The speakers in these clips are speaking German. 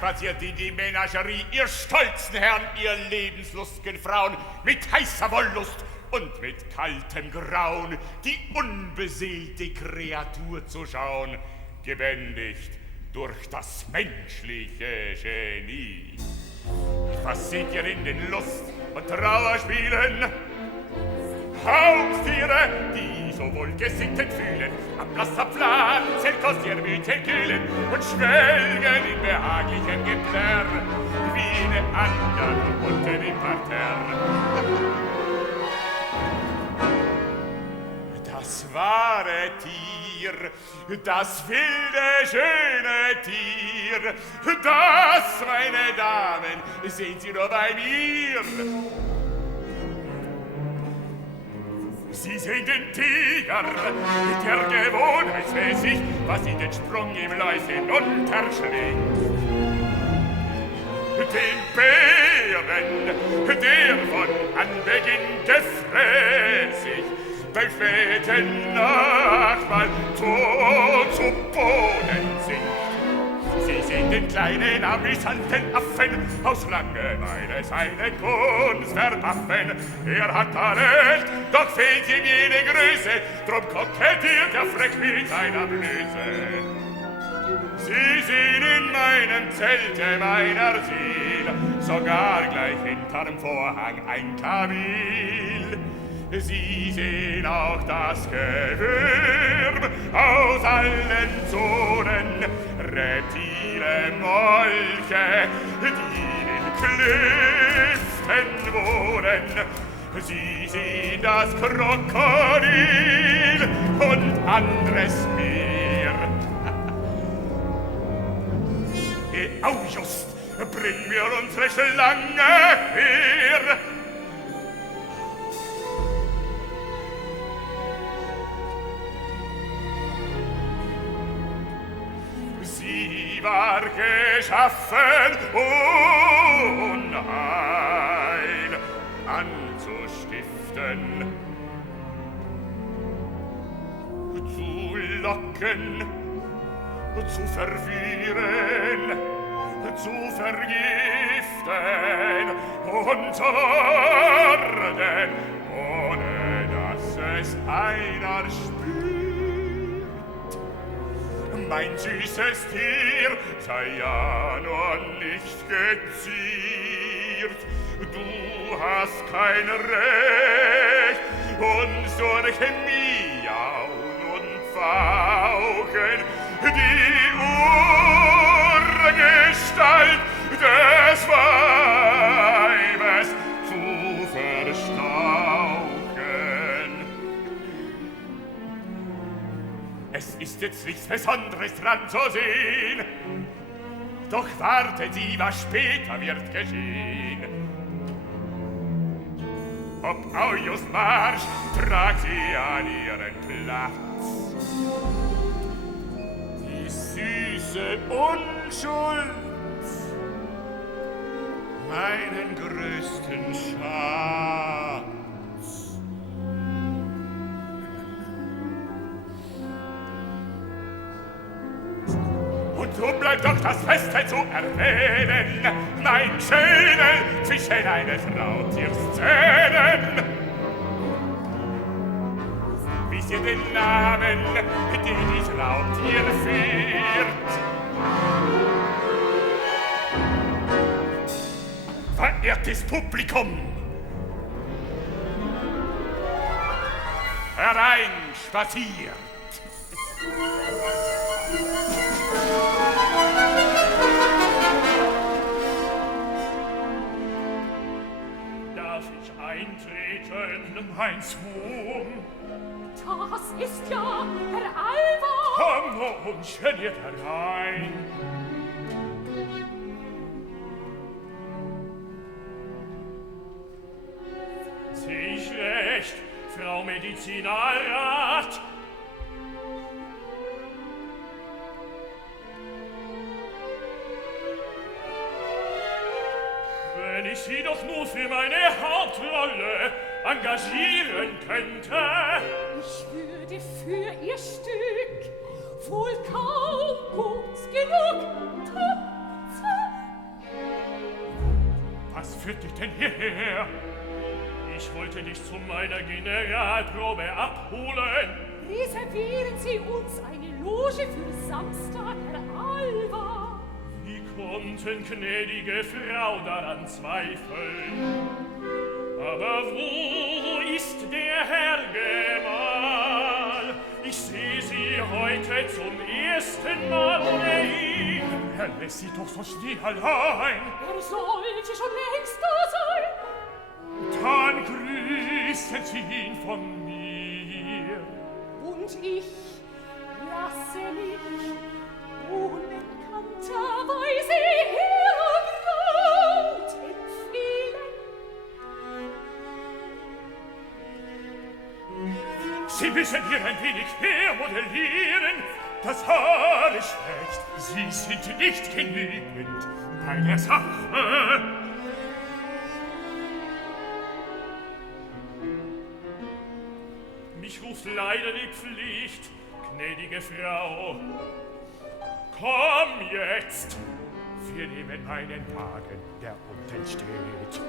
hereinspaziert in die Menagerie, ihr stolzen Herren, ihr lebenslustgen Frauen, mit heißer Wollust und mit kaltem Grauen, die unbeseelte Kreatur zu schauen, gebändigt durch das menschliche Genie. Was seht ihr in den Lust- und Trauerspielen? Haustiere, die so wohl gesittet fühlen, am blasser Pflanzenkost ihr Mütchen kühlen und schwelgen in behaglichem Geplärr, wie eine Andern unten im Parterre. Das wahre Tier, das wilde, schöne Tier, das, meine Damen, sehen Sie nur bei mir. Sie sehen den Tiger, der gewohnheitsmäßig, was in den Sprung im Läuf hinunterschlägt. Den Bären, der von Anbeginn gefräßig, bei späten Nachtmahl tot zu Boden sinkt. Sie sehen den kleinen, amüsanten Affen aus Langeweile seine Kunst verpaffen. Er hat Talent, doch fehlt ihm jede Größe, drum kokettiert er frech mit seiner Blöße. Sie sehen in meinem Zelte meiner Seele sogar gleich hinterm Vorhang ein Kamel. Sie sehen auch das Gewürm aus allen Zonen, Reptile, Molche, die in Klüften wohnen. Sie sehen das Krokodil und anderes mehr. Au, just, bring mir unsere Schlange her. Sie war geschaffen, Unheil anzustiften, zu locken, zu verwirren, zu vergiften und Orden, ohne dass es einer spürt. Mein süßes Tier sei ja nur nicht geziert. Du hast kein Recht, uns durch Miauen und Fauchen die Urgestalt des Weibes zu verstauchen. Es ist jetzt nichts Besonderes dran zu sehen, doch warten Sie, was später wird geschehen. Ob Aujus Marsch, tragt sie an ihren Platz. Die süße Unschuld, meinen größten Schatz. Und so bleibt doch das Beste zu erwähnen, mein Schöne zwischen eines Raubtiers Zähnen. Wisst ihr den Namen, den dies Raubtier führt? Verehrtes Publikum! Hereinspaziert! Darf ich eintreten, mein Sohn? Das ist ja Herr Alva! Komm nur ungeniert herein! Seh ich recht, Frau Medizinalrat? Wenn ich Sie doch nur für meine Hauptrolle engagieren könnte. Ich würde für Ihr Stück wohl kaum gut genug tanzen. führt dich denn hierher? Ich wollte dich zu meiner Generalprobe abholen. Reservieren Sie uns eine Loge für Samstag, Herr Alva. Wie konnten gnädige Frau daran zweifeln? Aber wo ist der Herr Gemahl? Ich sehe sie heute zum ersten Mal ohne ihn. Er lässt sie doch so still allein. Er sollte schon längst da sein. Dann grüßen Sie ihn von mir. Und ich lasse mich unbekannterweise Ihrer Braut empfehlen. Sie müssen hier ein wenig hermodellieren. Das Haar ist schlecht. Sie sind nicht genügend bei der Sache. Mich ruft leider die Pflicht, gnädige Frau. Komm jetzt! Wir nehmen einen Wagen, der unten steht.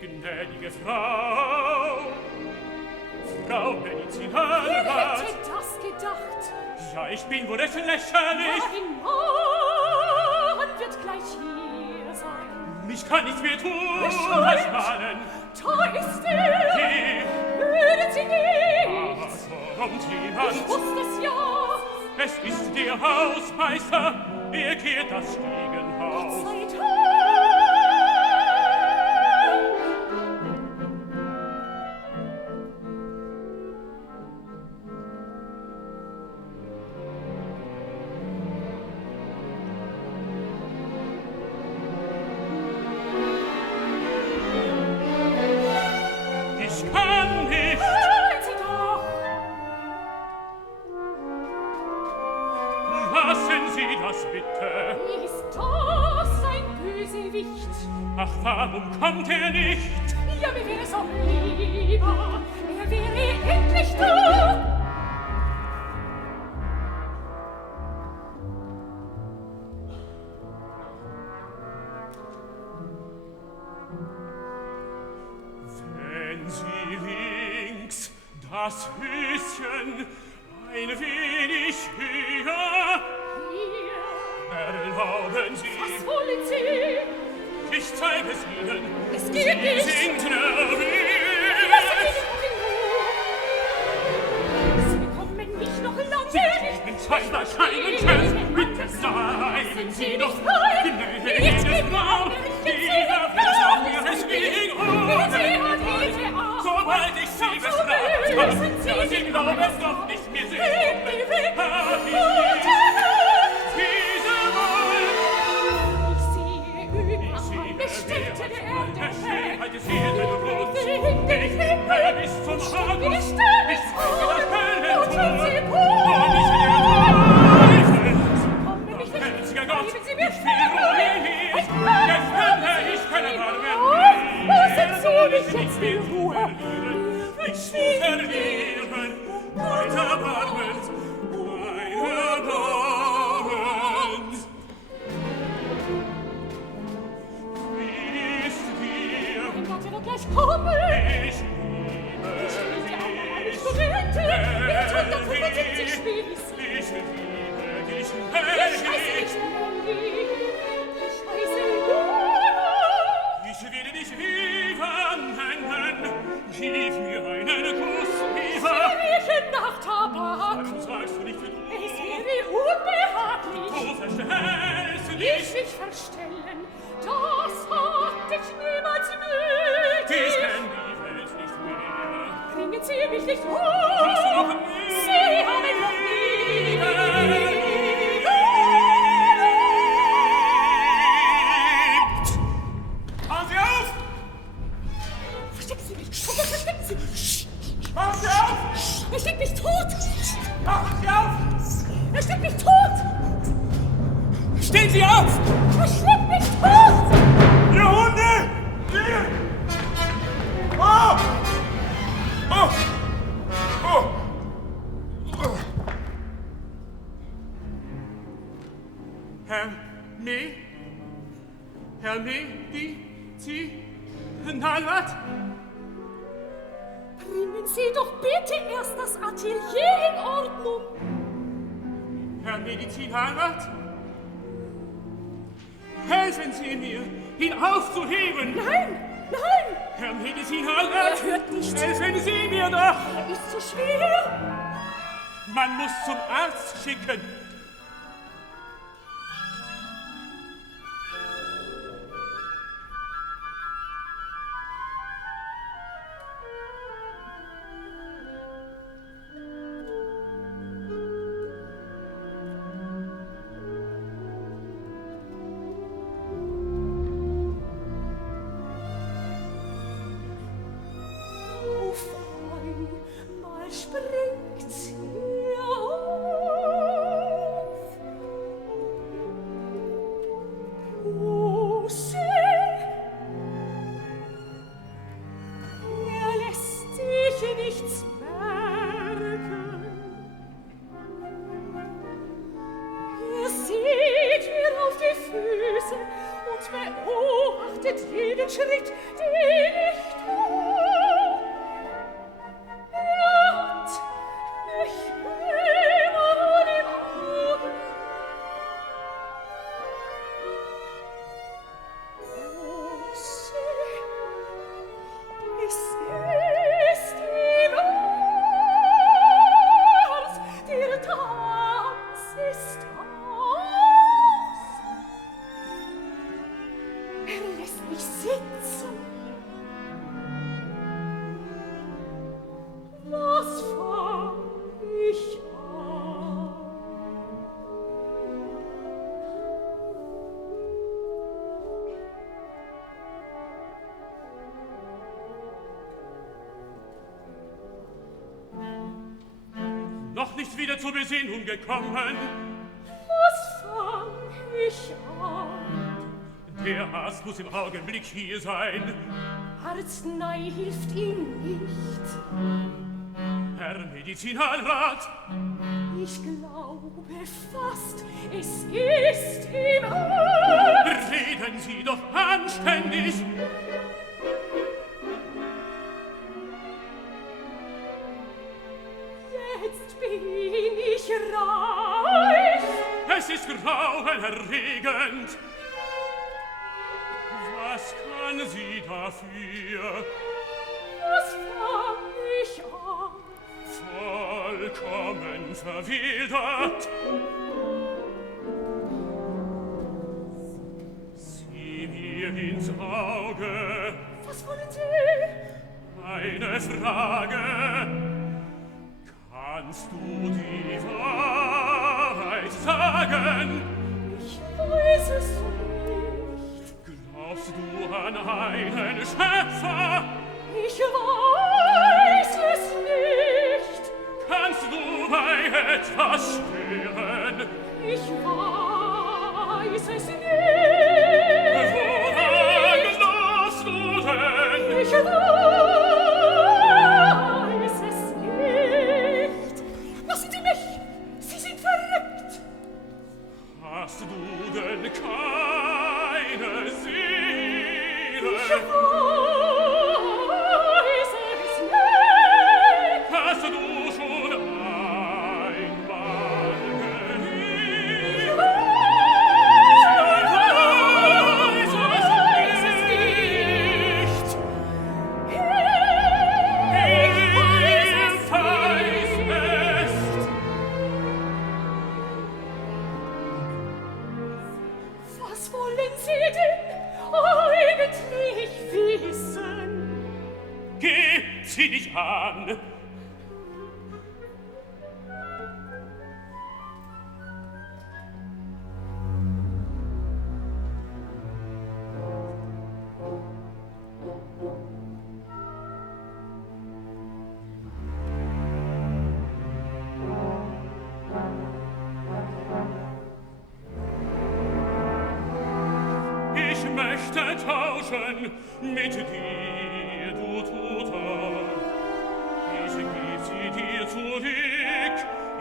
Gnädige Frau, Frau Medizinalrat. Wer hätte das gedacht? Ja, ich bin wohl recht lächerlich. Ein Mann wird gleich hier sein. Mich kann nichts mehr tun. Bescheid. Da ist er. Hier. Hören Sie nicht. Kommt jemand? Ich wusste es ja. Es ist der Hausmeister. Er kehrt das Stiegenhaus. Gott sei Dank. Ich kann nicht. Hören Sie doch. Lassen Sie das bitte. Ist das ein Bösewicht? Ach, warum kommt er nicht? Ja, mir wäre es auch lieber. Er wäre endlich da. Wenn Sie links das Höschen ein wenig höher Hier. erlauben Sie, Was wollen Sie? ich zeige es Ihnen. Es geht nicht. Sie sind nervös. Lassen Sie mich in Ruhe. Sie bekommen mich noch lange nicht. In seiner scheinen Schön, bitte bleiben Sie doch gnädige Frau. Jeder will auf mir es ging sobald ich Sie bestraft habe. Ja, Sie glauben es doch nicht, wir sind hab ich nicht diese Wolf. Ich sehe überall Bestätte der Erde. Halt es hier den Blut. Ich bin bis zum Haken. Ich stelle Ich es zeige das vor. Höllentor. Und schon Sie Und ich der Teufel. kommen mich nicht. Einziger Gott, Geben Sie mir ich will ruhig. Jetzt kann ich keine Lassen Sie mich jetzt in Ruhe. Ich verlieren, mein Erbarmen, mein Erbarmen. Wie ist dir? Mein Gott, er wird gleich kommen. Ich liebe dich. Studenten, wir tun doch 75 Spieß. Ich liebe dich, Ich heiße nicht Mandy. Ich heiße Luna. Ich will dich lieben, gib mir einen Kuss, lieber. Riechen nach Tabak. Warum sagst du nicht, wie du? Es wäre unbehaglich. Du verstellst Ich dich. mich verstellen, das hat ich niemals nötig. Ich kenn die Welt nicht mehr. Bringen Sie mich nicht um. Hast du noch nie? Sie haben noch nie. Herr Medizinalrat? Bringen Sie doch bitte erst das Atelier in Ordnung. Herr Medizinalrat? Helfen Sie mir, ihn aufzuheben! Nein, nein! Herr Medizinalrat! Er hört nicht. Helfen Sie mir doch! Er ist so schwer. Man muss zum Arzt schicken. Noch nicht wieder zur Besinnung gekommen. Was fang ich an? Der Arzt muss im Augenblick hier sein. Arznei hilft ihm nicht. Herr Medizinalrat! Ich glaube fast, es ist ihm Arzt. Reden Sie doch anständig! Jetzt bin ich reich. Es ist grauenerregend. Was kann sie dafür? Was fang ich an? Vollkommen verwildert. Sieh mir ins Auge. Was wollen Sie? Eine Frage. Kannst du die Wahrheit sagen? Ich weiß es nicht. Glaubst du an einen Schöpfer? Ich weiß es nicht. Kannst du bei etwas stören? Ich weiß es nicht. Woran glaubst du denn? Ich weiß es nicht. Lassen Sie mich! Sie sind verrückt! Hast du denn keine Seele? Ich weiß es nicht. Hast du schon einmal geliebt? Ich weiß es nicht. Ich weiß es. Was wollen Sie denn eigentlich wissen? Gib sie dich an. Ich möchte tauschen mit dir, du Toter. Ich geb sie dir zurück,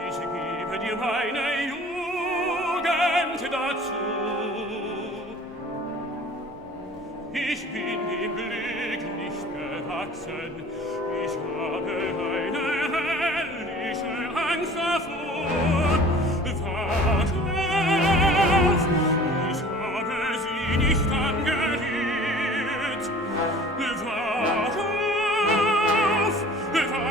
ich gebe dir meine Jugend dazu. Ich bin dem Glück nicht gewachsen. Ich habe eine herrliche Angst davor. Wach auf! Ich habe sie nicht angerührt. Wach auf! Wach auf!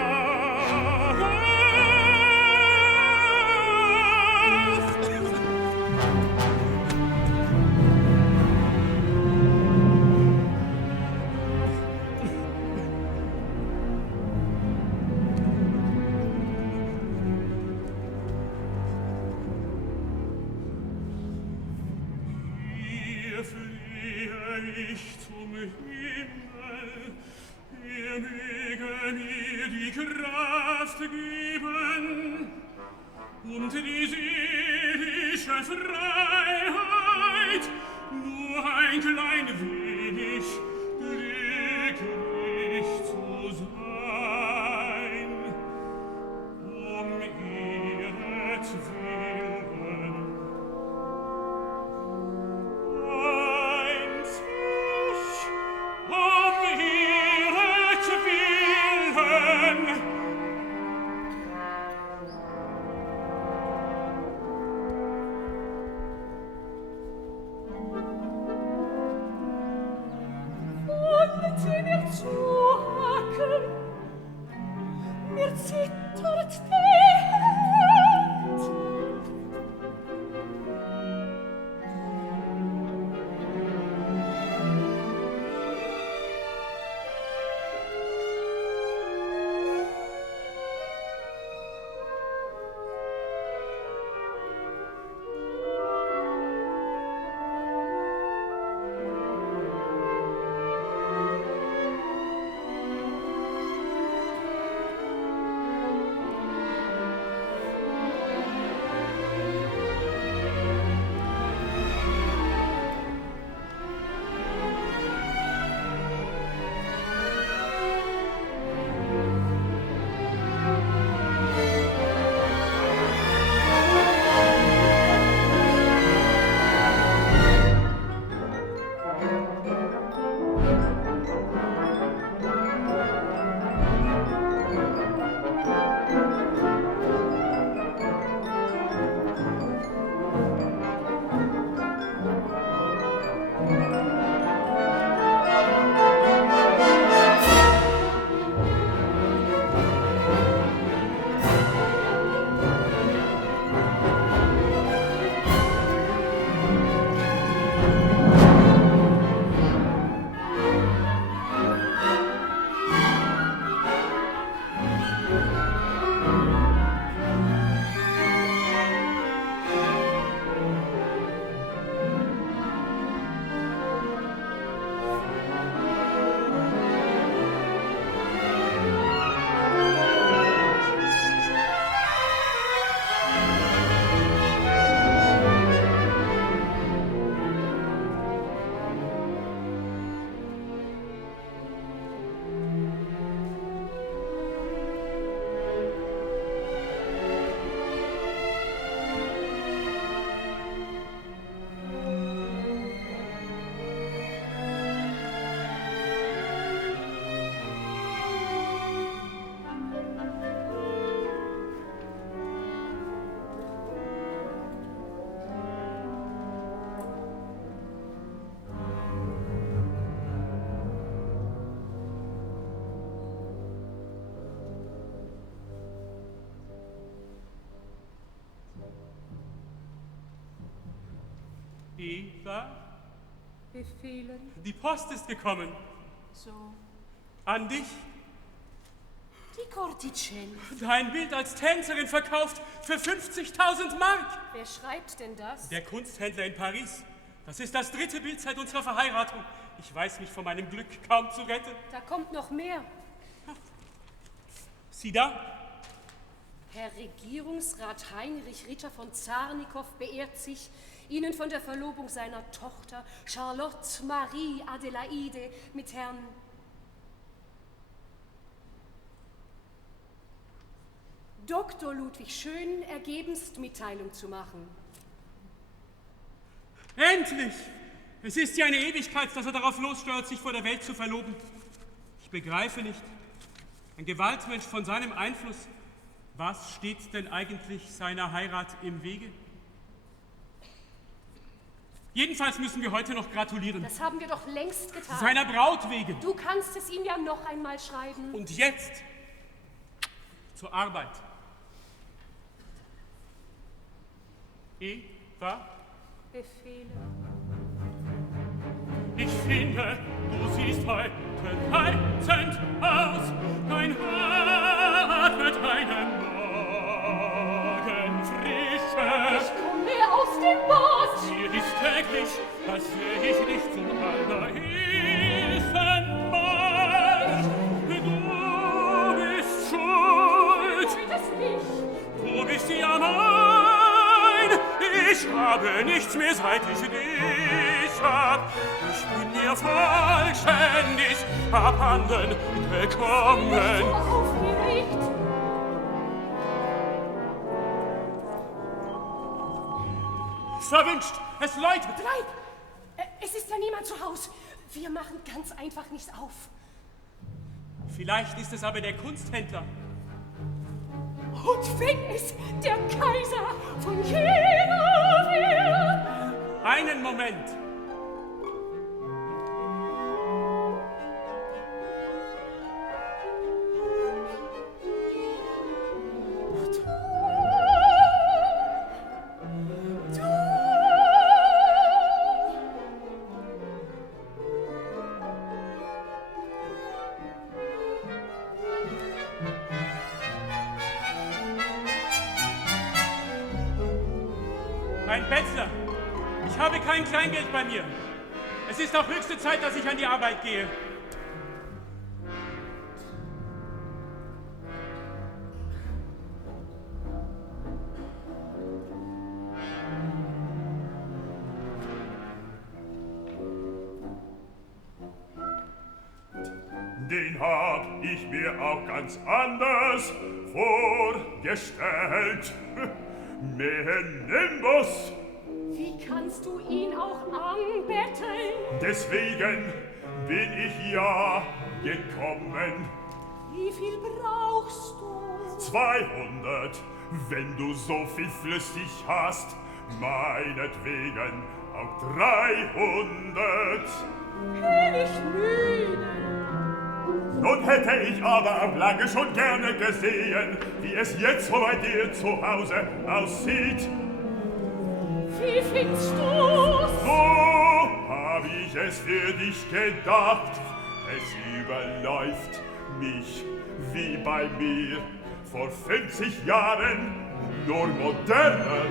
Hier fliehe ich zum Himmel, er möge mir die Kraft geben und die seelische Freiheit, nur ein klein wenig glücklich zu sein, um ihretwillen. Einzig um ihretwillen. Wollen Sie mir zuhacken? Mir zittert die Hand. Eva, Befehlen. die Post ist gekommen. So. An dich. Die Corticelli. Dein Bild als Tänzerin verkauft für 50.000 Mark. Wer schreibt denn das? Der Kunsthändler in Paris. Das ist das 3. Bild seit unserer Verheiratung. Ich weiß mich von meinem Glück kaum zu retten. Da kommt noch mehr. Sieh da. Herr Regierungsrat Heinrich Ritter von Zarnikow beehrt sich, Ihnen von der Verlobung seiner Tochter Charlotte Marie Adelaide mit Herrn Dr. Ludwig Schön ergebenst Mitteilung zu machen. Endlich! Es ist ja eine Ewigkeit, dass er darauf lossteuert, sich vor der Welt zu verloben. Ich begreife nicht. Ein Gewaltmensch von seinem Einfluss. Was steht denn eigentlich seiner Heirat im Wege? Jedenfalls müssen wir heute noch gratulieren. Das haben wir doch längst getan. Seiner Braut wegen. Du kannst es ihm ja noch einmal schreiben. Und jetzt zur Arbeit. Eva? Befehle. Ich finde, du siehst heute reizend aus. Dein Haar atmet einen Morgenfrische. Ich komme aus dem Bad. Mir ist täglich, als seh ich nicht zum allerersten Mal. Du bist schuld. Ich weiß es nicht. Du bist ja mein. Ich habe nichts mehr, seit ich dich hab. Ich bin mir vollständig abhanden gekommen. Ich bin so aufgeregt. Verwünscht, es läutet. Bleib! Es ist ja niemand zu Haus. Wir machen ganz einfach nicht auf. Vielleicht ist es aber der Kunsthändler. Und wenn es der Kaiser von China wäre? Einen Moment. Ein Bettler. Ich habe kein Kleingeld bei mir. Es ist auch höchste Zeit, dass ich an die Arbeit gehe. Den hab ich mir auch ganz anders vorgestellt. Menembos. Wie kannst du ihn auch anbetteln? Deswegen bin ich ja gekommen. Wie viel brauchst du? 200, wenn du so viel flüssig hast. Meinetwegen auch 300. Bin ich müde? Nun hätte ich aber auch lange schon gerne gesehen, wie es jetzt so bei dir zu Hause aussieht. Wie findest du's? So hab ich es für dich gedacht. Es überläuft mich wie bei mir vor 50 Jahren, nur moderner.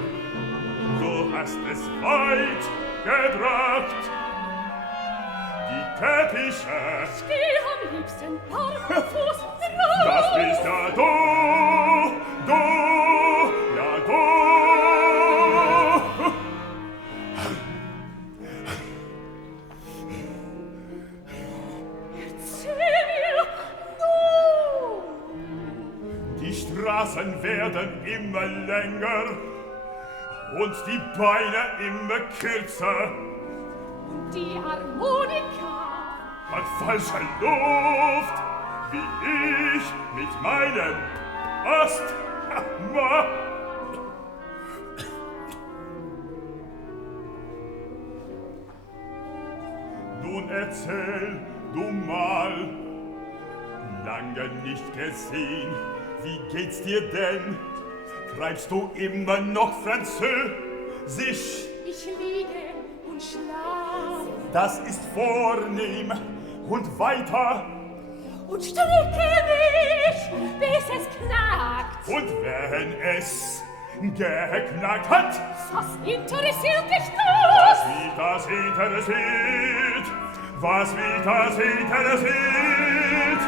Du hast es weit gebracht. Die Teppiche. Ich geh am liebsten barfuß drauf. Das bist ja du, ja du. Erzähl mir nun. Die Straßen werden immer länger und die Beine immer kürzer. Und die Harmonika Hat falsche Luft, wie ich mit meinem Asthma. Nun erzähl du mal, lange nicht gesehen, wie geht's dir denn? Treibst du immer noch Französisch? Ich liege und schlaf Das ist vornehm. Und weiter. und strecke mich, bis es knackt. Und wenn es geknackt hat, Was interessiert dich was das? mich das interessiert, was mich das interessiert.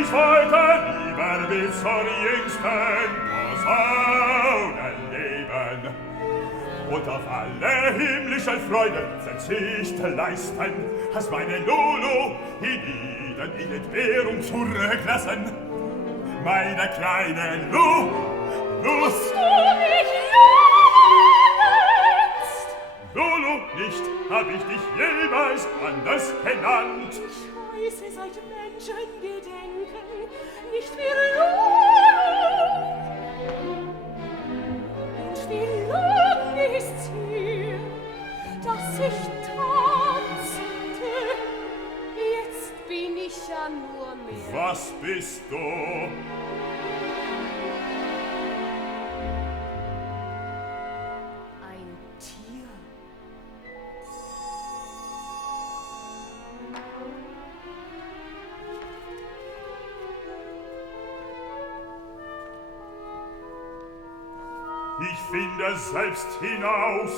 Ich wollte lieber bis zur jüngsten Posaune leben und auf alle himmlische Freude Verzicht leisten, hast meine Lulu hienieden in Entbehrung zurücklassen. Meine kleine Lulu. Du mich nennst. Lolo, nicht hab ich dich jemals anders genannt. Ich heiße seit Menschengedenken nicht wie Lolo. Und wie lang ist's her, dass ich tanzte? Jetzt bin ich ja nur mehr. Was bist du? Ein Tier. Ich finde selbst hinaus.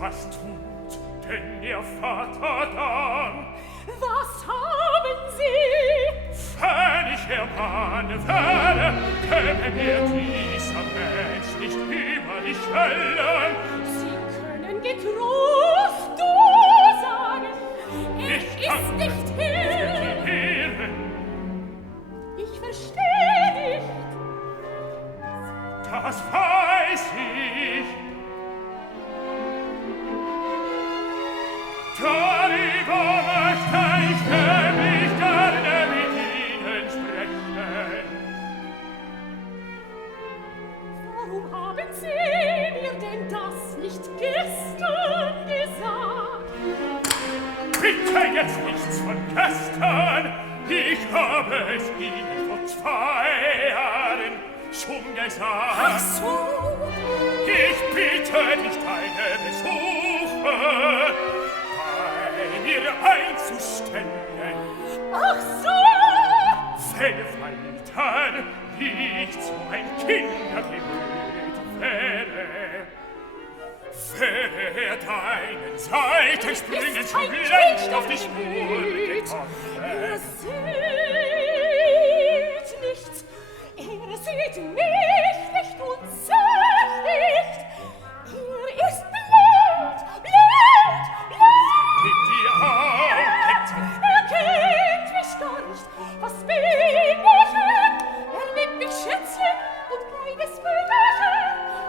Was tut denn der Vater dann? Was haben Sie? Wenn ich ermahnen werde, könne mir dieser Mensch nicht über die Schwellen. Sie können getrost du sagen, ist nicht hier. Ich verstehe nicht. Das weiß ich. Darüber möchte ich nämlich gerne mit Ihnen sprechen. Warum haben Sie mir denn das nicht gestern gesagt? Bitte jetzt nichts von gestern. Ich habe es Ihnen vor 2 Jahren schon gesagt. Ach so. Ich bitte dich, deine Besuche bei mir einzustellen. Ach so. Wenn weiter nicht so ein Kindergemüt wäre, wäre deinen Seiten springen schon längst auf die Spur gekommen. Er sieht nichts. Er sieht mich nicht und sagt nicht. Er ist blind, blind, blind. Gib die Augen. Er kennt mich gar nicht. Was bin ich? Er nennt mich Schätzchen und kleines Mütterchen.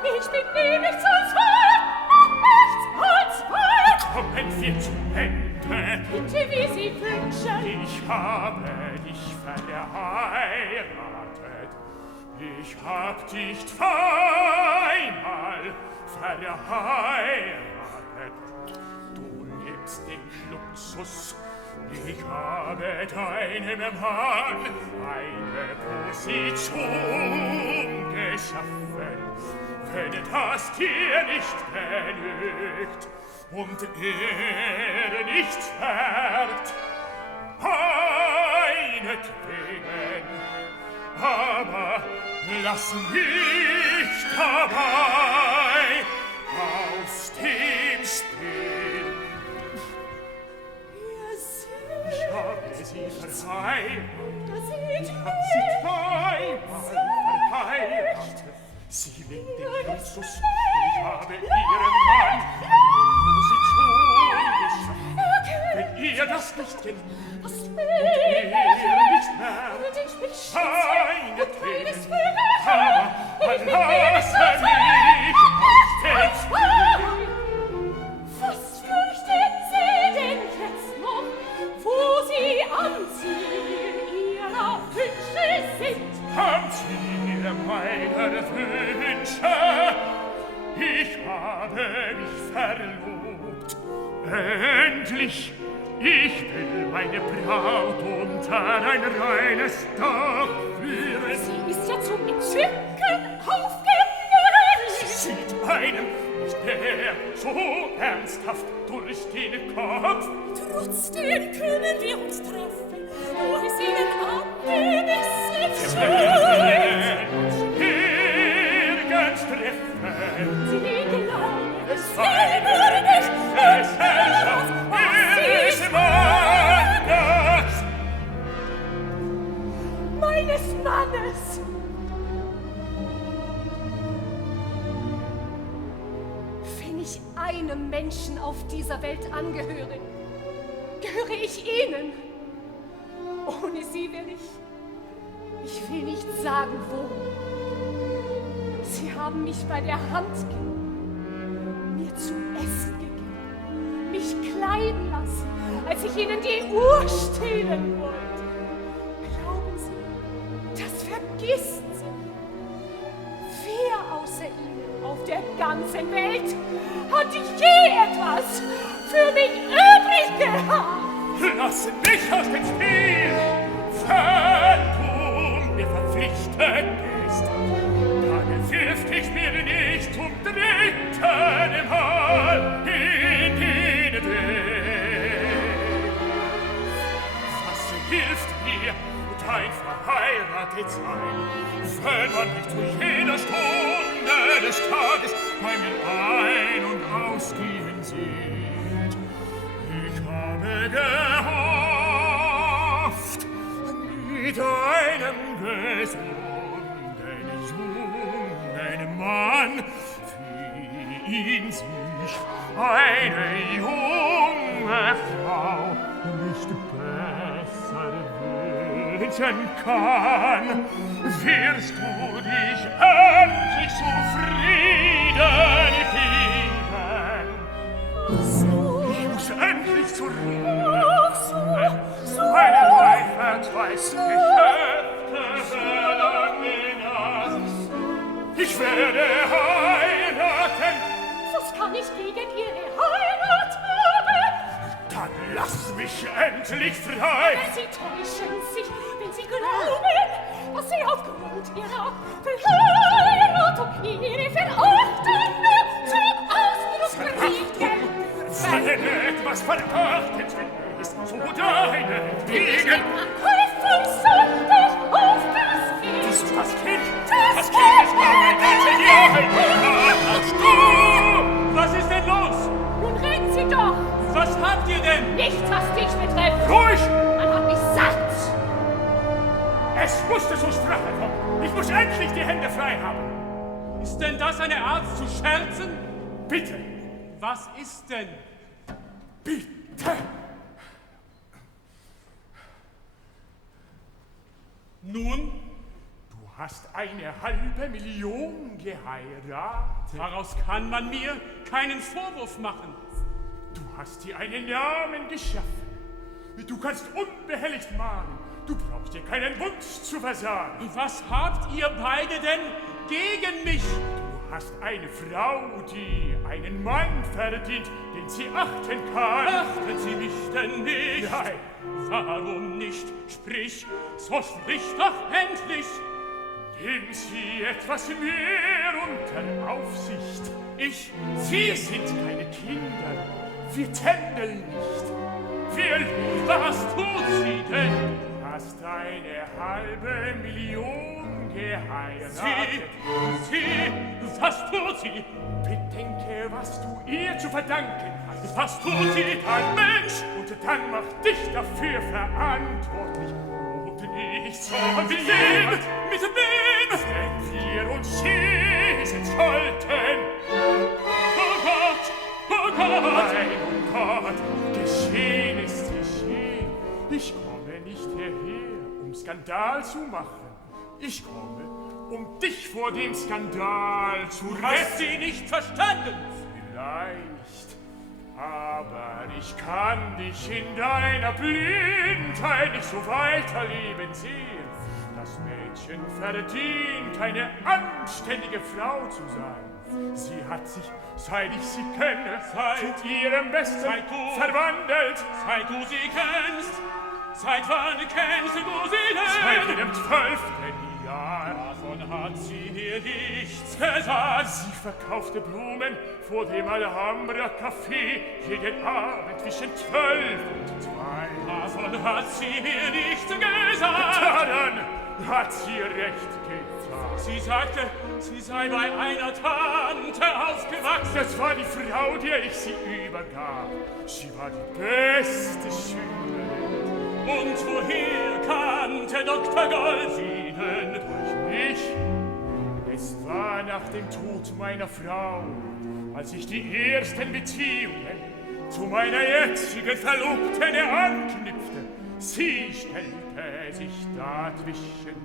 Ich bin nie nichts als Weib und nichts als Weib. Kommen wir zu Ende. Bitte, wie Sie wünschen. Ich habe dich verheiratet. Ich hab dich zweimal verheiratet. Du lebst den Luxus. Ich habe deinem Mann eine Position geschaffen. Wenn das dir nicht genügt und er nichts wert, meinetwegen, aber lass mich dabei aus dem Spiel. Ich habe sie verheiratet. Ich habe sie zweimal verheiratet. Sie lebt den Luxus. Ich habe ihrem Mann eine Position geschaffen. Wenn ihr das nicht kennt, und er nicht merkt, meinetwegen, aber lasse mich aus dem Spiel. Was fürchten Sie denn jetzt noch, wo Sie anziehen Ihrer Wünsche sind? Am Ziel meiner Wünsche, ich habe mich verlobt. Endlich, ich will meine Braut unter ein reines Dach führen. Sie ist ja zum Entzücken aufgenäht. Sie sieht einem nicht mehr so ernsthaft durch den Kopf. Trotzdem können wir uns treffen, wo es Ihnen angemessen Wir werden uns nirgends treffen. Sie glauben es Eine selber nicht, Gesellschaft ist woanders. eines Mannes. Wenn ich einem Menschen auf dieser Welt angehöre, gehöre ich Ihnen. Ohne Sie will ich will nicht sagen, wo. Sie haben mich bei der Hand genommen, mir zu essen gegeben, mich kleiden lassen, als ich Ihnen die Uhr stehlen wollte. Glauben Sie, das vergisst Sie. Wer außer Ihnen auf der ganzen Welt hat je etwas für mich übrig gehabt? Lass mich aus dem Spiel, wenn du mir verpflichtet bist, dann wirf dich mir nicht zum dritten Mal in den Weg. Was hilft mir dein Verheiratetsein, wenn man dich zu jeder Stunde des Tages bei mir ein- und ausgehen sieht? Ich habe gehofft, mit einem gesunden, jungen Mann für ihn sich eine junge Frau nicht besser wünschen kann. Wirst du dich endlich zufrieden geben? Ich muss endlich zur Ruhe. Meine Leibherz Geschäfte verlangen. Ich werde heiraten. Was kann ich gegen Ihre Heirat haben? Dann lass mich endlich frei. Sie täuschen sich, wenn Sie glauben, dass Sie aufgrund Ihrer Verheiratung Ihre Verachtung nur zum Ausdruck bringen. Wenn etwas verachtenswert ist, so deinetwegen. Prüfung soll doch auf das Kind. Dies ist das Kind. Das Kind ist mein ganzes Hast du? Was ist denn los? Nun reden Sie doch. Was habt ihr denn? Nichts, was dich betrifft. Ruhig! Man hat mich satt. Es musste zur Sprache kommen. Ich muss endlich die Hände frei haben. Ist denn das eine Art zu scherzen? Bitte. Was ist denn? Bitte. Nun? Du hast 500.000 geheiratet. Daraus kann man mir keinen Vorwurf machen. Du hast dir einen Namen geschaffen. Du kannst unbehelligt malen. Du brauchst dir keinen Wunsch zu versagen. Was habt ihr beide denn gegen mich? Du hast eine Frau, die einen Mann verdient, den sie achten kann. Achten Sie mich denn nicht? Nein. Warum nicht? Sprich, so sprich doch endlich. Nehmen Sie etwas mehr unter Aufsicht. Wir sind keine Kinder. Wir tändeln nicht. Was tut sie denn? Du hast 500.000 geheiratet. Sie, was tut sie? Bedenke, was du ihr zu verdanken hast. Was tut sie, ein Mensch? Und dann mach dich dafür verantwortlich. Und nicht so wie jemand. Mit wem? Wenn wir uns schießen sollten. Oh Gott! Oh Gott! Nein, oh Gott! Geschehen ist geschehen. Ich komme nicht hierher, um Skandal zu machen. Ich komme, um dich vor dem Skandal zu retten. Hast sie nicht verstanden? Vielleicht. Aber ich kann dich in deiner Blindheit nicht so weiterleben sehen. Das Mädchen verdient, eine anständige Frau zu sein. Sie hat sich, seit ich sie kenne, zu ihrem Besten verwandelt. Seit du sie kennst, seit wann kennst du sie denn? Seit ihrem 12. Jahr. Davon hat sie mir nichts gesagt. Sie verkaufte Blumen vor dem Alhambra Café jeden Abend zwischen 12 und 2. Davon hat sie mir nichts gesagt. Daran hat sie recht getan. Sie sagte, sie sei bei einer Tante aufgewachsen. Das war die Frau, der ich sie übergab. Sie war die beste Schülerin. Und woher kannte Dr. Gold sie? nach dem Tod meiner Frau, als ich die ersten Beziehungen zu meiner jetzigen Verlobten anknüpfte. Sie stellte sich dazwischen.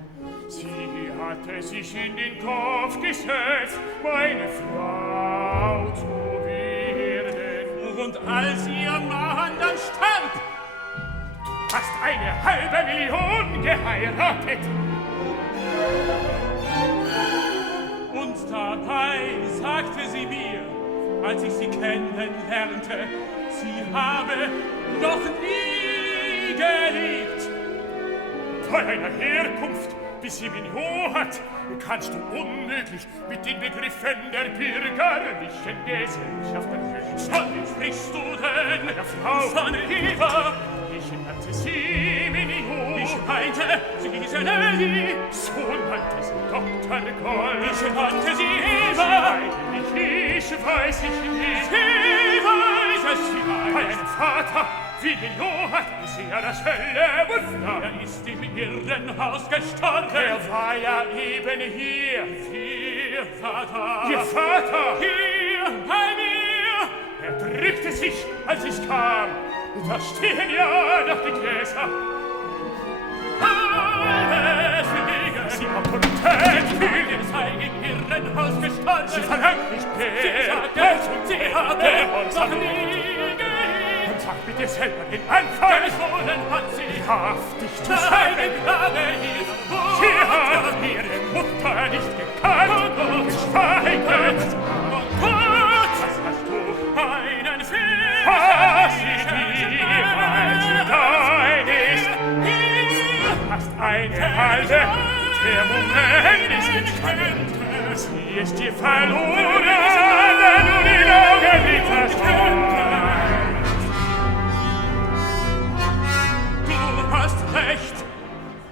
Sie hatte sich in den Kopf gesetzt, meine Frau zu werden. Und als ihr Mann dann starb, du hast eine halbe Million geheiratet. Und dabei sagte sie mir, als ich sie kennenlernte, sie habe noch nie geliebt. Von einer Herkunft bis sie Mignon hat, kannst du unmöglich mit den Begriffen der bürgerlichen Gesellschaft erkennen. Von sprichst du denn, meiner Frau? Von Eva? Ich nannte sie Mignon. Ich meinte, sie ist Nelly. So nannte sie Dr. Gold. Ich nannte sie Eva. Ich weiß ich nicht. Ich weiß es vielleicht. Mein Vater, wie Mignon hat, ist er das helle Wunder. Er ist im Irrenhaus gestorben. Er war ja eben hier. Ihr Vater. Ihr Vater. Hier bei mir. Er drückte sich, als ich kam. Da stehen ja noch die Gläser. Alles Dinge. Sie Autorität fühlen. Er sei im Irrenhaus gestorben. Sie verlangt nicht Geld. Sie sagte, sie habe noch nie geliebt. Und sag bitte selber den Anfang. Gestohlen hat sie. Wahrhaftig zu Eine sagen. Gnade hier. Sie hat ihre Mutter nicht gekannt und geschweigt. Was hast du? einen Fehler? Was sie niemals dein ist. Du hast eine halbe, der Moment ist entstanden. Sie ist dir verloren, wenn du den Augenblick verstehst. Du hast recht,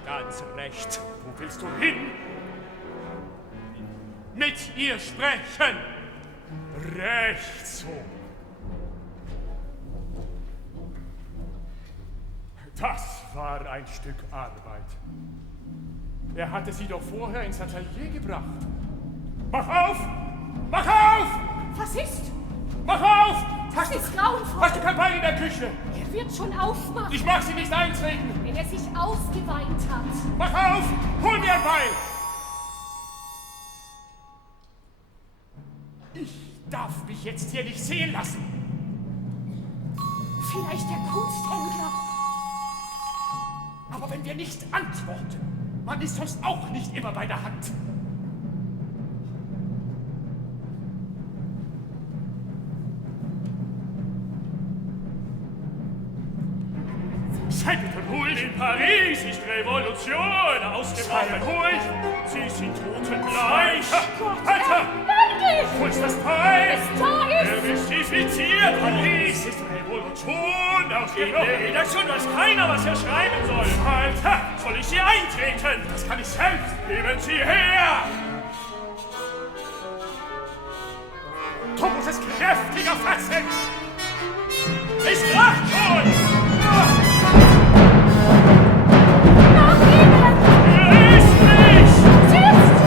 ganz recht. Wo willst du hin? Mit ihr sprechen. Recht so. Das war ein Stück Arbeit. Er hatte sie doch vorher ins Atelier gebracht. Mach auf! Mach auf! Was ist? Mach auf! Das ist grauenvoll. Hast du kein Bein in der Küche? Er wird schon aufmachen, Ich mag sie nicht eintreten. wenn er sich ausgeweint hat. Mach auf! Hol mir ein Beil! Ich darf mich jetzt hier nicht sehen lassen. Vielleicht der Kunsthändler. Aber wenn wir nicht antworten, man ist sonst auch nicht immer bei der Hand. Sei bitte ruhig. In Paris ist Revolution ausgebrochen. Sei ruhig. Sie sind totenbleich. Alter! Endlich! Wo ist das Beil? Da Er ist... mystifiziert Paris ist Revolution ausgebrochen. In der Redaktion weiß keiner, was er schreiben soll. Alter! Soll ich hier eintreten? Das kann ich selbst. Geben Sie her! Du musst es kräftiger fassen. Es kracht schon! Nach ihnen! Löst mich! Sitzt!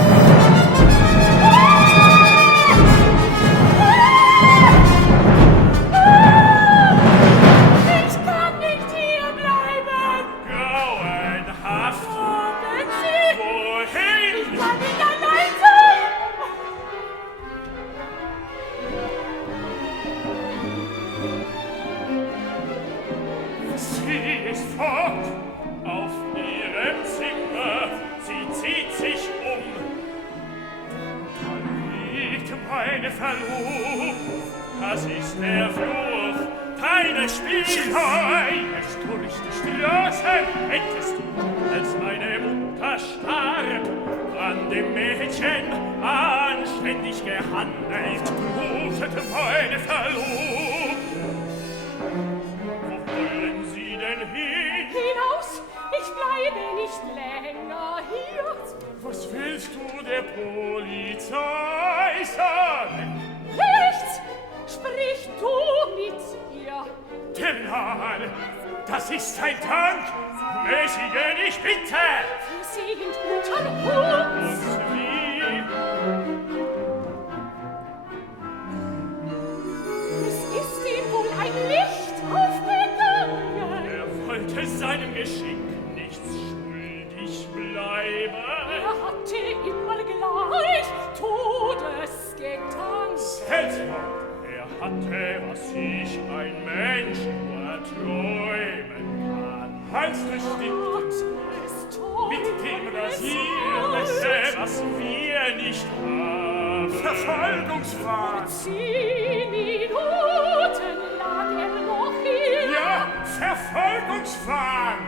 Ich kann nicht hier bleiben! Grauenhaft! Kommen Sie! Wohin? Ich kann nicht allein sein! Sie ist fort. Auf ihrem Zimmer, sie zieht sich um. Da liegt meine Verlobung. Das ist der Fluch deines Spiels. Schreist durch die Straßen. Hättest du, als meine Mutter starb, an dem Mädchen anständig gehandelt, Blutet meine Verlobung. wo wollen sie denn hin? Hinaus! Ich bleibe nicht länger hier! Was willst du der Polizei sagen? Nichts! Sprich du mit ihr! Der Name, das ist ein Tank. Mäßige dich bitte. Wir sind unter uns! Und wie? hatte, was sich ein Mensch nur träumen kann. Halsbestimmtens mit dem Rasiermesser, was wir nicht haben. Verfolgungswahn. 10 Minuten lag noch hier. Ja, Verfolgungswahn.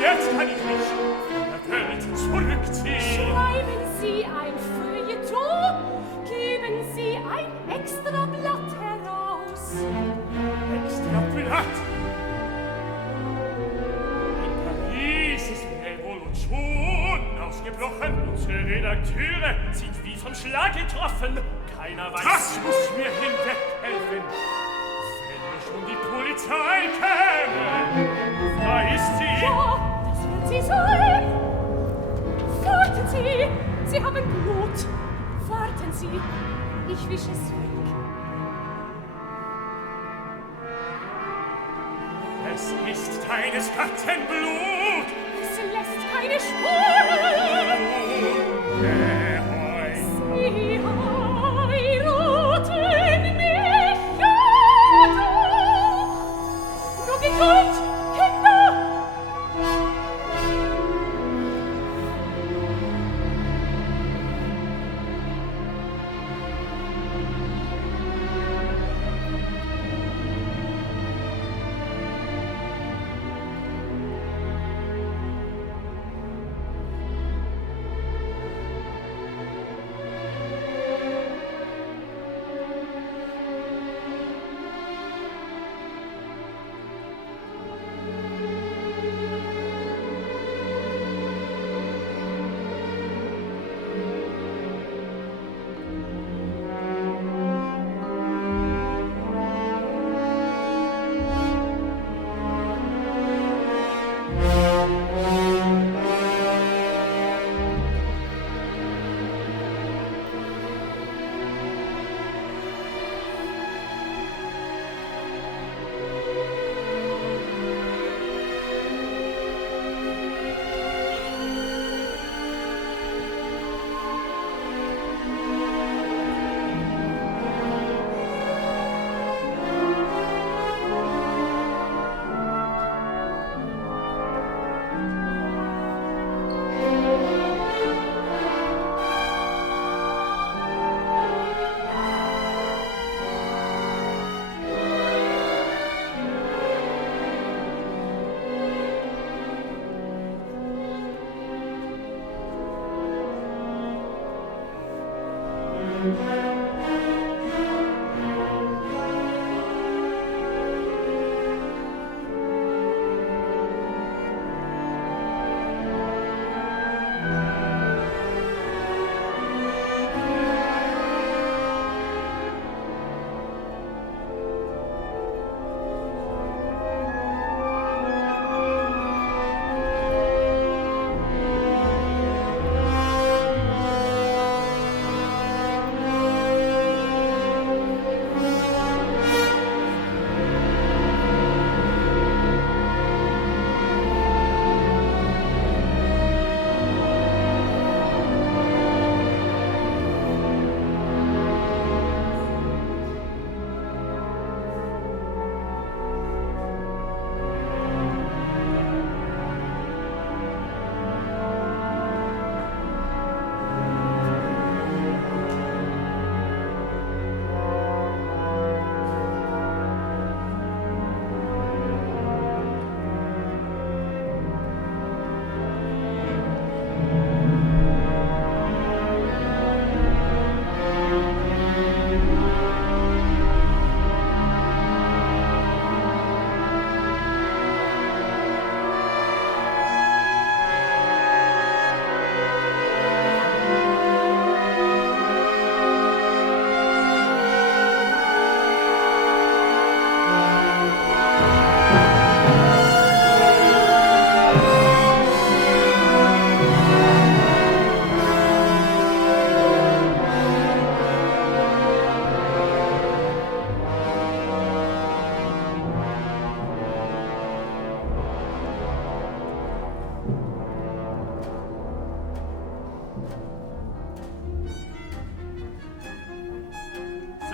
Jetzt kann ich mich von der Welt zurückziehen. Schreiben Sie ein Feuilleton, geben Sie ein Extrablatt heraus. Extrablatt? In Paris ist Revolution ausgebrochen. Unsere Redakteure sind wie vom Schlag getroffen. Keiner weiß. Das muss mir hinweghelfen. Wenn nur schon die Polizei käme. Da ist sie. Ja, das wird sie sein. Warten Sie, Sie haben Blut. Warten Sie, ich wische es weg. Es ist deines Gatten Blut. Es lässt keine Spuren. Sie heiraten mich ja doch. Nur Geduld, Kinder.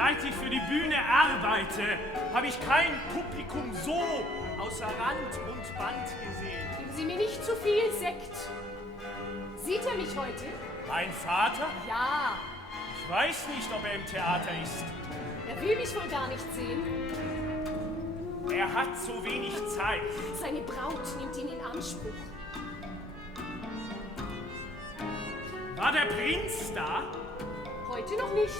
Seit ich für die Bühne arbeite, habe ich kein Publikum so außer Rand und Band gesehen. Geben Sie mir nicht zu viel Sekt. Sieht er mich heute? Mein Vater? Ja. Ich weiß nicht, ob er im Theater ist. Er will mich wohl gar nicht sehen. Er hat so wenig Zeit. Seine Braut nimmt ihn in Anspruch. War der Prinz da? Heute noch nicht.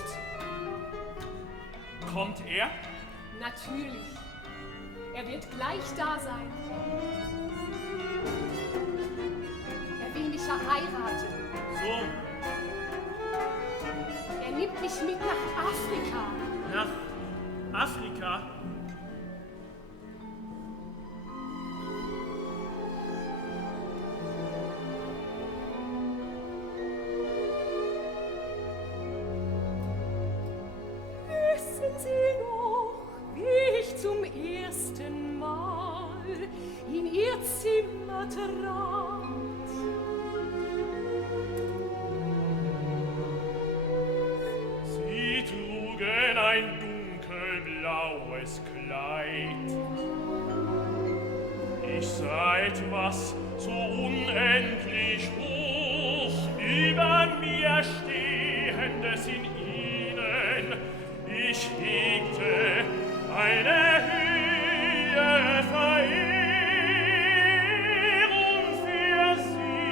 Kommt er? Natürlich. Er wird gleich da sein. Er will mich ja heiraten. So. Er nimmt mich mit nach Afrika. Nach Afrika? Wissen Sie noch, wie ich zum ersten Mal in Ihr Zimmer trat? Sie trugen ein dunkelblaues Kleid. Ich sah etwas so unendlich hoch über mir Stehendes in Ihnen. Ich hegte eine höhere Verehrung für Sie,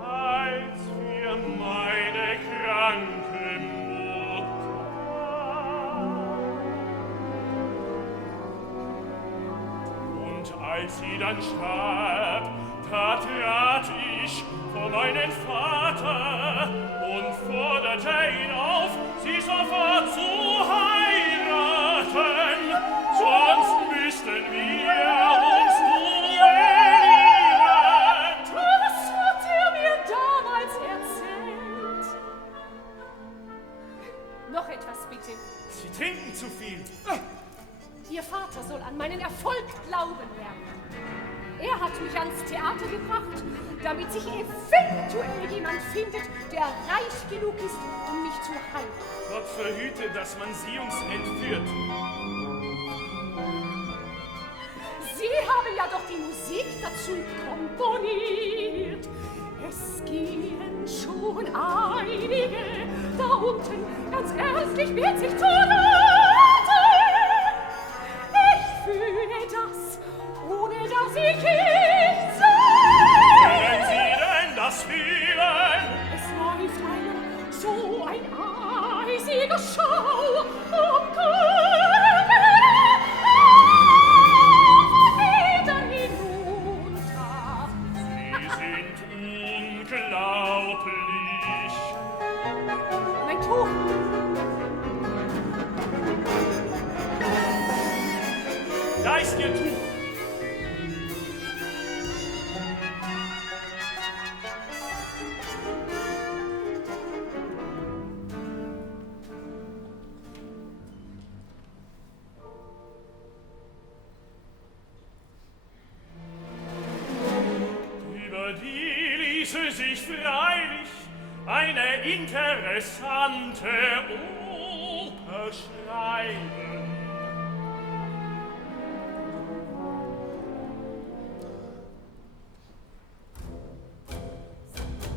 als für meine kranke Mutter. Und als sie dann starb, da trat ich vor meinen Vater und forderte ihn auf, sie sofort zu heiraten, sonst müssten wir uns duellieren. Was hat er mir damals erzählt? Noch etwas bitte. Sie trinken zu viel. Ihr Vater soll an meinen Erfolg glauben lernen. Er hat mich ans Theater gebracht, damit sich eventuell jemand findet, der reich genug ist, um mich zu heiraten. Gott verhüte, dass man sie uns entführt. Sie haben ja doch die Musik dazu komponiert. Es gehen schon einige da unten ganz ernstlich mit sich zu raten. Ich fühle das, ohne dass ich ihn sehe. Können Sie denn das fühlen? Es läuft einem so ein eisiger Schau am Körper wieder hinunter. Sie sind unglaublich. Mein Tuch! Da ist Ihr Tuch. Über die ließe sich freilich eine interessante Oper schreiben.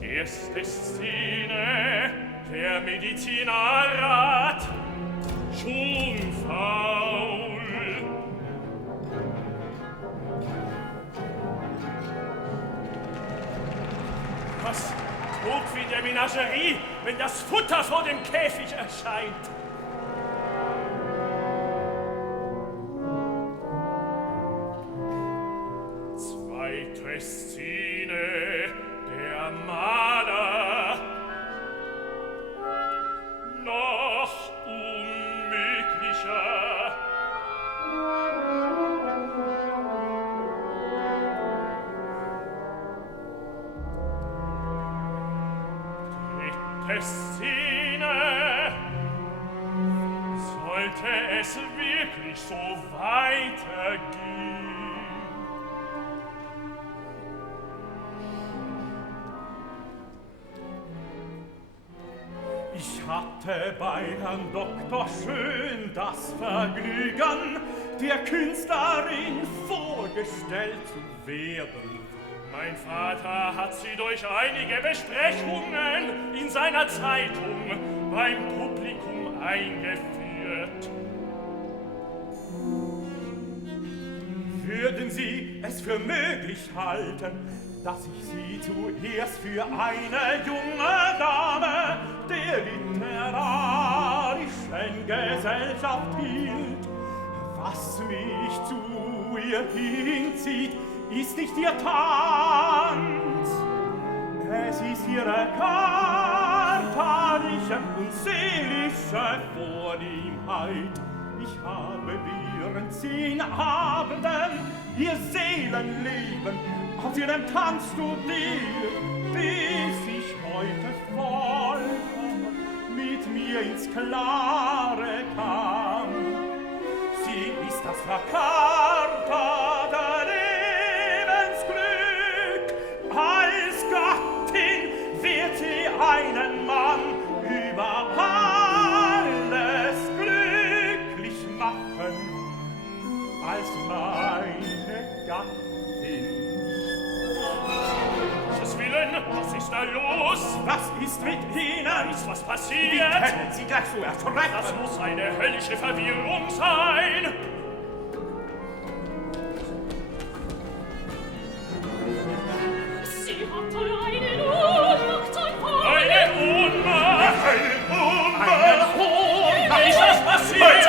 Erste Szene, der Medizinerrat, schon faul. Was tobt wie in der Menagerie, wenn das Futter vor dem Käfig erscheint? Zweite Szene, der Maler, noch unmöglicher. Dritte Szene, sollte es wirklich so weitergehen? Ich hatte bei Herrn Doktor schön das Vergnügen, der Künstlerin vorgestellt zu werden. Mein Vater hat sie durch einige Besprechungen in seiner Zeitung beim Publikum eingeführt. Würden Sie es für möglich halten, dass ich Sie zuerst für eine junge Dame der literarischen Gesellschaft hielt? Was mich zu ihr hinzieht, ist nicht ihr Tanz, es ist ihre körperliche und seelische Vornehmheit. Ich habe während 10 Abenden ihr Seelenleben aus ihrem Tanz studiert, bis ich heute vollkommen mit mir ins Klare kam. Sie ist das verkörperte Lebensglück, als Gattin wird sie einen Mann über alles glücklich machen, als meine Gattin. Gottes Willen, was ist da los? Was ist mit Ihnen? Da ist was passiert. Wie können Sie gleich so erschrecken? Das muss eine höllische Verwirrung sein. Sie hatte eine Ohnmacht einfach. Eine Ohnmacht! Eine Ohnmacht! Wie ist das passiert?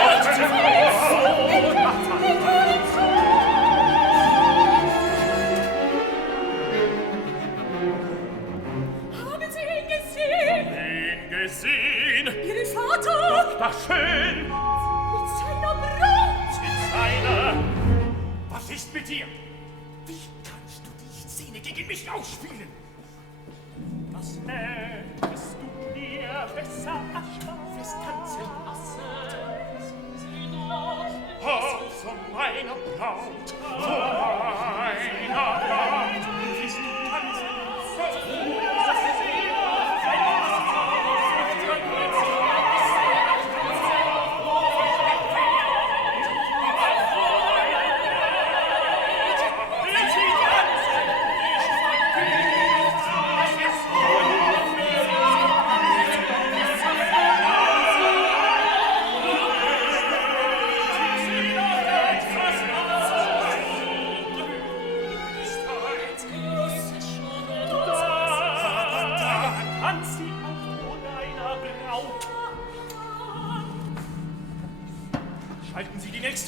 Haben Sie ihn gesehen? Ihn gesehen? Ihren Vater? Doch schön! Mit seiner Braut? Mit seiner... Was ist mit dir? Wie kannst du die Szene gegen mich ausspielen? Was hättest du dir besser erspart? Tanzen lassen. Von meiner Braut, von meiner Braut, bist du tanzen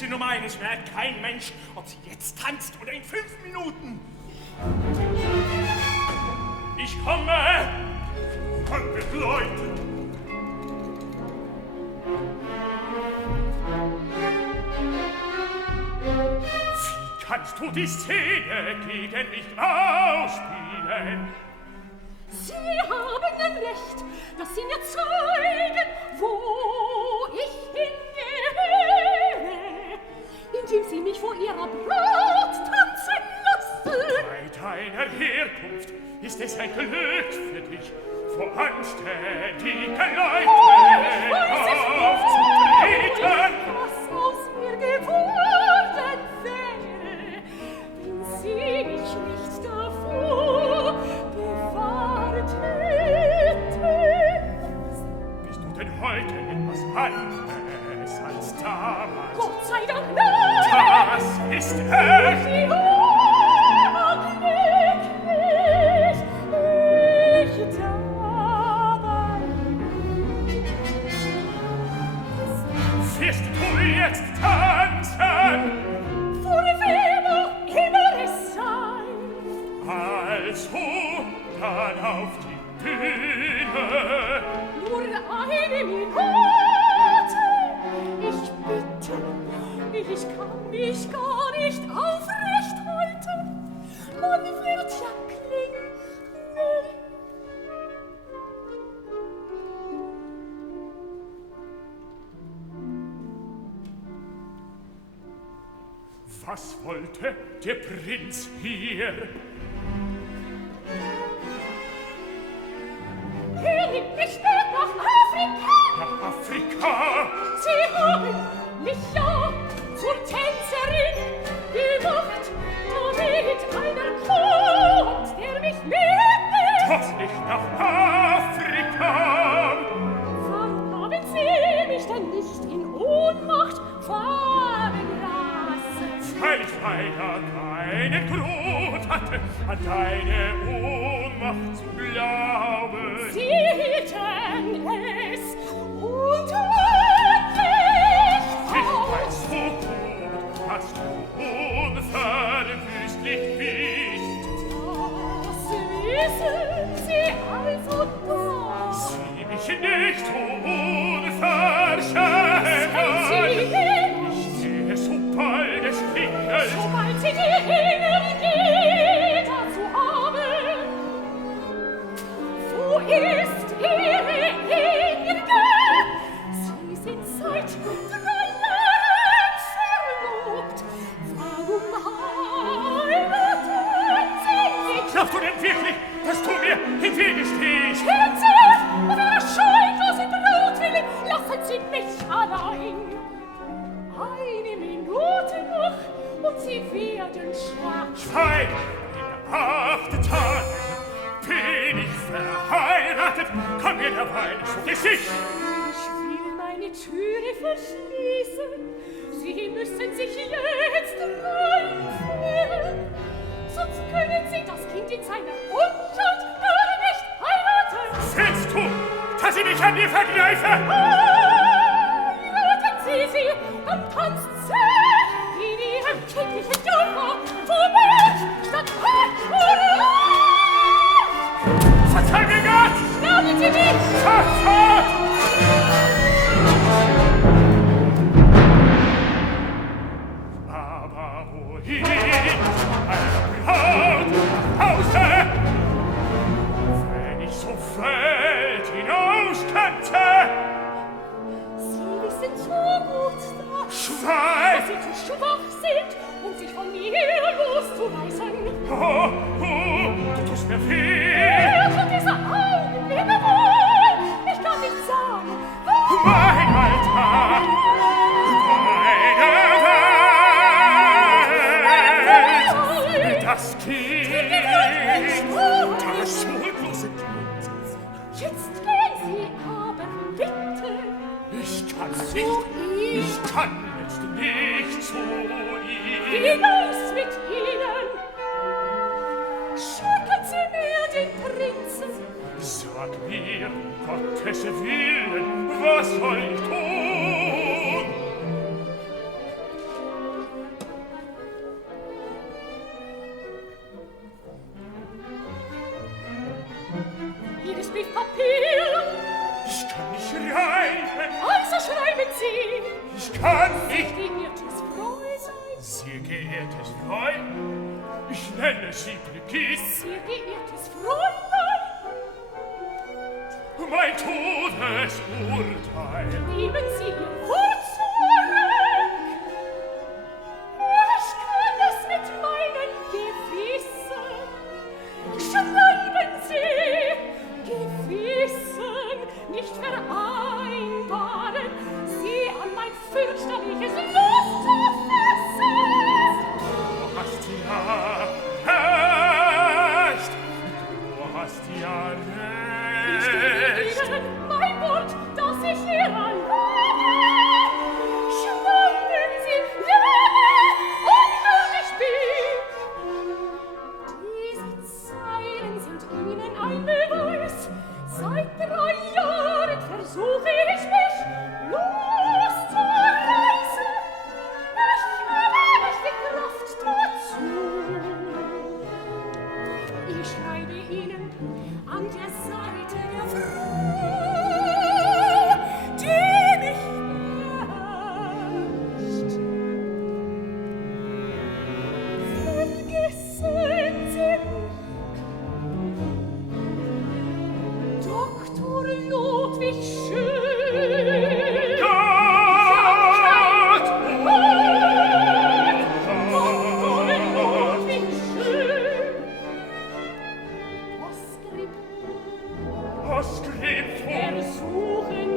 Nummer ein. Es merkt kein Mensch, ob sie jetzt tanzt oder in 5 Minuten. Ich komme! Und begleiten! Wie kannst du die Szene gegen mich ausspielen? Sie haben ein Recht, dass Sie mir zeigen, wo ich hingehöre, indem Sie mich vor Ihrer Braut tanzen lassen. Bei deiner Herkunft ist es ein Glück für dich, vor anständigen Leuten aufzutreten. Was aus mir geworden wäre, wenn Sie mich nicht davor bewahrt hätten. Bist du denn heute etwas anderes als damals? Gott sei Dank, nein! Das ist echt! Die glücklich, ich dabei. Wirst du jetzt tanzen? Vor wem auch immer es sei. Also dann auf die Bühne. Nur eine Minute, ich bitte, ich kann mich gar nicht aufrecht halten. Man wird ja klingen. Was wollte der Prinz hier? Er nimmt mich mit nach Afrika. Nach Afrika. Sie haben mich ja zur Tänzerin gemacht, damit einer kommt, der mich mitnimmt. Doch nicht nach Afrika. Warum haben Sie mich denn nicht in Ohnmacht fahren lassen? Weil ich leider keinen Grund hatte, an deine Ohnmacht zu glauben. Sie hielten es unter Ich weiß so gut, dass du unverwüstlich bist. Das wissen Sie also doch. Sieh mich nicht unverschämt. Sie Ich sehe so bald es klingelt. sobald Sie die Energie dazu haben, wo ist Ihre Inge? Sie sind seit 3 Jahren verlobt. Warum heiraten Sie nicht? Glaubst du denn wirklich, dass du mir im Wege stehst? Hören Sie, auf Ihrer scheidlosen Brautwillen lassen Sie mich allein. Eine Minute noch und Sie werden schwach. Schweig, in 8 Tagen bin ich verheiratet. Komm mir der Wein zu Gesicht. Ich will meine Türe verschließen. Sie müssen sich jetzt reinführen. Sonst können Sie das Kind in seiner Unschuld gar nicht heiraten. Willst du, dass ich mich an dir vergreife? Heiraten Sie sie, dann tanzt sie in ihrem kindlichen Jammer vor mich statt Verzeih mir Gott! Sterben Sie nicht! Sofort! Aber wohin? Braut nach Hause! Wenn ich so Welt hinaus könnte! Sie wissen so gut, Schweig! dass Sie zu schwach sind, um sich von mir loszureißen. Oh, du tust mir weh! Wer tut dieser Augenblicke wohl? Ich kann nicht sagen. Mein Alter! Meine Welt! Das Kind! Das schuldlose Kind! Jetzt gehen Sie aber bitte Ich kann zu nicht! ihm. Ich kann jetzt nicht zu ihm! Hinaus mit Ihnen! Schicken Sie mir den Prinzen! Sag mir, um Gottes Willen, was soll ich tun? Jedes Briefpapier! Ich kann nicht schreiben! Also schreiben Sie! Ich kann nicht! Geehrtes Fräulein! Sehr geehrtes Fräulein, ich nenne Sie Brigitte. Sehr geehrtes Fräulein! Mein Todesurteil. Nehmen Sie Ihr Wort zurück! Ich kann es mit meinem Gewissen. Schreiben Sie! Gewissen nicht vereinbaren, Sie an mein fürchterliches Lust zu fesseln. Du hast ja recht. Du hast ja Ich gebe recht. Ihnen mein Wort, dass ich Ihr erlaube. Schreiben Sie, lebe und ich bin. Diese Zeilen sind Ihnen ein Beweis. Seit 3 Jahren versuche ich mich loszureißen. Ich habe nicht die Kraft dazu. Ich schreibe Ihnen an der Seite der Frau, die mich beherrscht. Vergessen Sie nicht, Dr. Ludwig Schön. Gott! Dr. Ludwig Schön. Postscript. Postscriptum. Versuchen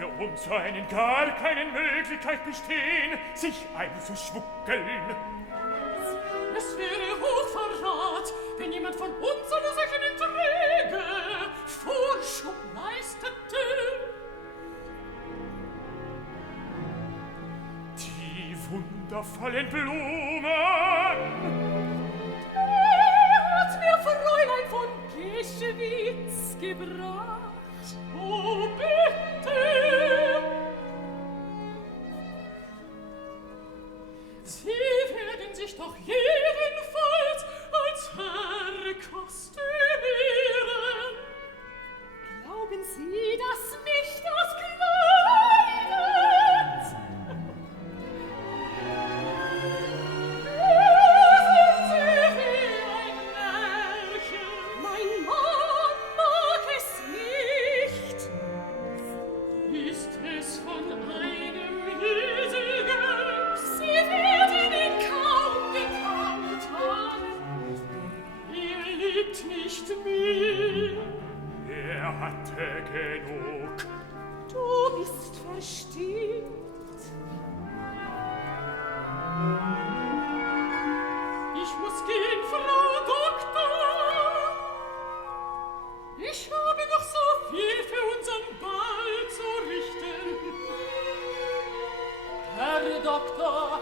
für uns einen gar keine Möglichkeit bestehen, sich einzuschmuggeln. Es wäre Hochverrat, wenn jemand von uns eine solche Intrige Vorschub leistete. Die wundervollen Blumen! Hat mir Fräulein von Geschwitz gebracht. Oh, bitte! Sie werden sich doch jedenfalls als Herr kostümieren. Glauben Sie, dass mich das kleidet? Sind Sie wie ein Märchen? Mein Mann mag es nicht. Ist es von einem Hiesigen? Sie werden ihn kaum gekannt haben. Er liebt nicht mehr. Er hatte genug. Du bist verstimmt. Ich muss gehen, Frau Doktor. Ich habe noch so viel für unseren Ball zu richten. Herr Doktor.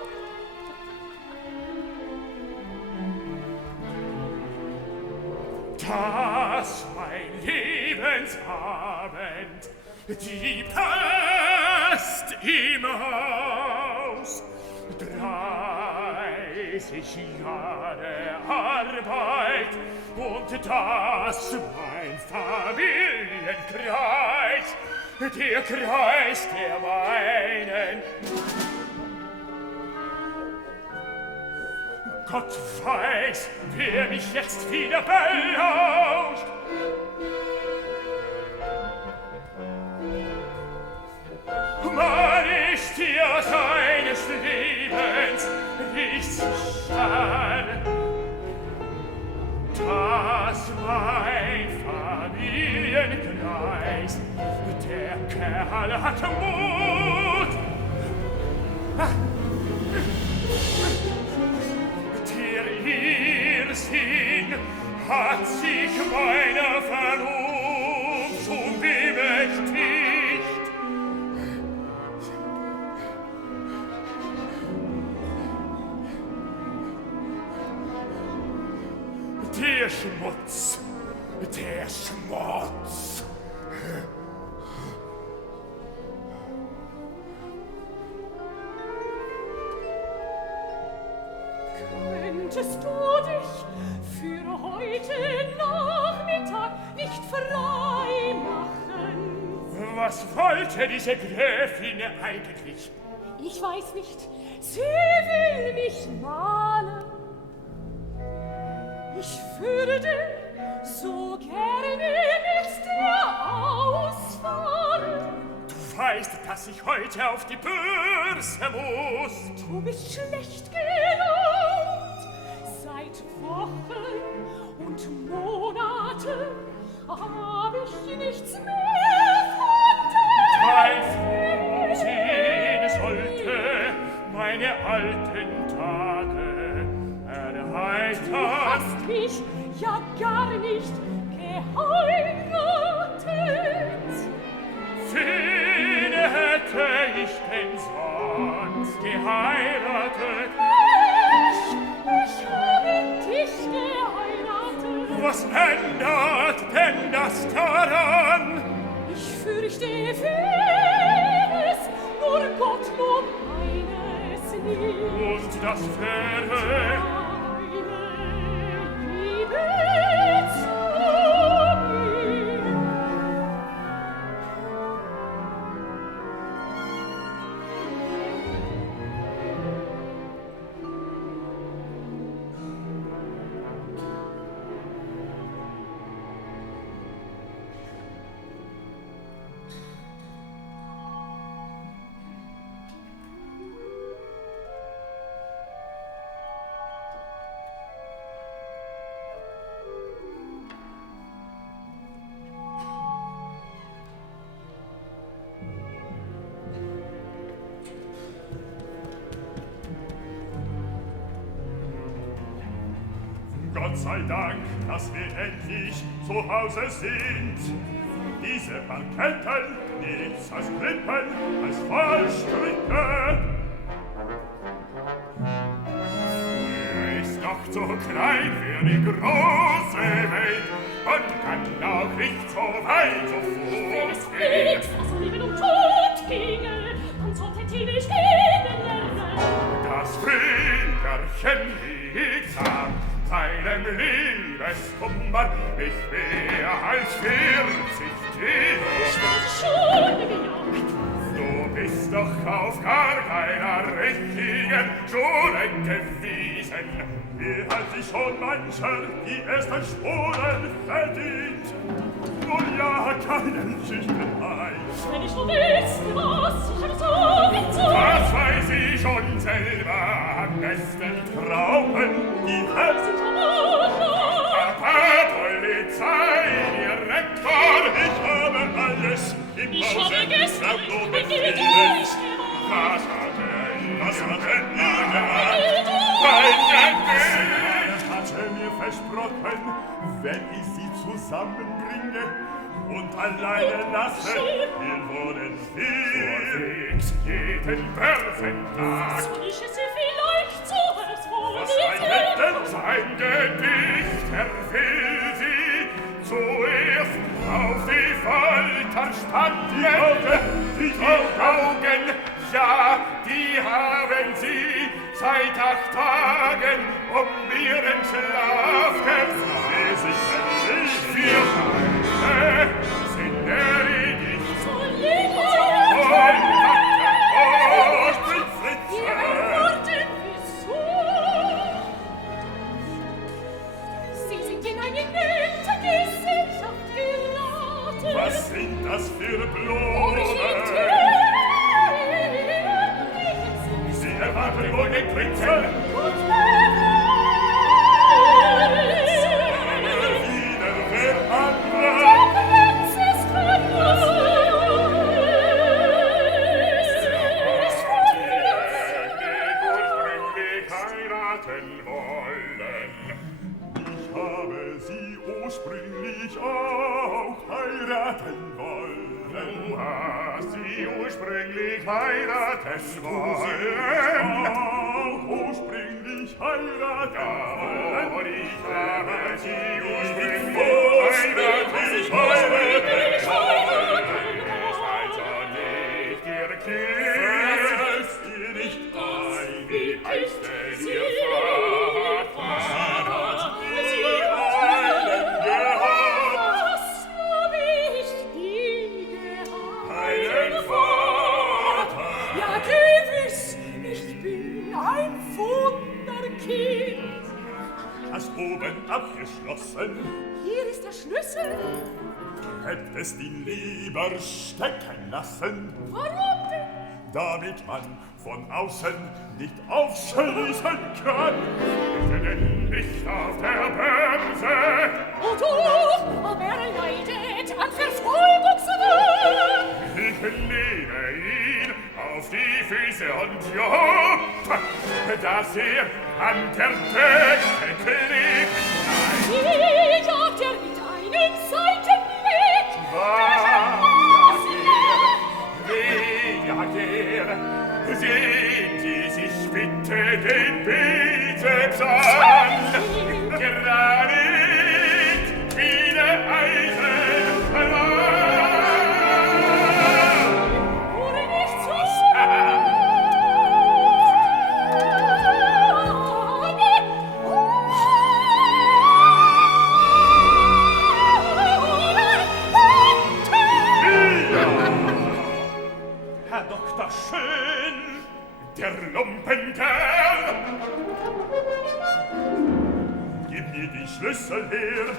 Das mein Lebensabend, die Pest im Haus. 30 Jahre Arbeit und das mein Familienkreis, der Kreis der meinen. Gott weiß, wer mich jetzt wieder belauscht. Man ist ja seines Lebens nicht sicher, dass mein Familienkreis, der Kerl hat Mut. Der Irrsinn hat sich meiner Verlobung bemächtigt. Der Schmutz, der Schmutz. Könntest du dich für heute Nachmittag nicht frei machen? Was wollte diese Gräfin eigentlich? Ich weiß nicht. Sie will mich malen. Ich würde so gerne mit dir ausfahren. Du weißt, dass ich heute auf die Börse muss. Du bist schlecht gelaunt. Seit Wochen und Monaten hab ich nichts mehr von Dein dir. Frohsinn sollte meine alten Tage erheitern. Du hast mich ja gar nicht geheiratet. Wen hätte ich denn sonst geheiratet? Ich habe dich geheiratet. Was ändert denn das daran? Ich fürchte vieles, nur Gottlob eines nicht. Und das wäre Deine Liebe zu mir. Gott sei Dank, dass wir endlich zu Hause sind. Diese Parketten, nichts als Klippen, als Fallstricke. Ist doch zu klein für die große Welt und kann auch nicht so weit zu Wenn es Fuß gehen. nichts aus Leben und Tod ginge, dann sollte die nicht gehen lernen. Das Brüderchen liegt samt seinem Liebeskummer nicht mehr als 40 Ich Kilo. bin schon gejagt. Du bist doch auf gar keiner richtigen Schule gewiesen. Hier hat sich schon mancher die ersten Spuren verdient. Nun ja, keinen schüchtern Eid. Wenn ich nur wüsste, was ich habe so nicht so. Das weiß ich schon selber am besten Trauben, die Herzen. Sind Hammer. Polizei, Direktor, ich habe alles im Ich Hause. habe gestern verloren mit dir vieles. durchgemacht. Was hatte ihr gemacht? Mein Geld hatte mir versprochen, wenn ich sie zusammenbringe und alleine lasse, wir wollen fix jeden Börsentag. Soll ich es ihr vielleicht so Was ein denn sein Gedicht erfüllt sie zuerst auf die Folter spannen. Die Augen, ja, die haben sie seit 8 Tagen ihren Schlaf gefragt. Sie verliebt für meine sind erledigt. So lieb und Oh, so oh, ich bin Ihr Fritze. Worten wieso? Sie sind in eine nette Gesellschaft geraten. Was sind das für Und ich Blumen? Sie erwarten wohl den Prinzen. Wieder wer andere. Ursprünglich heiraten wollen. Ich habe sie ursprünglich auch heiraten wollen. Du hast sie ursprünglich heiraten wollen. Auch ursprünglich heiraten wollen. Und ich habe sie ursprünglich heiraten wollen. Ist also nicht ihr Kind. Fällt ihr nicht ein, wie heißt denn ihr Vater? Sie einen gehabt. Einen Vater. Ja, gewiss, ich bin ein Wunderkind. Hast oben abgeschlossen, Hier ist der Schlüssel. hättest ihn lieber stecken lassen, Warum denn? damit man von außen nicht aufschließen kann. Ich bin nicht auf der Bremse. Und du, aber er leidet an Verfolgungswahn. Ich nehme ihn auf die Füße und ja, dass er an der Decke klebt. Wie jagt er mit einem Seitenblick? Wie jagt er? Sehen Sie sich bitte den Bizeps an. Gerade wie der Eisen. Wurde nicht so. Herr Dr. Schön, der Lumpenkerl. Gib mir die Schlüssel her.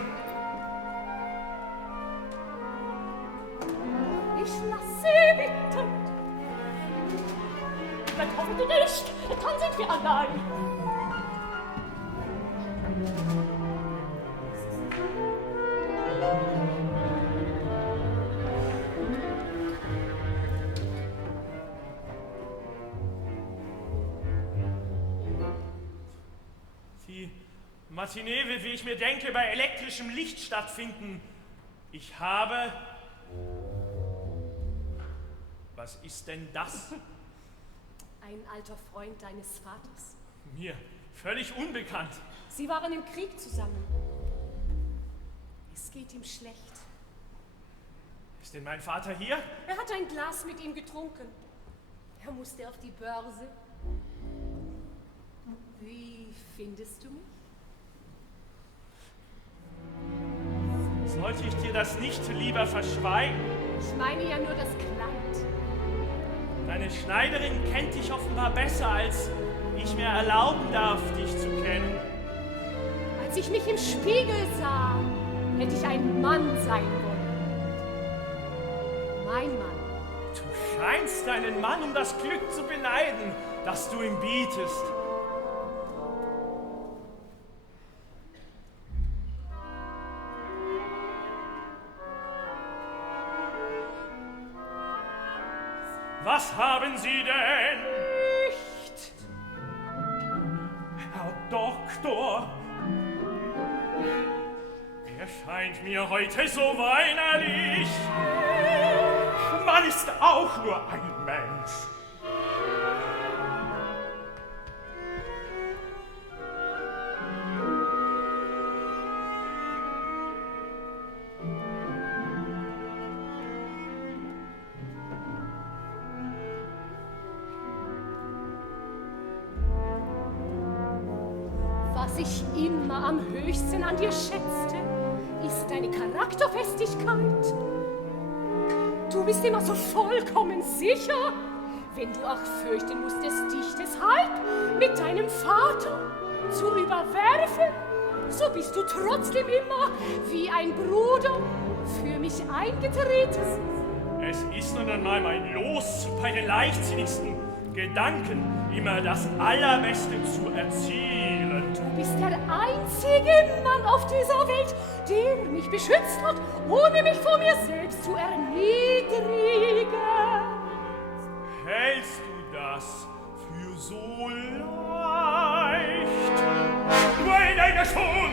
Ich lasse bitten. Dann hoffen du nicht, dann sind wir allein. Matinee wird, wie ich mir denke, bei elektrischem Licht stattfinden. Ich habe... Was ist denn das? Ein alter Freund deines Vaters. Mir völlig unbekannt. Sie waren im Krieg zusammen. Es geht ihm schlecht. Ist denn mein Vater hier? Er hat ein Glas mit ihm getrunken. Er musste auf die Börse. Wie findest du mich? Sollte ich dir das nicht lieber verschweigen? Ich meine ja nur das Kleid. Deine Schneiderin kennt dich offenbar besser, als ich mir erlauben darf, dich zu kennen. Als ich mich im Spiegel sah, hätte ich ein Mann sein wollen. Mein Mann. Du scheinst deinen Mann um das Glück zu beneiden, das du ihm bietest. Was haben Sie denn? Nicht. Herr Doktor, er scheint mir heute so weinerlich. Man ist auch nur ein Mensch. Was ich immer am höchsten an dir schätzte, ist deine Charakterfestigkeit. Du bist immer so vollkommen sicher, wenn du auch fürchten musstest, dich deshalb mit deinem Vater zu überwerfen, so bist du trotzdem immer wie ein Bruder für mich eingetreten. Es ist nun einmal mein Los, bei den leichtsinnigsten Gedanken immer das Allerbeste zu erzielen. Du bist der einzige Mann auf dieser Welt, der mich beschützt hat, ohne mich vor mir selbst zu erniedrigen. Hältst du das für so leicht? Nein, schon!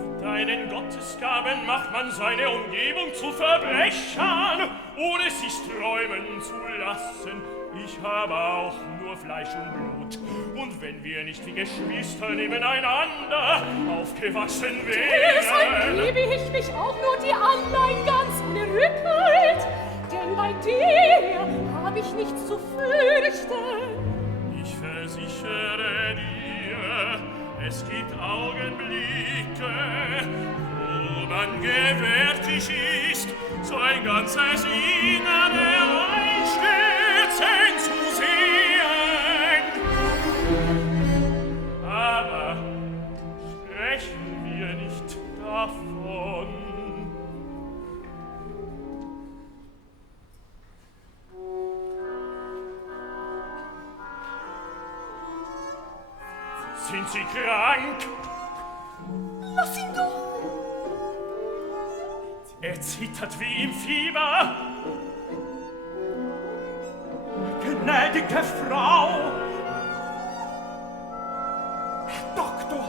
Mit deinen Gottesgaben macht man seine Umgebung zu Verbrechern, ohne sich träumen zu lassen. Ich habe auch nur Fleisch und Blut, und wenn wir nicht wie Geschwister nebeneinander aufgewachsen Deshalb wären... liebe ich mich auch nur die anderen ganz ohne Rückhalt, denn bei dir habe ich nichts zu fürchten. Ich versichere dir, es gibt Augenblicke, wo man gewärtig ist, so ein ganzes Innere einstürzen zu sehen. Aber sprechen wir nicht davon. Sind Sie krank? Lass ihn doch! Er zittert wie im Fieber. Gnädige Frau! Herr Doktor!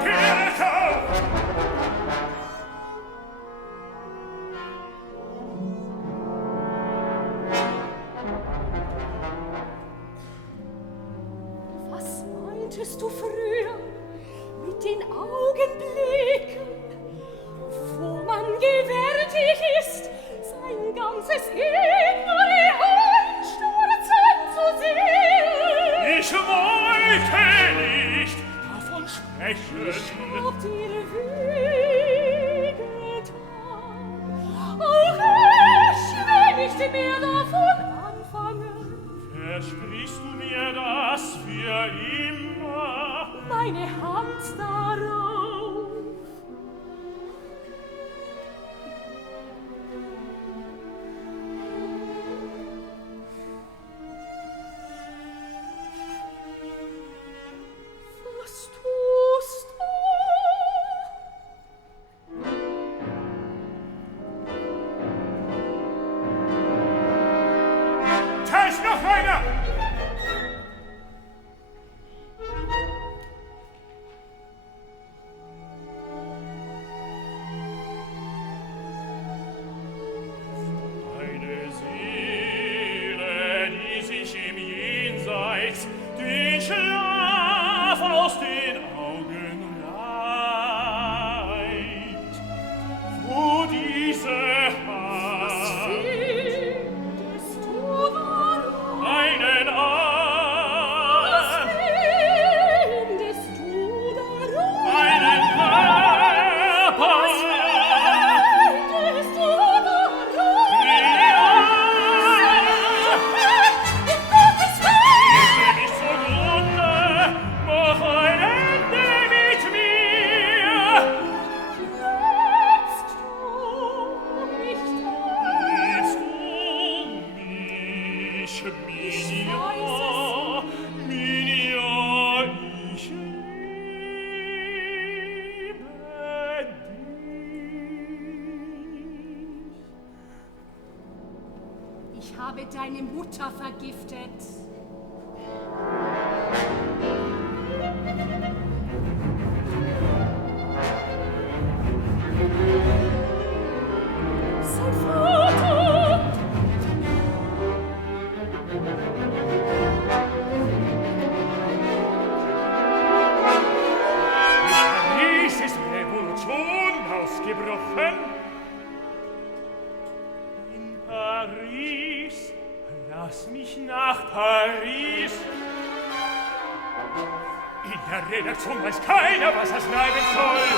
Kirche! Was meintest du früher mit den Augenblicken, wo man gewärtig ist, sein ganzes Innere einstürzen zu sehen? Ich wollte nicht davon sprechen. Ich hab dir wehgetan, auch ich will nicht mehr davon anfangen. Versprichst du mir das für immer? Meine Hand darauf. Was tust du? Da ist noch einer! habe deine Mutter vergiftet. Sein Vater! In Paris ist Revolution ausgebrochen. In Paris, lass mich nach Paris. In der Redaktion weiß keiner, was das bleiben soll.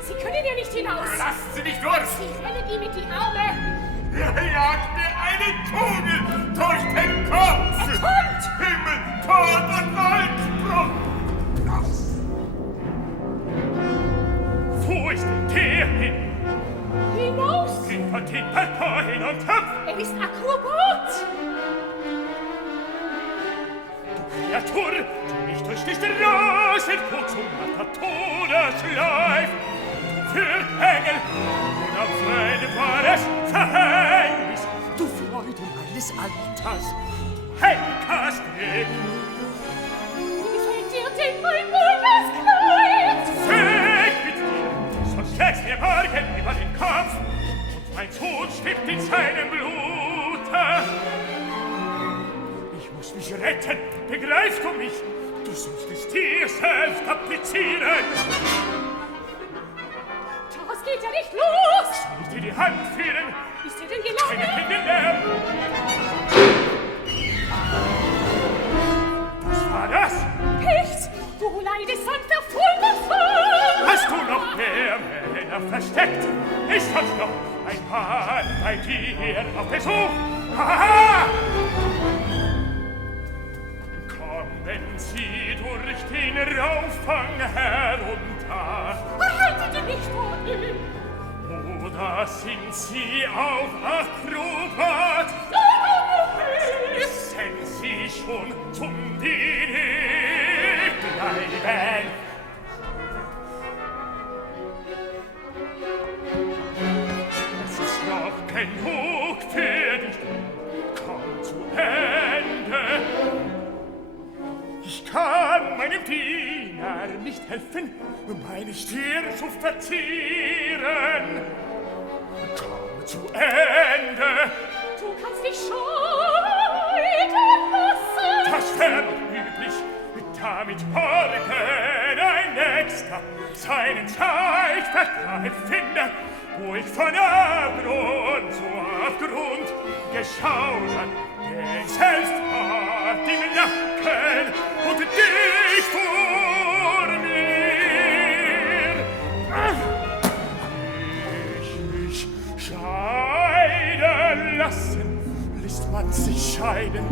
Sie können ja nicht hinaus. Lasst sie nicht durch! Sie rennen ihm in die Arme. Er jagt mir eine Kugel durch den Kopf! Er kommt! Himmel, Tod und Waldspruch! Wo ist denn der hin? Hinaus! Hinter den Balkon hinunter! Er ist Akrobat! Kreatur, die mich durch die Straßen kurz zum Tode schleift. Du Engel, unabwendbares Verhängnis, du Freude meines Alters, du Henkersteg. Wie gefällt dir denn mein neues Kleid? Weg mit dir, sonst schlägst mir morgen über den Kopf und mein Tod schwimmt in seinem Blute. Ich muss mich retten, begreifst du mich? Du sollst es dir selbst applizieren. Das geht ja nicht los! Soll ich dir die Hand führen? Ist dir denn Keine gelungen? Kinder. Was war das? Nichts! Du leidest an Verfolgungsfall! Hast du noch mehr Männer versteckt? Ist sonst noch ein Mann bei dir auf Besuch? Haha! Kommen Sie durch den Rauffang herunter. Haltet ihr mich vor ihm! Oder sind Sie auch Akrobat? Sind Sie schon zum Diner bleiben? Es ist noch genug für dich, komm zu Ende. Ich kann meinem Diener nicht helfen, meine Stirn zu verzieren. Komm zu Ende. Du kannst dich scheiden lassen! Das wäre noch üblich, damit morgen ein Nächster seinen Zeitvertrag finde, wo ich von Abgrund zu Abgrund geschaudert, den selbst hart im Nacken und dich vor mir. Ich mich scheiden lassen, lässt man sich scheiden,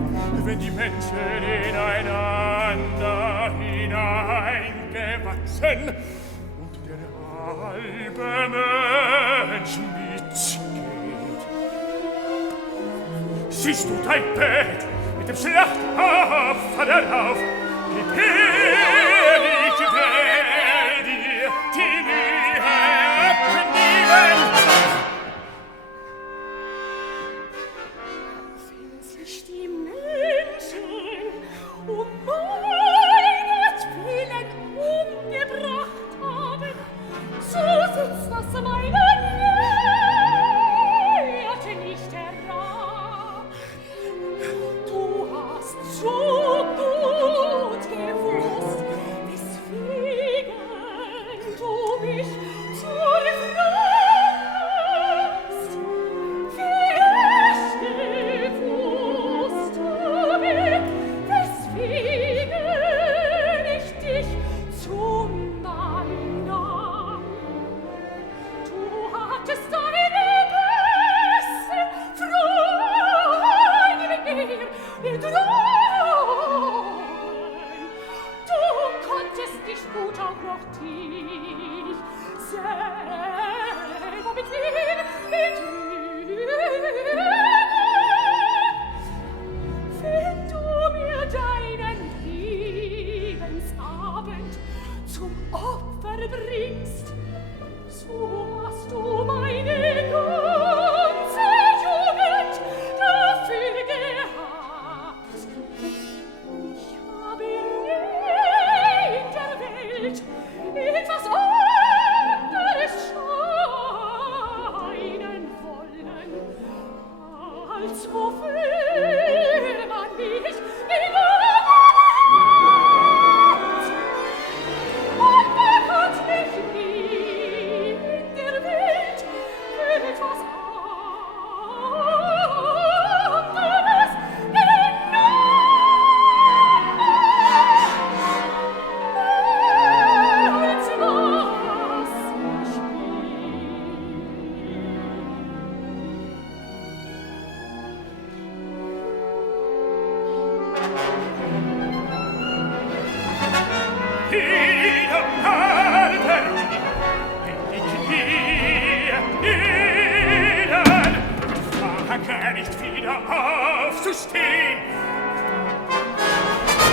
wenn die Menschen ineinander hineingewachsen und der halbe Mensch mitgeht. Siehst du dein Bett mit dem Schlachtopfer darauf? Gib her, ich will dir die Mühe abnehmen. Wenn sich die Menschen um meinetwillen umgebracht haben, so sitzt das meiner Werte nicht herab. Du hast so gut gewusst, nicht wieder aufzustehen.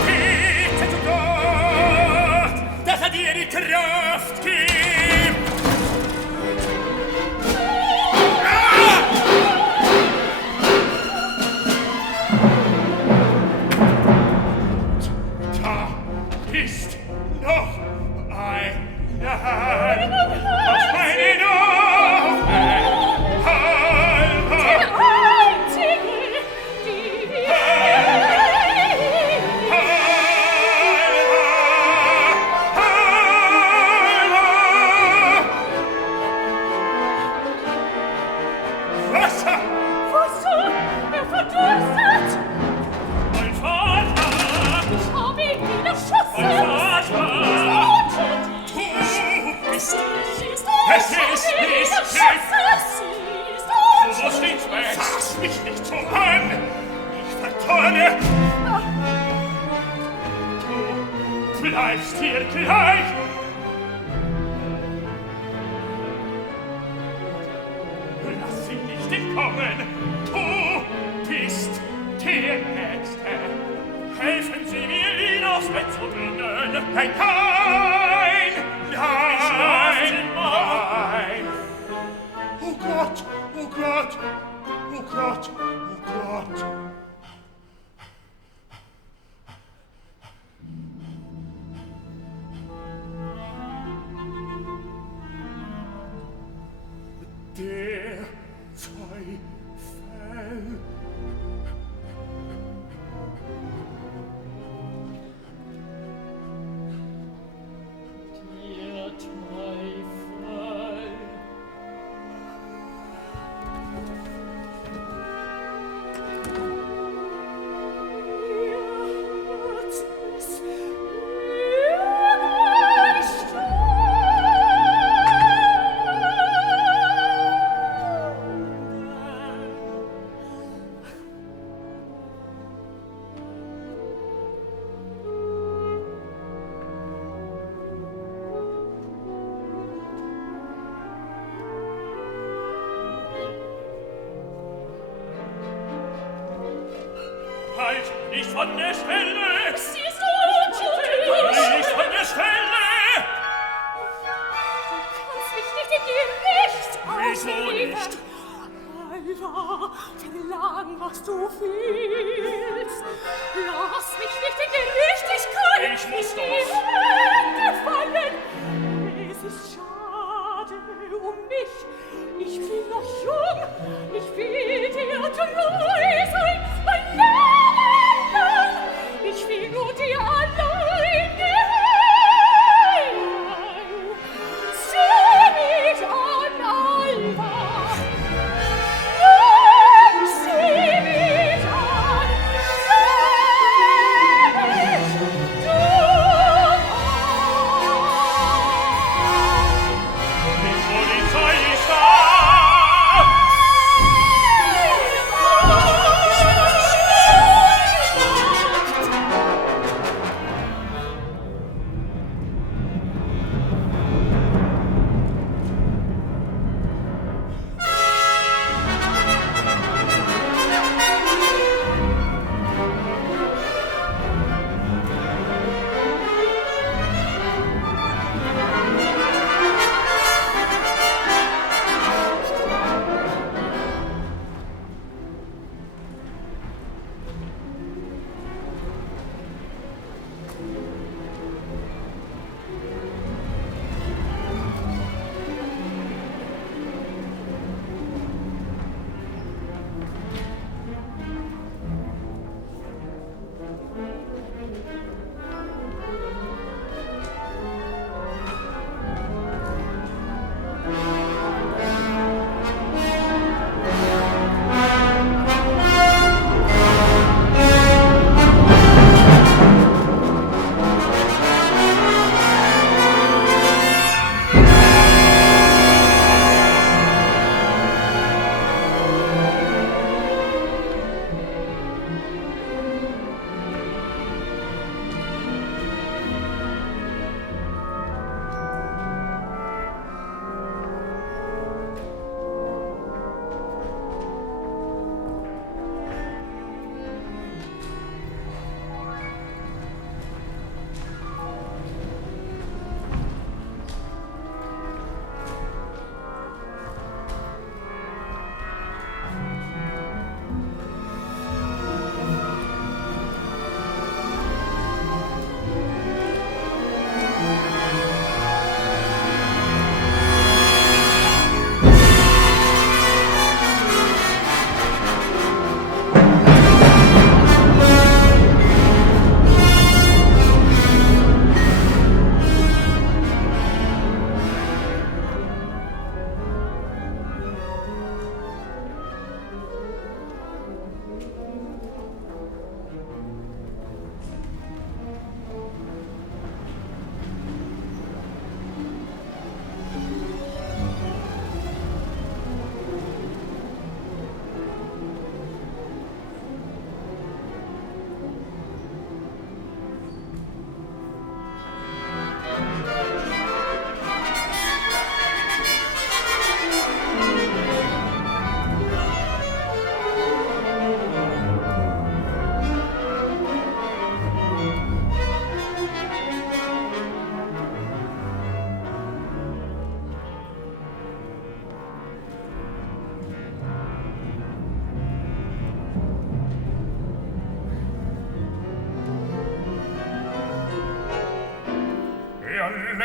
Bitte zu Gott, dass er dir die Kraft gibt. Da ist noch eine Hand auf meinen Augen. Es ist nicht du musst nicht weg. Fass mich nicht so an. Ich vertonne. Du bleibst hier gleich. Lass ihn nicht entkommen. Du bist der Nächste. Helfen Sie mir, ihn aufs Bett zu bringen. Nein, nein, nein, nein. Oh Gott, oh Gott, oh Gott, oh Gott. Der Teufel. Nicht von der Stelle! Siehst du, Judy? Nicht von der Stelle! Du kannst mich nicht in die Licht Wieso nicht? Alva, verlang, was du fühlst. Lass mich nicht in Gerechtigkeit Ich muss doch. in die Hände fallen. Es ist schade um mich. Ich bin noch jung. Ich will dir treu sein. Mein Leben lang. Ich will nur dir allein gehören. Sieh mich an, Alva. Sieh mich an. Seh mich, du Die Polizei ist da!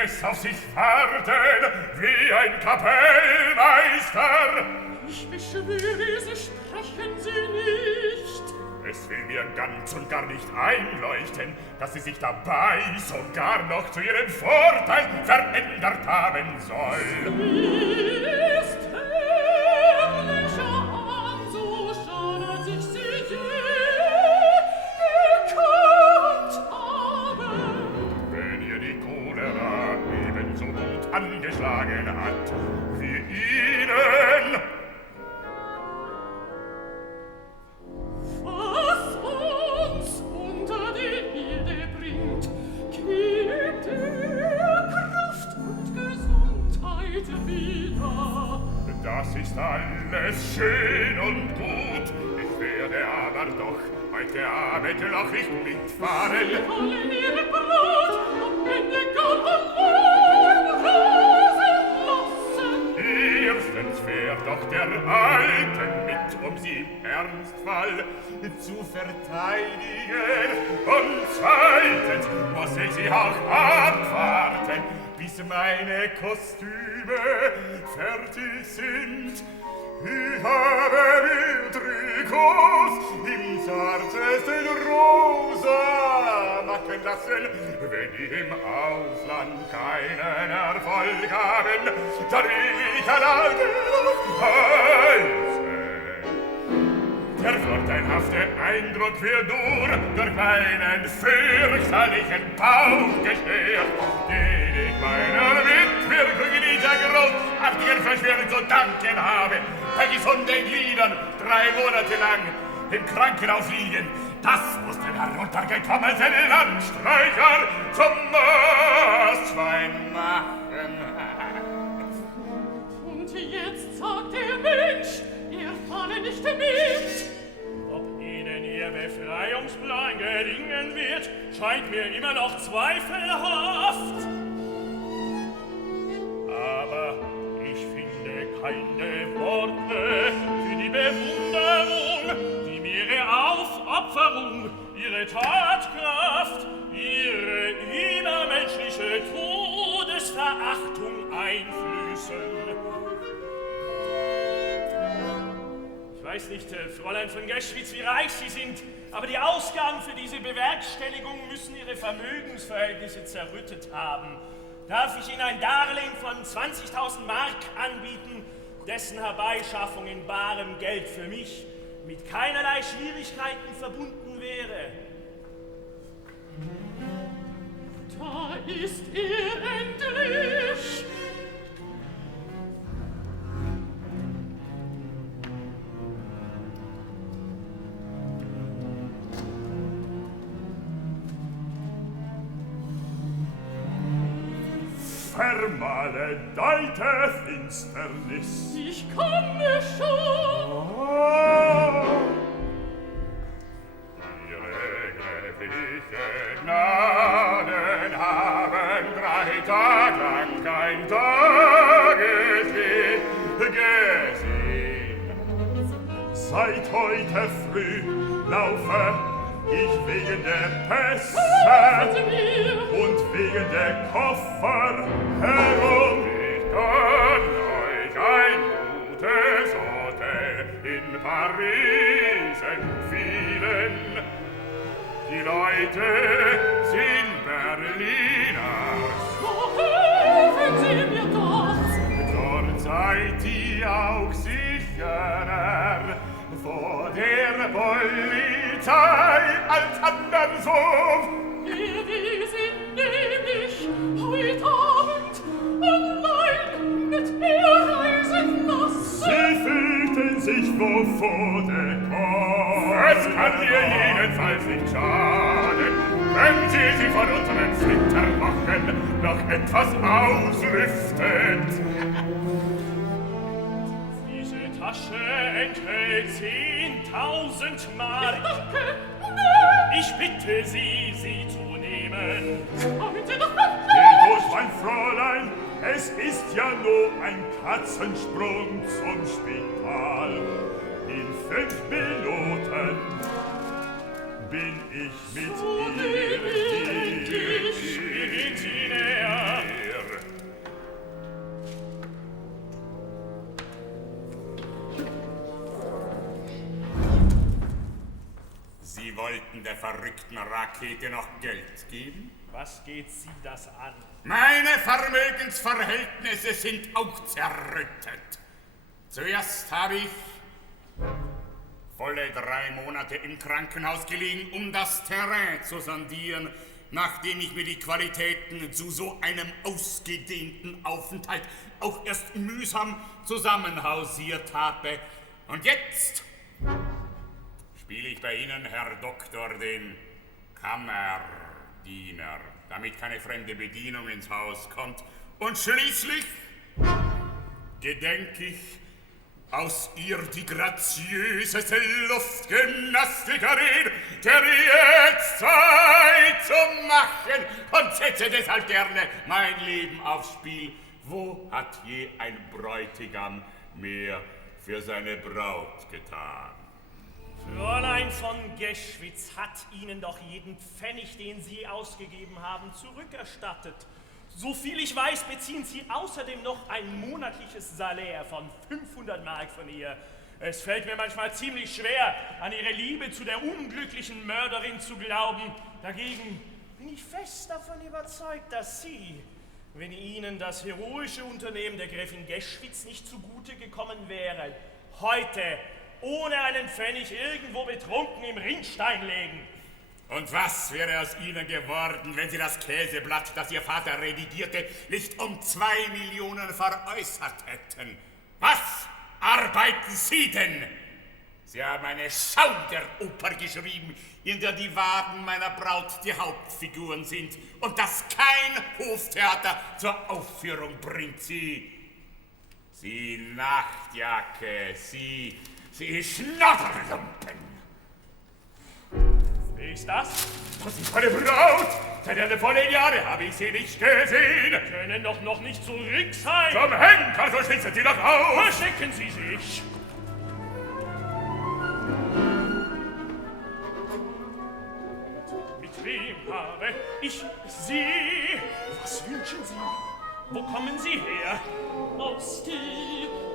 es auf sich warten, wie ein Kapellmeister. Ich beschwöre, Sie sprechen Sie nicht. Es will mir ganz und gar nicht einleuchten, dass sie sich dabei sogar noch zu ihrem Vorteil verändert haben soll. Sie ist herrlicher an, so schadet sich sie je gekannt haben. Wenn ihr die Cholera ebenso gut angeschlagen hat wie ihnen, was uns unter die Erde bringt, gibt ihr Kraft und Gesundheit wieder. das ist alles schön und gut. Ich werde aber doch heute Abend noch nicht mitfahren. Sie wollen ihre Brut am Ende gar allein rasen lassen. Erstens fährt doch der Alte mit, um sie im Ernstfall zu verteidigen. Und zweitens muss ich sie auch abwarten, bis meine Kostüme fertig sind. Ich habe mir Trikots im zartesten Rosa machen lassen. Wenn die im Ausland keinen Erfolg haben, dann will ich alleine noch heißen. Der vorteilhafte Eindruck wird nur durch meinen fürchterlichen Bauch gestört, den ich meiner Mitwirkung in dieser großartigen Verschwörung zu danken habe. Bei gesunden Gliedern 3 Monate lang im Krankenhaus liegen, das muss den heruntergekommenen Landstreicher zum Maßschwein machen. Und jetzt sagt der Mensch, ihr falle nicht mit. Ob Ihnen Ihr Befreiungsplan gelingen wird, scheint mir immer noch zweifelhaft. Aber ich finde keine Worte für die Bewunderung, die mir Ihre Aufopferung, Ihre Tatkraft, Ihre übermenschliche Todesverachtung einflößen. Ich weiß nicht, Fräulein von Geschwitz, wie reich Sie sind, aber die Ausgaben für diese Bewerkstelligung müssen Ihre Vermögensverhältnisse zerrüttet haben. Darf ich Ihnen ein Darlehen von 20.000 Mark anbieten, dessen Herbeischaffung in barem Geld für mich mit keinerlei Schwierigkeiten verbunden wäre? Da ist er endlich! Vermaledeite Finsternis. Ich komme schon! Ihre gnädige Gnaden haben 3 Tag lang kein Tageslicht gesehen. Seit heute früh laufe ich wegen der Pässe und wegen der Koffer herum. Ich kann euch ein gutes Hotel in Paris empfehlen. Die Leute sind Berliner. So helfen Sie mir doch! Dort seid ihr auch sicherer vor der Polizei als anderswo. Wir sind nämlich heute Abend allein mit ihr reisen lassen. Sie fühlten sich wohl vor der Kopf. Es kann ihr jedenfalls nicht schaden, wenn Sie sie von unseren Flitterwochen noch etwas auslüftet. Diese Tasche enthält 10.000 Mark. Ich bitte Sie, sie zu nehmen. Kommen Sie doch an! Geht durch, mein Fräulein, es ist ja nur ein Katzensprung zum Spital. In 5 Minuten bin ich mit ihr hier. wollten der verrückten Rakete noch Geld geben? Was geht Sie das an? Meine Vermögensverhältnisse sind auch zerrüttet. Zuerst habe ich volle 3 Monate im Krankenhaus gelegen, um das Terrain zu sondieren, nachdem ich mir die Qualitäten zu so einem ausgedehnten Aufenthalt auch erst mühsam zusammenhausiert habe. Und jetzt spiele ich bei Ihnen, Herr Doktor, den Kammerdiener, damit keine fremde Bedienung ins Haus kommt. Und schließlich gedenke ich, aus ihr die graziöseste Luftgymnastikerin der Jetztzeit zu machen und setze deshalb gerne mein Leben aufs Spiel. Wo hat je ein Bräutigam mehr für seine Braut getan? Fräulein von Geschwitz hat Ihnen doch jeden Pfennig, den Sie ausgegeben haben, zurückerstattet. Soviel ich weiß, beziehen Sie außerdem noch ein monatliches Salär von 500 Mark von ihr. Es fällt mir manchmal ziemlich schwer, an Ihre Liebe zu der unglücklichen Mörderin zu glauben. Dagegen bin ich fest davon überzeugt, dass Sie, wenn Ihnen das heroische Unternehmen der Gräfin Geschwitz nicht zugute gekommen wäre, heute ohne einen Pfennig irgendwo betrunken im Rinnstein legen. Und was wäre aus Ihnen geworden, wenn Sie das Käseblatt, das Ihr Vater redigierte, nicht um 2 Millionen veräußert hätten? Was arbeiten Sie denn? Sie haben eine Schauderoper geschrieben, in der die Waden meiner Braut die Hauptfiguren sind und das kein Hoftheater zur Aufführung bringt. Sie Nachtjacke, Sie Schnatterlumpen. Wie ist das? Das ist meine Braut! Seit einer vollen Jahre habe ich sie nicht gesehen! Können doch noch nicht zurück sein! Zum Henker, so schlitzen Sie doch auf! Verstecken Sie sich! Mit wem habe ich Sie? Was wünschen Sie? Wo kommen Sie her? Aus der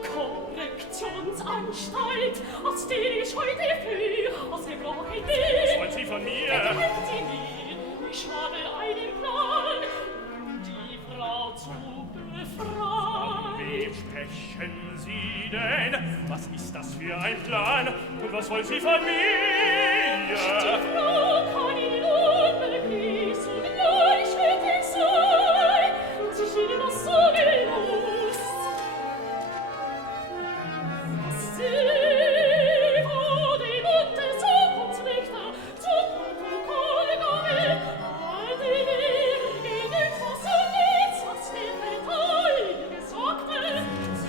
Korrektionsanstalt, aus der ich heute fliehe, aus dem Loch in Was wollen Sie von mir? Helfen Sie mir, ich habe einen Plan, um die Frau zu befreien. Von wem sprechen Sie denn? Was ist das für ein Plan? Und was wollen Sie von mir? Die Frau kann Ihnen unmöglich so gleichgültig sein, und ich Ihnen das so gelust. Was Sie wurde im Untersuchungsrichter zum Protokoll gegangen, all die Lehre gegen Fass und nichts, was der Verteidiger sagte.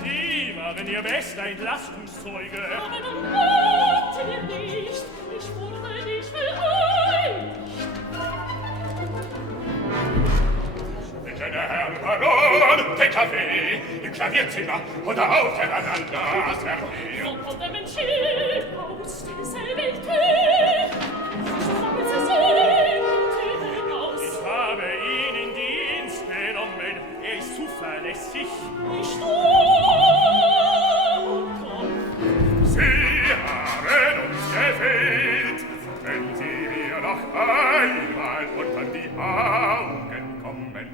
Sie waren Ihr bester Entlastungszeuge. Aber nun glaubte ihr nicht, ich wurde nicht beeiligt. Bitte, der Herr Baron, den Kaffee im Klavierzimmer oder auf der Veranda, Servier. Wo kommt der Mensch hin? Aus derselben Tür. Kommen Sie sehen, hinaus. Ich habe ihn in Dienst genommen. Er ist zuverlässig. Ich komm. Sie haben uns gefehlt, wenn Sie mir noch einmal unter die Augen kommen,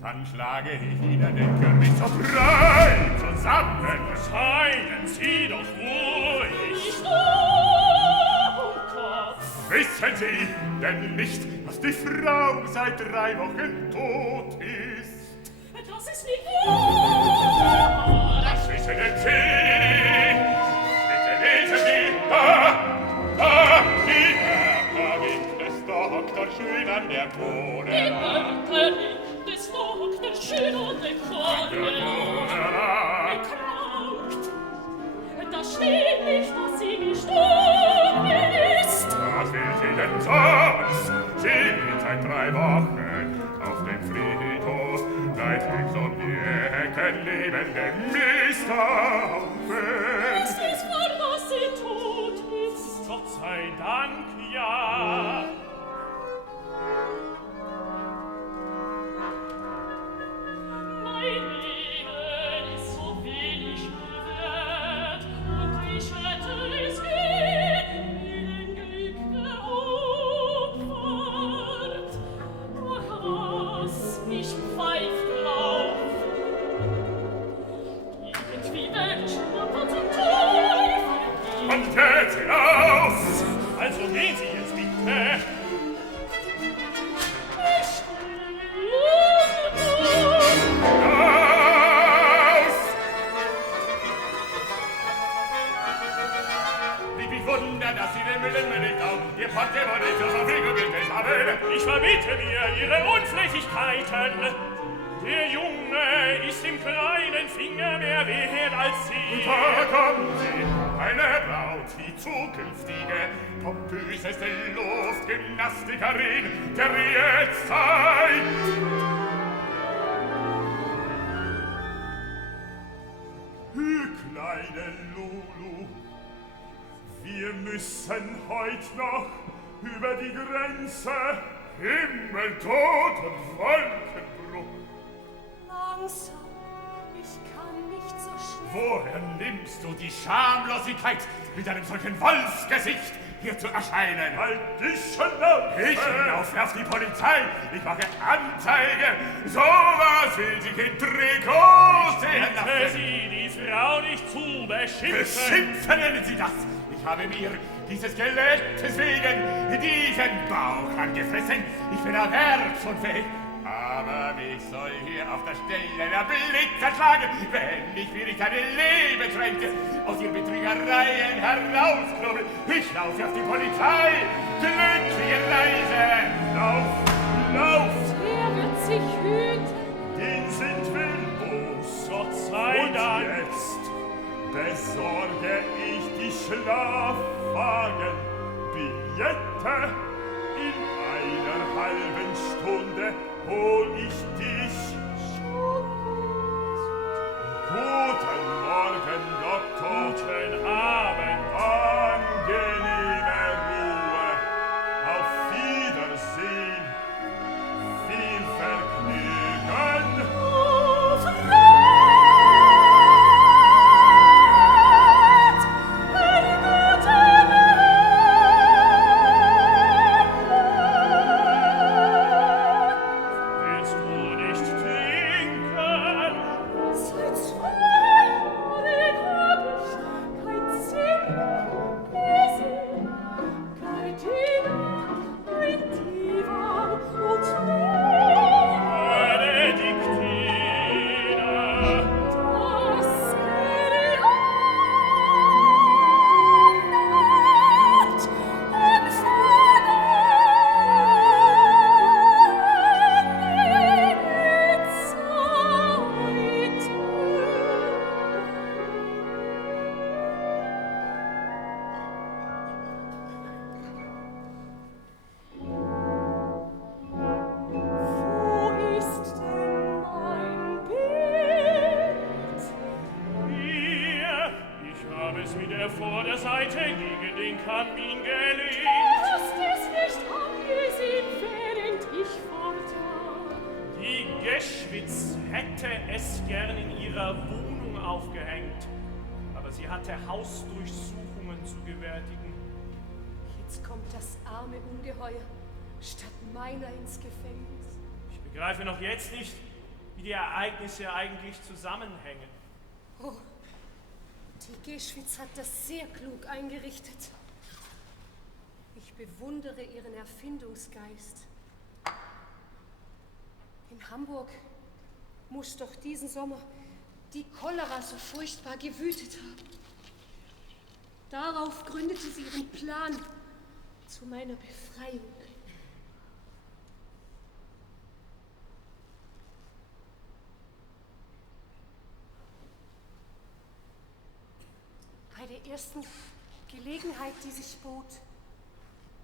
dann schlage ich Ihnen den Kürbis so frei zusammen. Seien Sie doch ruhig. Ich komm. Wissen Sie denn nicht, dass die Frau seit 3 Wochen tot ist? Das ist nicht wahr. Das wissen denn Sie? Bitte lesen Sie, die Mörderin des Doktor schön an der Die Krone lag. Mörderin des Doktors schön an der Krone lag. Gekrankt. Das steht nicht, dass sie gestorben ist. Was will sie denn sonst? Sie liegt seit 3 Wochen auf dem Friedhof, seit links um die Ecken lebende Misthaufen. Es ist wahr, dass sie tot ist. Gott sei Dank, ja. Mein Leben ist so wenig wert, und ich hätte es gern, Glück geohnt. mich Wunder, dass Sie den Willen mir nicht glauben, Ihr Portemonnaie zur Verfügung gestellt haben. Ich verbiete mir Ihre Unflächigkeiten. Der Junge ist im kleinen Finger mehr wert als Sie. Da kommen Sie, eine Braut, die zukünftige, pompöseste Luftgymnastikerin der Jetztzeit. Kleine Lulu, wir müssen heut noch über die Grenze. Himmel, Tod und Wolkenbruch. Langsam, ich kann nicht so schnell. Woher nimmst du die Schamlosigkeit, mit einem solchen Wolfsgesicht hier zu erscheinen? Halt dich Schnauze! Ich laufe auf die Polizei, ich mache Anzeige. Sowas will sich in Trikot sehen Bitte lassen. Sie, die Frau nicht zu beschimpfen. Beschimpfen nennen Sie das. Ich habe mir dieses Skelettes wegen diesen Bauch angefressen. Ich bin erwerbsunfähig. Aber mich soll hier auf der Stelle der Blitz erschlagen, wenn ich mir nicht eine Lebensrente aus ihren Betrügereien herausknubbel. Ich laufe auf die Polizei. Glückliche Reise. Lauf, lauf. Er wird sich hüten. Den sind wir los. Gott sei Und Dank. jetzt besorge ich die Schlafwagen-Billette. In einer halben Stunde hol ich dich. Guten Morgen, Doktor. Guten Abend. Angenehme Ruhe. Auf Wiedersehen. Viel Vergnügen. Willst du nicht trinken? Seit 2 Jahren hab ich kein Zimmer gesehen. Gardina, ein Divan und Benediktine. das Geliat und Wo ist denn mein Bild? Hier, ich habe es mit der Vorderseite gegen den Kamin gelegt. Du hast es nicht angesehen, während ich fort war. Die Geschwitz hätte es gern in ihrer Wohnung aufgehängt, aber sie hatte Hausdurchsuchungen zu gewärtigen. Jetzt kommt das arme Ungeheuer statt meiner ins Gefängnis. Ich begreife noch jetzt nicht, wie die Ereignisse eigentlich zusammenhängen. Oh, die Geschwitz hat das sehr klug eingerichtet. Ich bewundere ihren Erfindungsgeist. In Hamburg muss doch diesen Sommer die Cholera so furchtbar gewütet haben. Darauf gründete sie ihren Plan zu meiner Befreiung. Bei der ersten Gelegenheit, die sich bot,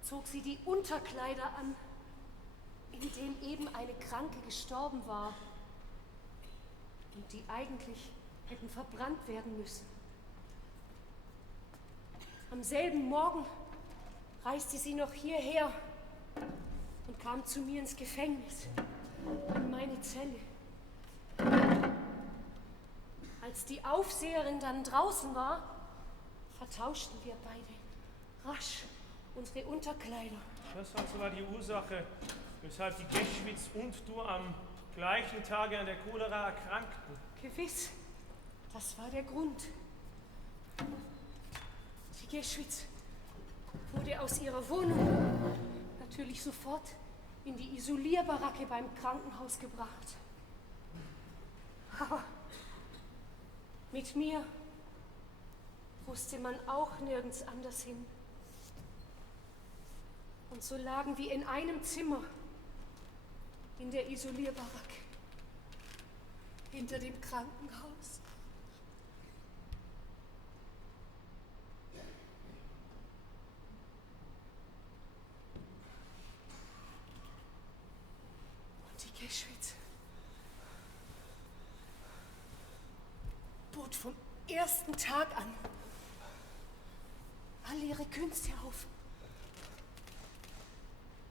zog sie die Unterkleider an, in denen eben eine Kranke gestorben war und die eigentlich hätten verbrannt werden müssen. Am selben Morgen reiste sie noch hierher und kam zu mir ins Gefängnis, in meine Zelle. Als die Aufseherin dann draußen war, vertauschten wir beide rasch unsere Unterkleider. Das also war die Ursache, weshalb die Geschwitz und du am gleichen Tage an der Cholera erkrankten. Gewiss, das war der Grund. Die Geschwitz wurde aus ihrer Wohnung natürlich sofort in die Isolierbaracke beim Krankenhaus gebracht. Aber mit mir wusste man auch nirgends anders hin. Und so lagen wir in einem Zimmer in der Isolierbaracke hinter dem Krankenhaus. Und die Geschwitz bot vom ersten Tag an all ihre Künste auf,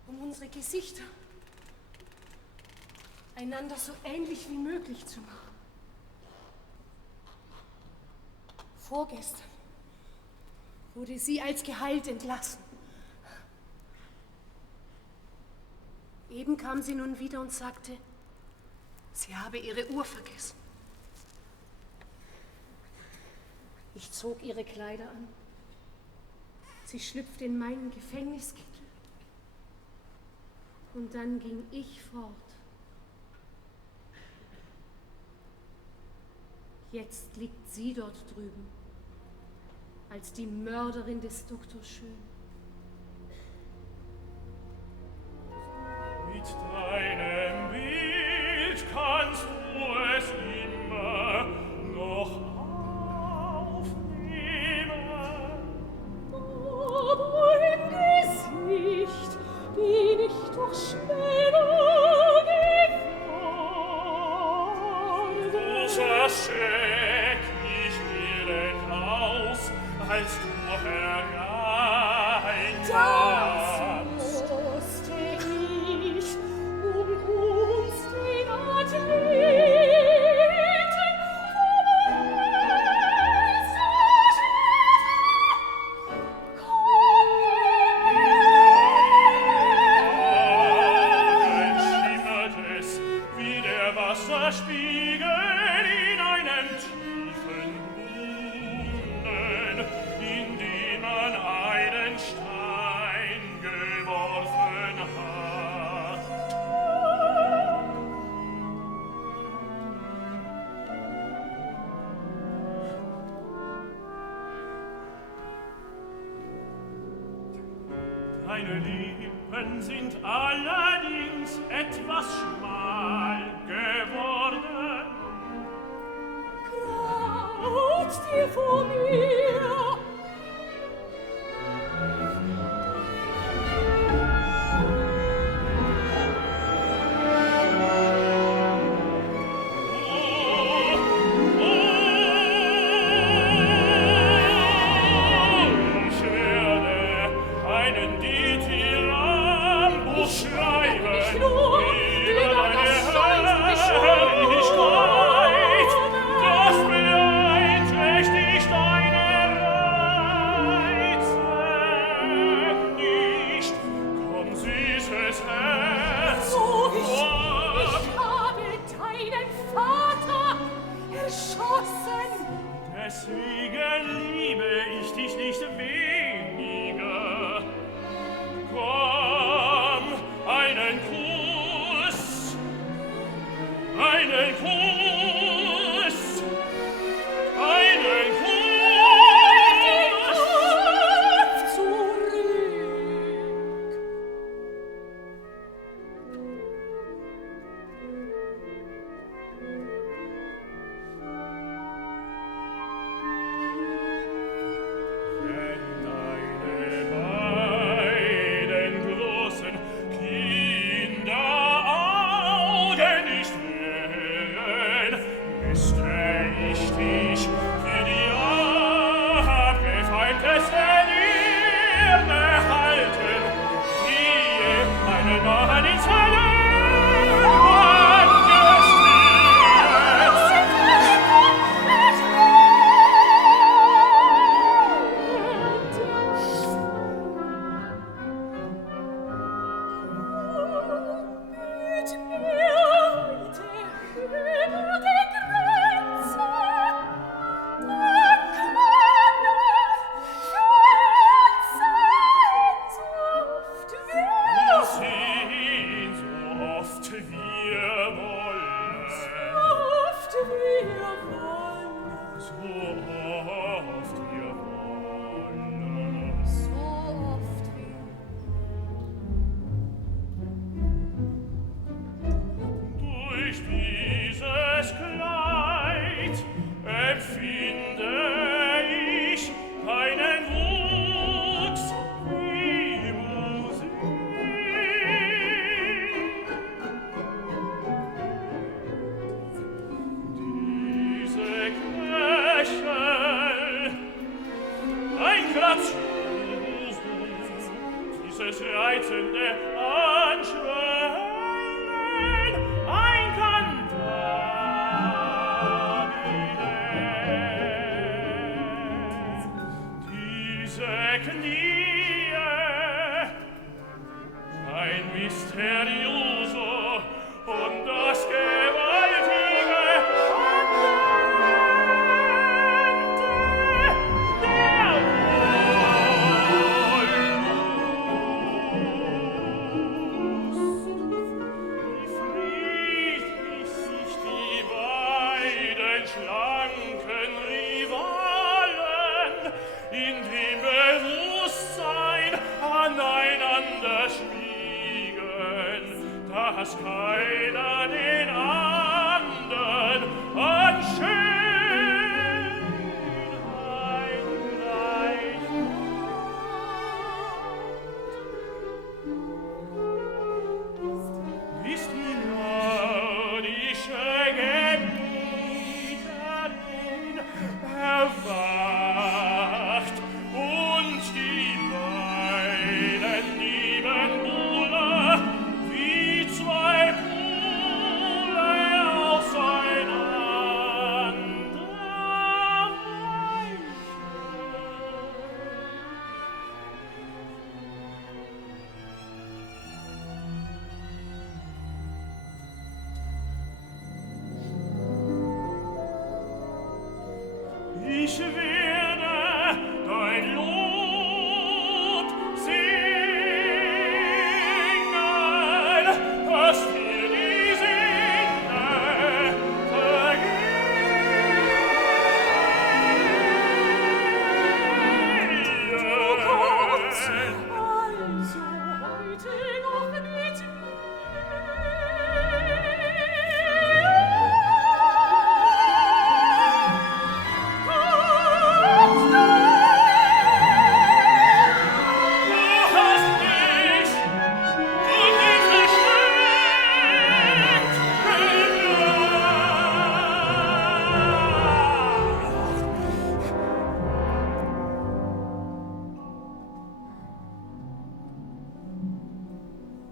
um unsere Gesichter einander so ähnlich wie möglich zu machen. Vorgestern wurde sie als geheilt entlassen. Eben kam sie nun wieder und sagte, sie habe ihre Uhr vergessen. Ich zog ihre Kleider an. Sie schlüpfte in meinen Gefängniskittel. Und dann ging ich fort. Jetzt liegt sie dort drüben, als die Mörderin des Dr. Schön. Mit deinem Bild kannst du es immer noch bin ich durch Schmähung gefordert. So erschreck ich elend aus, als du hereinkamst. Das wusste ich, uns den Athleten Spiegel in einem tiefen Brunnen, in den man einen Stein geworfen hat. Deine Lippen sind allerdings etwas schmal geworden. Graut dir vor mir. Ich werde einen Dithyrambus schreiben. Nicht nur, Über deine Herrlichkeit, das beeinträchtigt deine Reize nicht. Komm, süßes Herz, Ich komm. habe deinen Vater erschossen. Deswegen liebe ich dich nicht weniger. Komm, einen Kuss, einen Kuss, einen Kuss. Zurück. Wenn deine beiden großen Kinderaugen nicht wären, müsste ich dich für die abgefeimteste Dirne halten, die einen Mann ins Hölle angestürzt. Sieh das reizende Anschwellen, ein Cantabile. Diese Knie, ein Mysterioso und das gewaltige Andante der Wollust. Wie friedlich sich die beiden schlanken Rivalen in dem Bewusstsein aneinander schmiegen, dass keiner den andern an Schönheit gleich macht. Ist die nordische Gebieterin erwacht und die beiden Nebenbuhler wie zwei Pole auseinander weichen. Ich werde dein Lob singen, dass dir die Sinne vergehen. Also heute noch mit mir.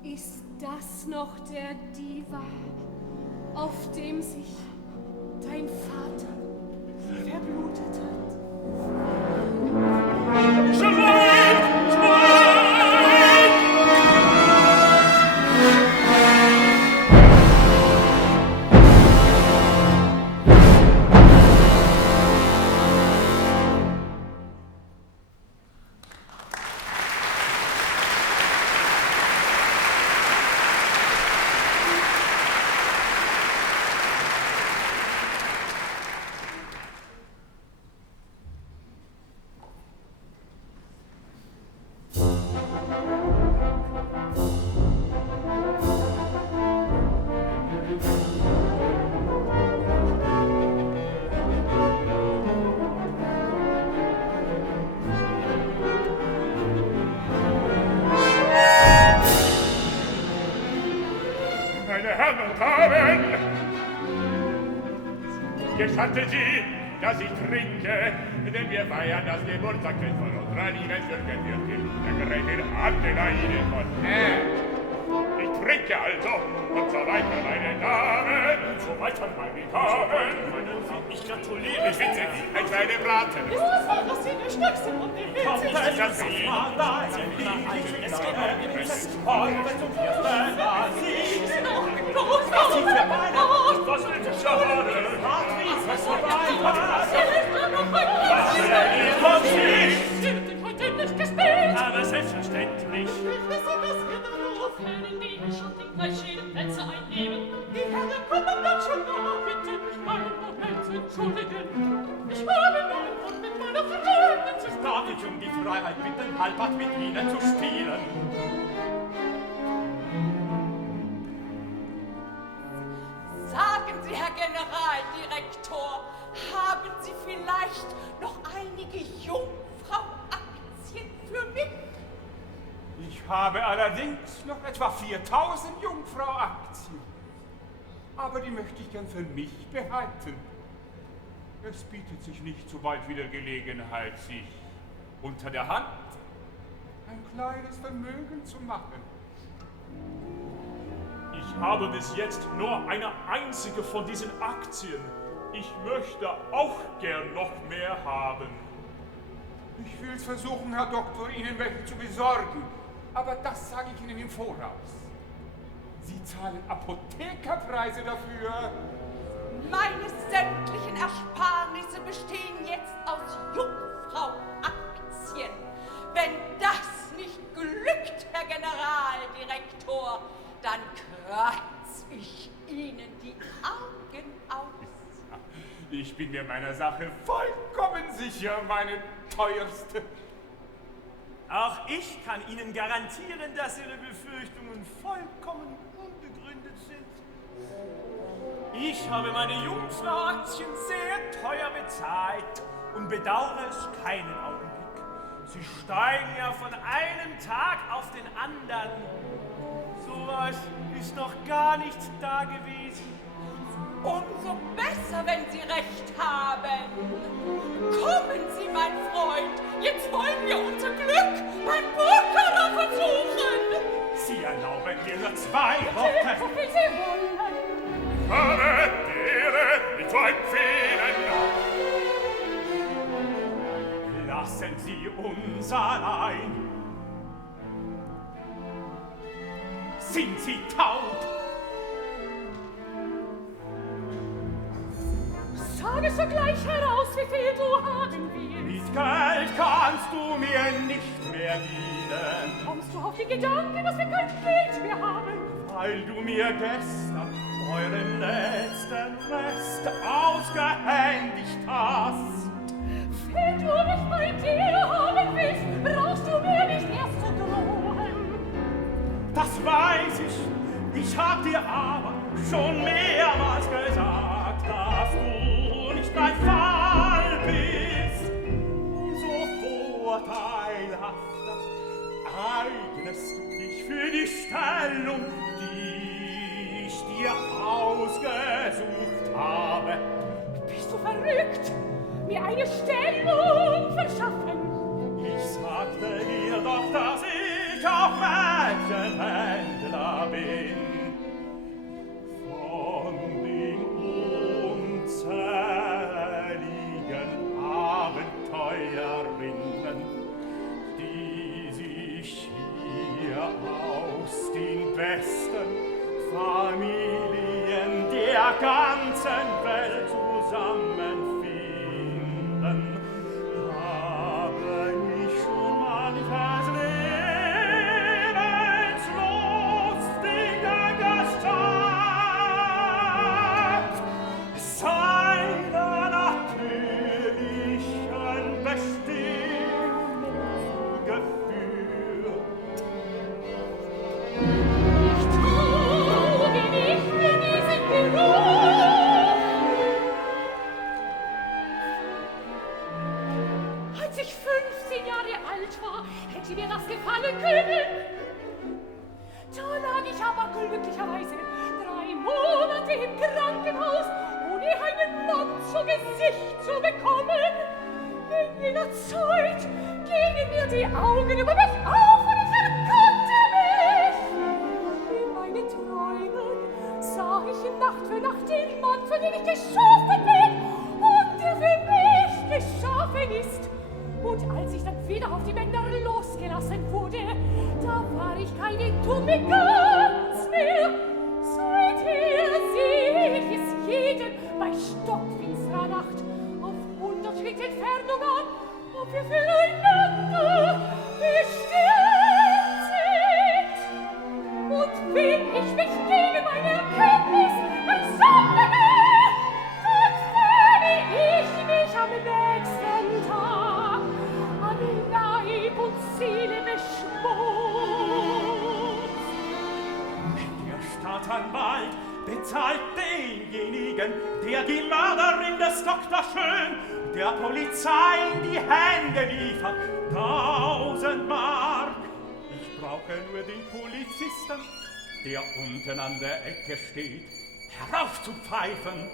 Ist das noch der Diva, auf dem sich dein Vater verblutet hat? Schweig! Meine Herren und Damen, gestattet Sie, dass ich trinke, denn wir feiern das Geburtstagsfest von unserer lieben Fürstenwirtin, der Gräfin Adelaide von Ich trinke also, und so weiter, meine Damen, und so weiter, meine Damen. Ich gratuliere, ich bitte, ein kleines Braten. Das war das Sie der Stärkste und der Witzigste. Das ist Sie. Was will ich schade? Aber selbstverständlich. Plätze einnehmen. Die Herren kommen ganz schön nah. Bitte mich meinen Moment entschuldigen. Ich habe mein Wort mit meiner Freundin zu Darf ich die Freiheit bitten, halbart mit Ihnen zu spielen? Sagen Sie, Herr Generaldirektor, haben Sie vielleicht noch einige Jungfrau-Aktien für mich? Ich habe allerdings noch etwa 4000 Jungfrau-Aktien. Aber die möchte ich gern für mich behalten. Es bietet sich nicht so bald wieder Gelegenheit, sich unter der Hand ein kleines Vermögen zu machen. Ich habe bis jetzt nur eine einzige von diesen Aktien. Ich möchte auch gern noch mehr haben. Ich will es versuchen, Herr Doktor, Ihnen welche zu besorgen. Aber das sage ich Ihnen im Voraus. Sie zahlen Apothekerpreise dafür. Meine sämtlichen Ersparnisse bestehen jetzt aus Jungfrau-Aktien. Wenn das nicht glückt, Herr Generaldirektor, dann kratz ich Ihnen die Augen aus. Ich bin mir meiner Sache vollkommen sicher, meine teuerste. Auch ich kann Ihnen garantieren, dass Ihre Befürchtungen vollkommen unbegründet sind. Ich habe meine Jungfrau-Aktien sehr teuer bezahlt und bedauere es keinen Augenblick. Sie steigen ja von einem Tag auf den anderen. Sowas ist noch gar nicht da gewesen. Umso besser, wenn Sie recht haben. Kommen Sie, mein Freund, jetzt wollen wir unser Glück beim Burgkarer versuchen. Sie erlauben mir nur 2 Worte. So viel Sie wollen. Habe Ehre, mich zu empfehlen. Lassen Sie uns allein. Sind Sie taub? Sage sogleich heraus, wie viel du haben willst. Mit Geld kannst du mir nicht mehr dienen, Kommst du auf die Gedanken, dass wir kein Geld mehr haben? weil du mir gestern euren letzten Rest ausgehändigt hast. Wenn du mich bei dir haben willst, brauchst du mir nicht erst zu drohen. Das weiß ich, ich hab dir aber schon mehrmals gesagt, dass du nicht mein Fall bist. Umso vorteilhafter eignest du dich für die Stellung, die ich dir ausgesucht habe. Bist du verrückt? Mir eine Stellung verschaffen? Ich sagte dir doch, dass ich auch Mädchenhändler bin. Von den unzähligen Abenteuerinnen, die sich hier aus den besten Familien der ganzen Welt zusammenfinden, habe ich schon manches Lebenslustige Gestalt seiner natürlichen Bestimmung geführt. Ich trauge nicht für diesen Beruf. Als ich 15 Jahre alt war, hätte mir das gefallen können. Da lag ich aber glücklicherweise 3 Monate im Krankenhaus, ohne einen Mann zu Gesicht zu bekommen. In jener Zeit gingen mir die Augen über mich auf und ich erkannte mich. In meinen Träumen sah ich Nacht für Nacht den Mann, für den ich geschaffen bin und der für mich geschaffen ist. Und als ich dann wieder auf die Bänder losgelassen wurde, da war ich keine dumme Gans mehr. Seither sehe ich es jeden bei stockfinsterer Nacht auf 100 Schritt Entfernung an, ob wir füreinander bestimmt sind. Und wenn ich mich gegen meine Erkenntnis versündige, dann fühle ich mich am nächsten Tag an Leib und Seele beschmutzt. Der Staatsanwalt bezahlt denjenigen, der die Mörderin des Dr. Schön der Polizei in die Hände liefert, 1000 Mark. Ich brauche nur den Polizisten, der unten an der Ecke steht, heraufzupfeifen.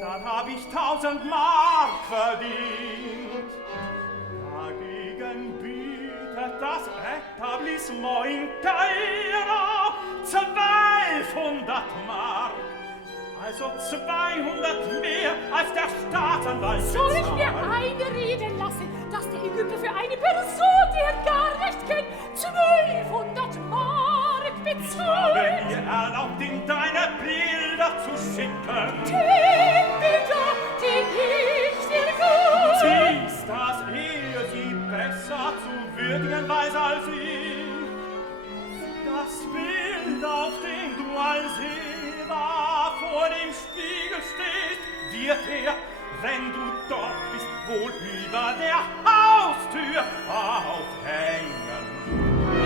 Dann hab ich 1000 Mark verdient. Dagegen bietet das ist mein teurer 1200 Mark. Also 200 mehr als der Staatsanwalt Soll ich mir bezahlt. einreden lassen, dass der Ägypter für eine Person, die er gar nicht kennt, 1200 Mark Ich habe bezahlt? mir erlaubt, ihm deine Bilder zu schicken. Die Bilder, die ich dir gab. Siehst, dass er sie besser zu würdigen weiß als ich. Das Bild, auf dem du als Eva vor dem Spiegel stehst, wird er, wenn du dort bist, wohl über der Haustür aufhängen.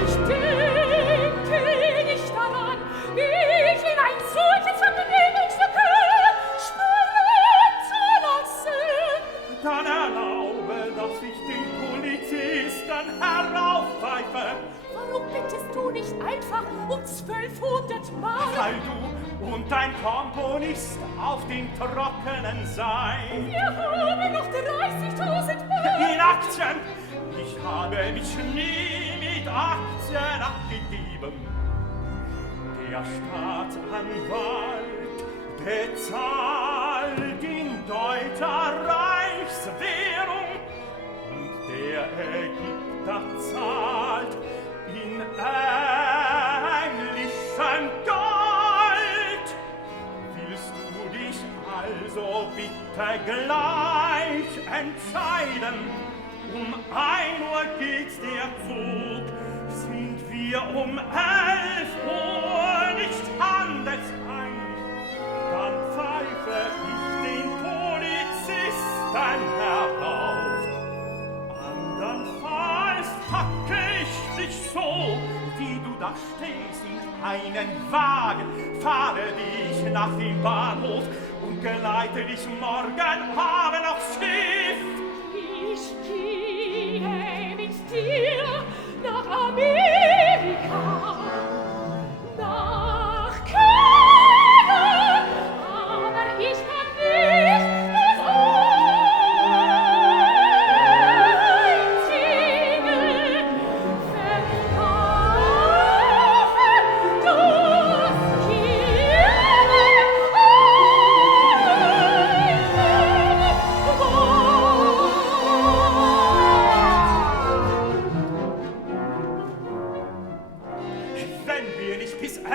Ich denke nicht daran, mich in ein solches Vergnügungsstück spüren zu lassen. Dann erlaube, dass ich den Polizisten herauspfeife, Warum bittest du nicht einfach um 1200 Mark? weil du und dein Komponist auf dem Trockenen seid. Wir haben noch 30.000 Mark. In Aktien! Ich habe mich nie mit Aktien abgegeben. Der Staatsanwalt bezahlt in deutscher Reichswährung und der Ägypter zahlt in englischem Gold. Willst du dich also bitte gleich entscheiden? Um 1 Uhr geht der Zug, sind wir um 11 Uhr nicht handelseinig, dann pfeife ich den Polizisten herauf. Andernfalls packe ich dich so, wie du da stehst, in einen Wagen, fahre dich nach dem Bahnhof und geleite dich morgen Abend aufs Schiff. Ich gehe mit dir nach Amerika, nach Canada, aber ich kann nicht das Einzige verkaufen, das hier Wenn wir nicht bis 11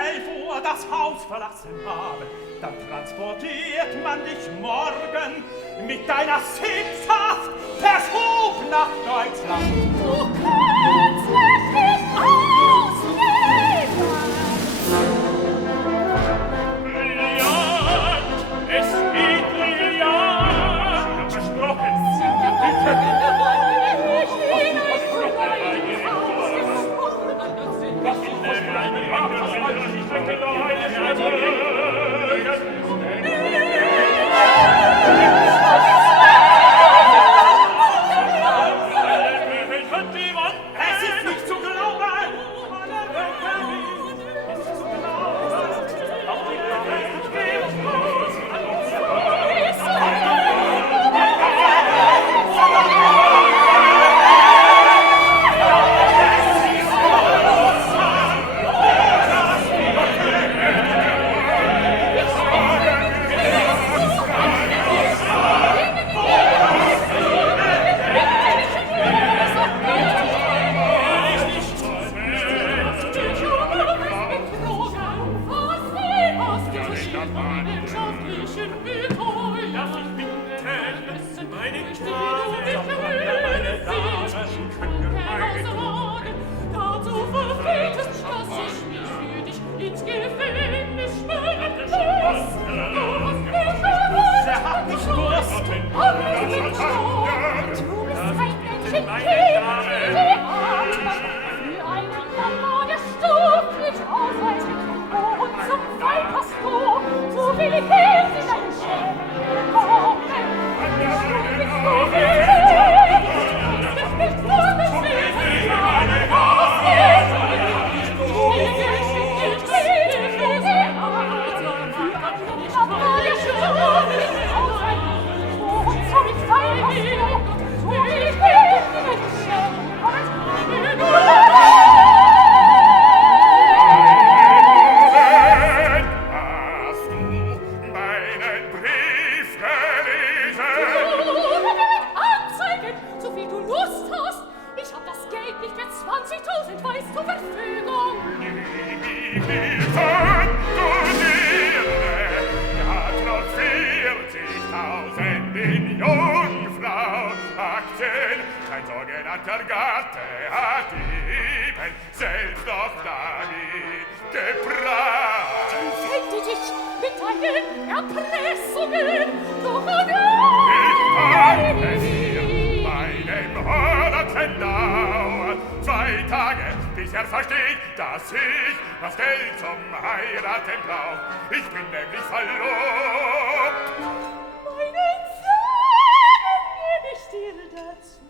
Uhr das Haus verlassen haben, dann transportiert man dich morgen mit deiner Sippschaft per Hub nach Deutschland. Du kannst mich nicht ausleben! Brillant, es geht brillant. Versprochen. Lust hast. Ich hab das Geld nicht für 20.000 Weiß zur Verfügung. Wie viel Tag du dir, ja, trotz 40.000 in Jungfrau Aktien, kein sogenannter Gatte hat eben selbst noch damit gebracht. Dann fällt dich mit deinen Erpressungen doch Meinem Horten dauert 2 Tage, bis versteht, dass ich das Geld zum Heiraten brauch. Ich bin nämlich verlobt. Meinen Segen geb ich dir dazu.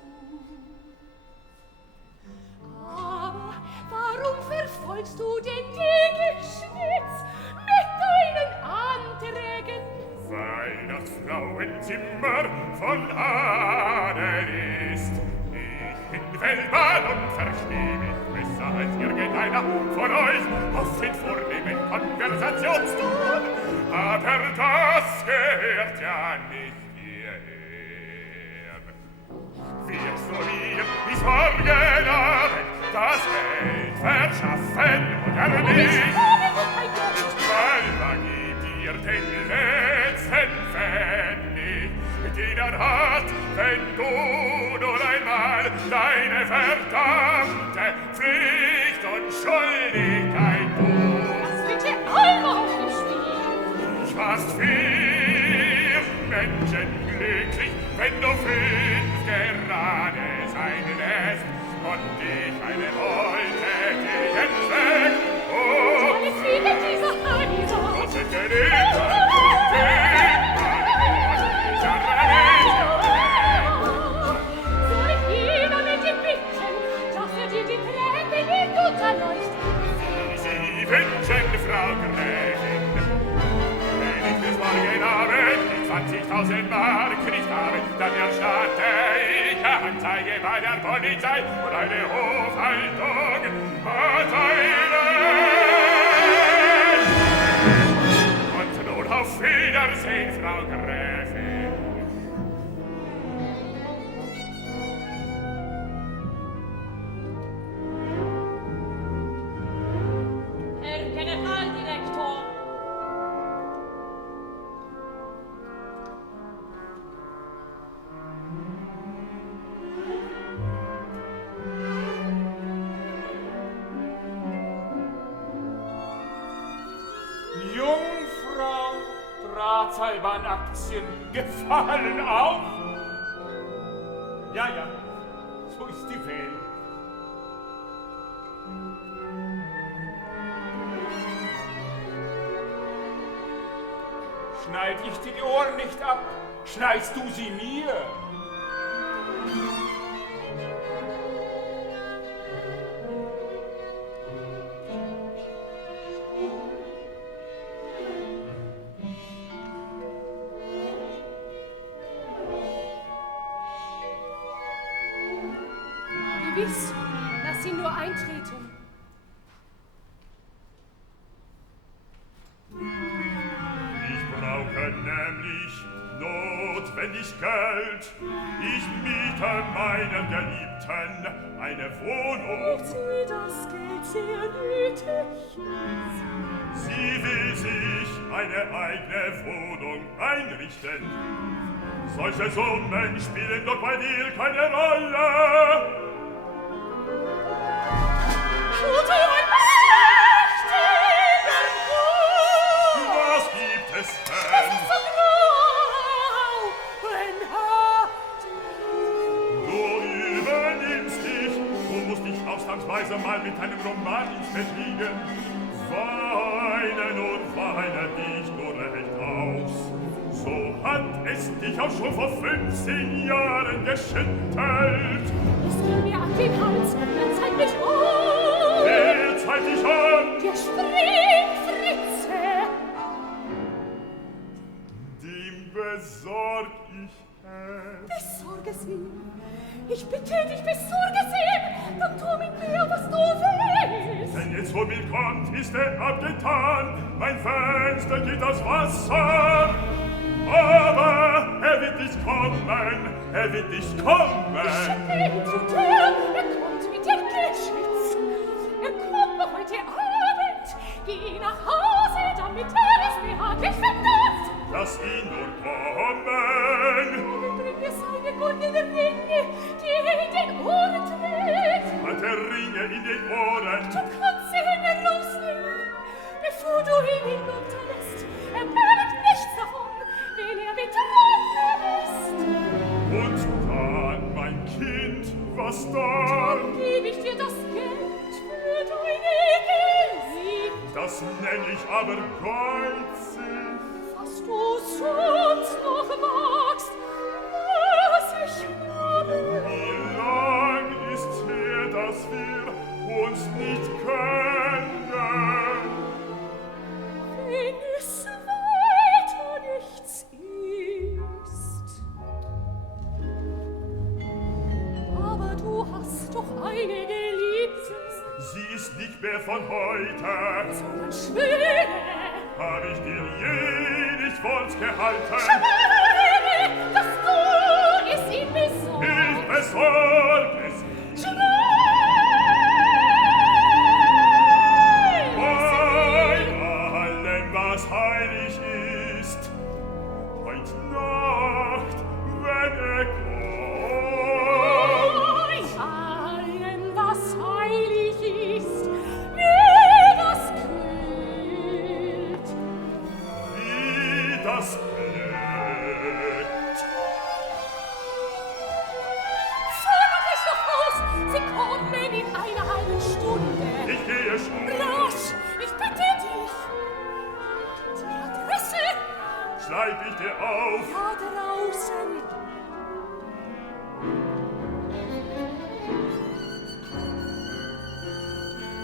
Aber warum verfolgst du den Gegenschnitz mit deinen Anträgen? Weil das Frauenzimmer von Adel ist. Ich bin Feldmann und versteh mich besser als irgendeiner von euch auf den vornehmen Konversationston. Aber das gehört ja nicht hierher. Wirst du mir bis morgen Abend das Geld verschaffen oder nicht? Alba, gib dir den letzten Pfennig, den hat, wenn du nur einmal deine verdammte Pflicht und Schuldigkeit tust. Das wird dir einmal auf dem Spiel. Ich machst 4 Menschen glücklich, wenn du 5 gerade sein lässt und ich eine wohltätige Zweck. Oh, Alles wie mit dieser Heiser. was ist denn nicht? Soll jeder mit dir bitten, dass dir die Pläne nicht unterleuchten? Sie wünschen, Frau Gräfin, wenn ich bis morgen Abend die 20.000 Mark nicht habe, dann erstatte ich Anzeige bei der Polizei und eine Hofhaltung erteilen. Und nun auf Wiedersehen, Frau Gräfin. Herr Generaldirektor. Jungfrau, Drahtseilbahnaktien gefallen auf? Ja, ja, so ist die Welt. Schneid ich dir die Ohren nicht ab, schneidst du sie mir. Gewiss, lass ihn nur eintreten. Ich brauche nämlich notwendig Geld. Ich miete meinen Geliebten eine Wohnung. Ich sehe das Geld sehr nötig. Sie will sich eine eigene Wohnung einrichten. Solche Summen spielen doch bei dir keine Rolle. Tut du ein mächtiger Gott! Was gibt es Es denn? ist so grauenhaft. Du übernimmst dich. Du musst dich ausnahmsweise mal mit einem Roman ins Bett liegen. Weinen und weinen dich nur recht aus. So hat es dich auch schon vor 15 Jahren geschüttelt. Es ging mir an den Hals und er zeigt mich an. Wer zeigt dich an? Der springt Fritze. Dem besorg ich es. Besorge es ihm. Ich bitte dich, besorge es ihm. Dann tu mit mir, was du willst. Wenn jetzt vor mir kommt, ist abgetan. Mein Fenster geht aus Wasser. Aber wird nicht kommen, er wird nicht kommen. Ich gehe zu dir, er kommt mit dem Geschütz. Er kommt noch heute Abend. Geh nach Hause, damit es behaglich findet. Lass ihn nur kommen. Bring mir seine goldenen Ringe, die er in den Ohren trägt. Hat er Ringe in den Ohren? Du kannst sie herausnehmen, bevor du ihn hinunterlässt. Er merkt nichts davon, wenn er betrunken ist. Und dann, mein Kind, was dann? Dann geb ich dir das Geld für deine Geliebte. Das nenn ich aber geizig. Was du sonst noch magst, was ich habe. Wie lang ist her, dass wir uns nicht kennen? Wenn es weiter nichts ist. Aber du hast doch eine Geliebte. Sie ist nicht mehr von heute. Sondern schwöre. Hab ich dir je nicht Wort gehalten? Schwöre, dass du es ihm besorgst. Ich besorg es. Schwöre. Bei allem, was heilig ist, heut Nacht, wenn er kommt. Bei allem, was heilig ist, wie das kühlt. Wie das blöd. Fordert dich doch aus, sie kommen in einer halben Stunde. Ich gehe schon. Rasch, ich bitte dich. Die Adresse? Schreib ich dir auf. Da draußen.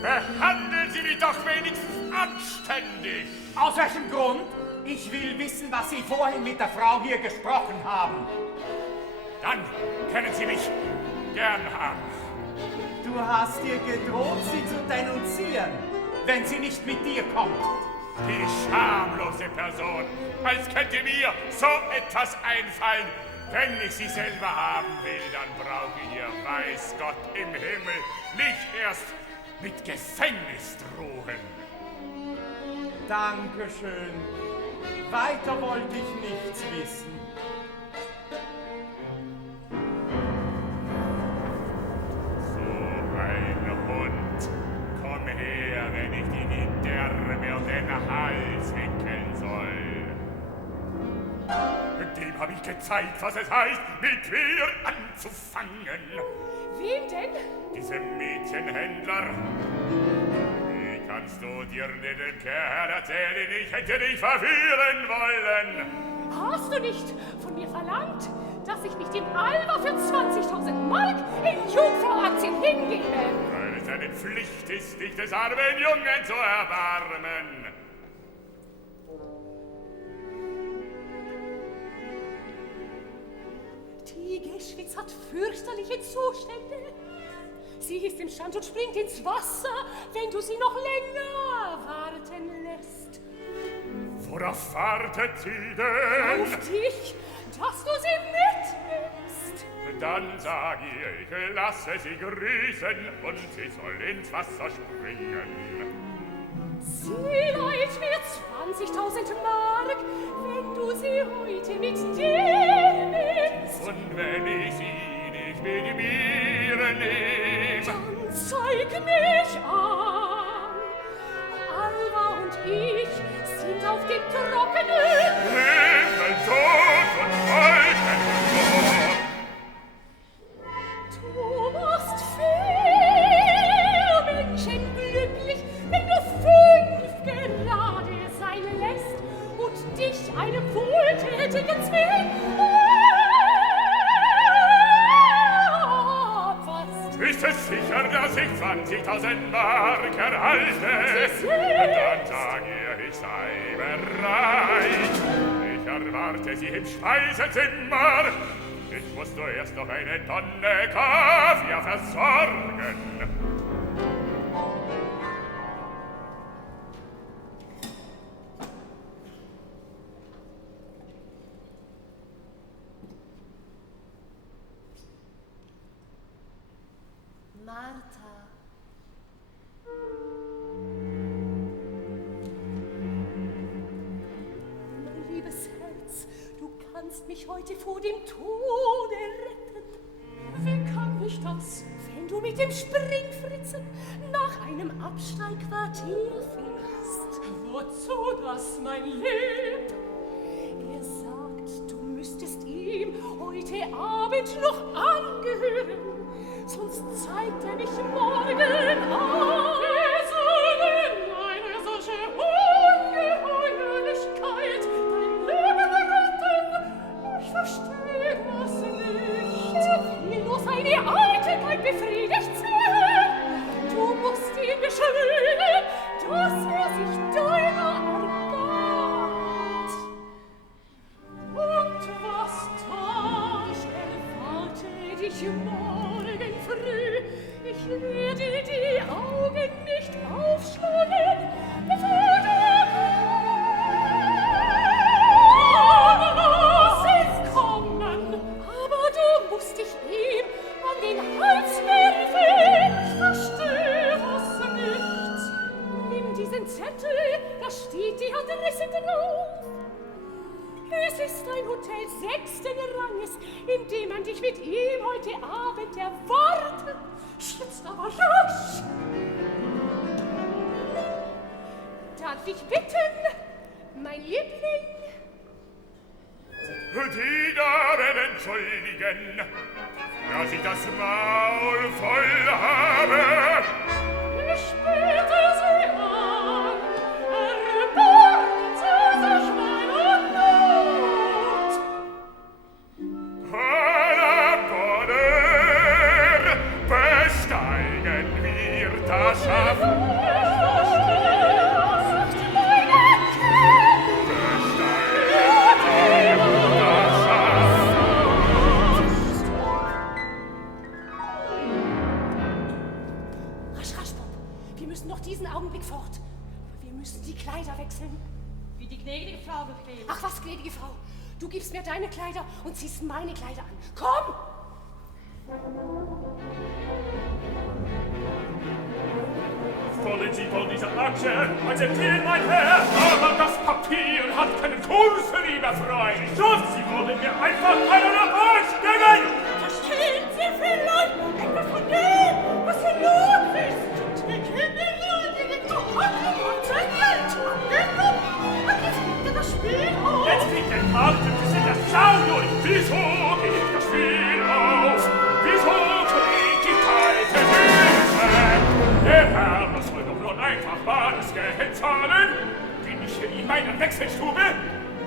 Behandeln Sie mich doch wenigstens anständig. Aus welchem Grund? Ich will wissen, was Sie vorhin mit der Frau hier gesprochen haben. Dann können Sie mich gern haben. Du hast ihr gedroht, sie zu denunzieren, wenn sie nicht mit dir kommt. Die schamlose Person. Als könnte mir so etwas einfallen. Wenn ich sie selber haben will, dann brauche ich ihr, weiß Gott im Himmel, nicht erst mit Gefängnis drohen. Dankeschön. Weiter wollte ich nichts wissen. So ein Hund. Komm her, wenn ich dir die Därme und den Hals wickeln soll. Dem hab ich gezeigt, was es heißt, mit mir anzufangen. Wem denn? Diesem Mädchenhändler. Wie kannst du dir den Kerl erzählen, ich hätte dich verführen wollen? Hast du nicht von mir verlangt, dass ich mich dem Alva für 20.000 Mark in Jungfrau-Aktien hingebe? Weil es eine Pflicht ist, dich des armen Jungen zu erbarmen. Die Geschwitz hat fürchterliche Zustände. Sie ist im Stand und springt ins Wasser, wenn du sie noch länger warten lässt. Worauf wartet sie denn? Auf dich, dass du sie mitnimmst. Dann sag ihr, ich lasse sie grüßen und sie soll ins Wasser springen. Sie leiht mir 20.000 Mark, wenn du sie heute mit dir nimmst. Und wenn ich sie nicht mit mir nehme, Dann zeig mich an. Alva und ich sind auf dem Trockenen. Himmel, Tod und Wolken, Du machst viele Menschen glücklich, wenn du 5 gerade sein lässt und dich einem wohltätigen Zweck opferst. Ist es sicher, dass ich 20.000 Mark erhalte? Dann sag ihr, ich sei bereit. Ich erwarte sie im Speisezimmer. Ich muss nur erst noch eine Tonne Kaviar versorgen. Martha. Mein liebes Herz, du kannst mich heute vor dem Tode retten. Wie kann ich das? Wenn du mit dem Springfritzen nach einem Absteigquartier fährst. Wozu das, mein Lieb? Er sagt, du müsstest ihm heute Abend noch angehören, sonst zeigt er mich morgen an. Wieso denn eine solche Ungeheuerlichkeit dein Leben retten? Ich verstehe das nicht. Er will nur seine Eitelkeit befriedigt sehen. Du musst ihn beschwören, dass er sich deiner erbarmt. Und was dann? Ich erwarte dich morgen früh. Ich werde die Augen nicht aufschlagen, bevor du kommen. Aber du musst dich ihm an den Hals werfen. Ich verstehe das nicht. Nimm diesen Zettel, da steht die Adresse drauf. Es ist ein Hotel 6. Ranges, in dem man dich mit ihm heute Abend erwartet. Jetzt aber rasch. Darf ich bitten, mein Liebling? Die Damen entschuldigen, dass ich das Maul voll habe. Ich spürte sie an, erbarmt sie sich meiner Not. Alla Bonheur, besteigen wir das Schaff. Diesen Augenblick fort. Wir müssen die Kleider wechseln. Wie die gnädige Frau befehlt. Ach was, gnädige Frau. Du gibst mir deine Kleider und ziehst meine Kleider an. Komm! Wollen Sie von dieser Akte akzeptieren, mein Herr? Aber das Papier hat keinen Kurs, lieber Freund. Schufft, Sie wollen mir einfach einen Approach geben! Verstehen Sie vielleicht etwas von dem, was hier los ist? Die Kinder, die liegt doch heute und sein Geld. Und jetzt fängt das Spiel auf. Jetzt liegt der Karten, Sie sind das Schau durch. Wieso geht das Spiel auf? Wieso kriegt die kalte Hilfe? Der Herr soll doch nur einfach bares Geld zahlen. Bin ich hier in meiner Wechselstube?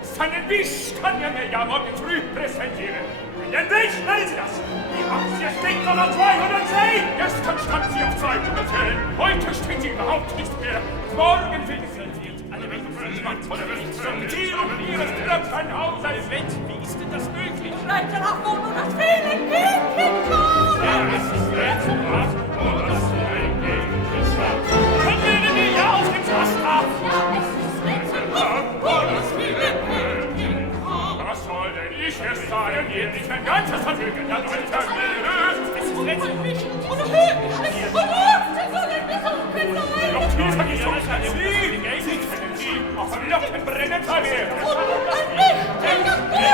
Seinen Wisch kann er mir ja morgen früh präsentieren. Endlich, nennen Sie das! Die Aktie steht noch auf 210! Gestern stand sie auf 210. Heute steht sie überhaupt nicht mehr. Morgen wird sie alle Welt oder nicht zum Ziel Ihres Tröpfchenhauses. Wie ist denn das möglich? Bleibt ja noch wohl nur das Fehle Kind kommen. Ja, es ist rätselhaft, wo das Dann werden wir ja auf dem Pflaster. Ja, es ist rätselhaft, wo das Fehle Kind kommt. Was soll denn ich erst sagen? Ihr nicht ein ganzes Vermögen, das Alter löst. Es ist rätselhaft. Unmöglich! Sie sollen besuchen sein! Noch tiefer gesunken als Sie kennen Sie, auf ein Locken brennen Klavier. Ein mächtiger Gott!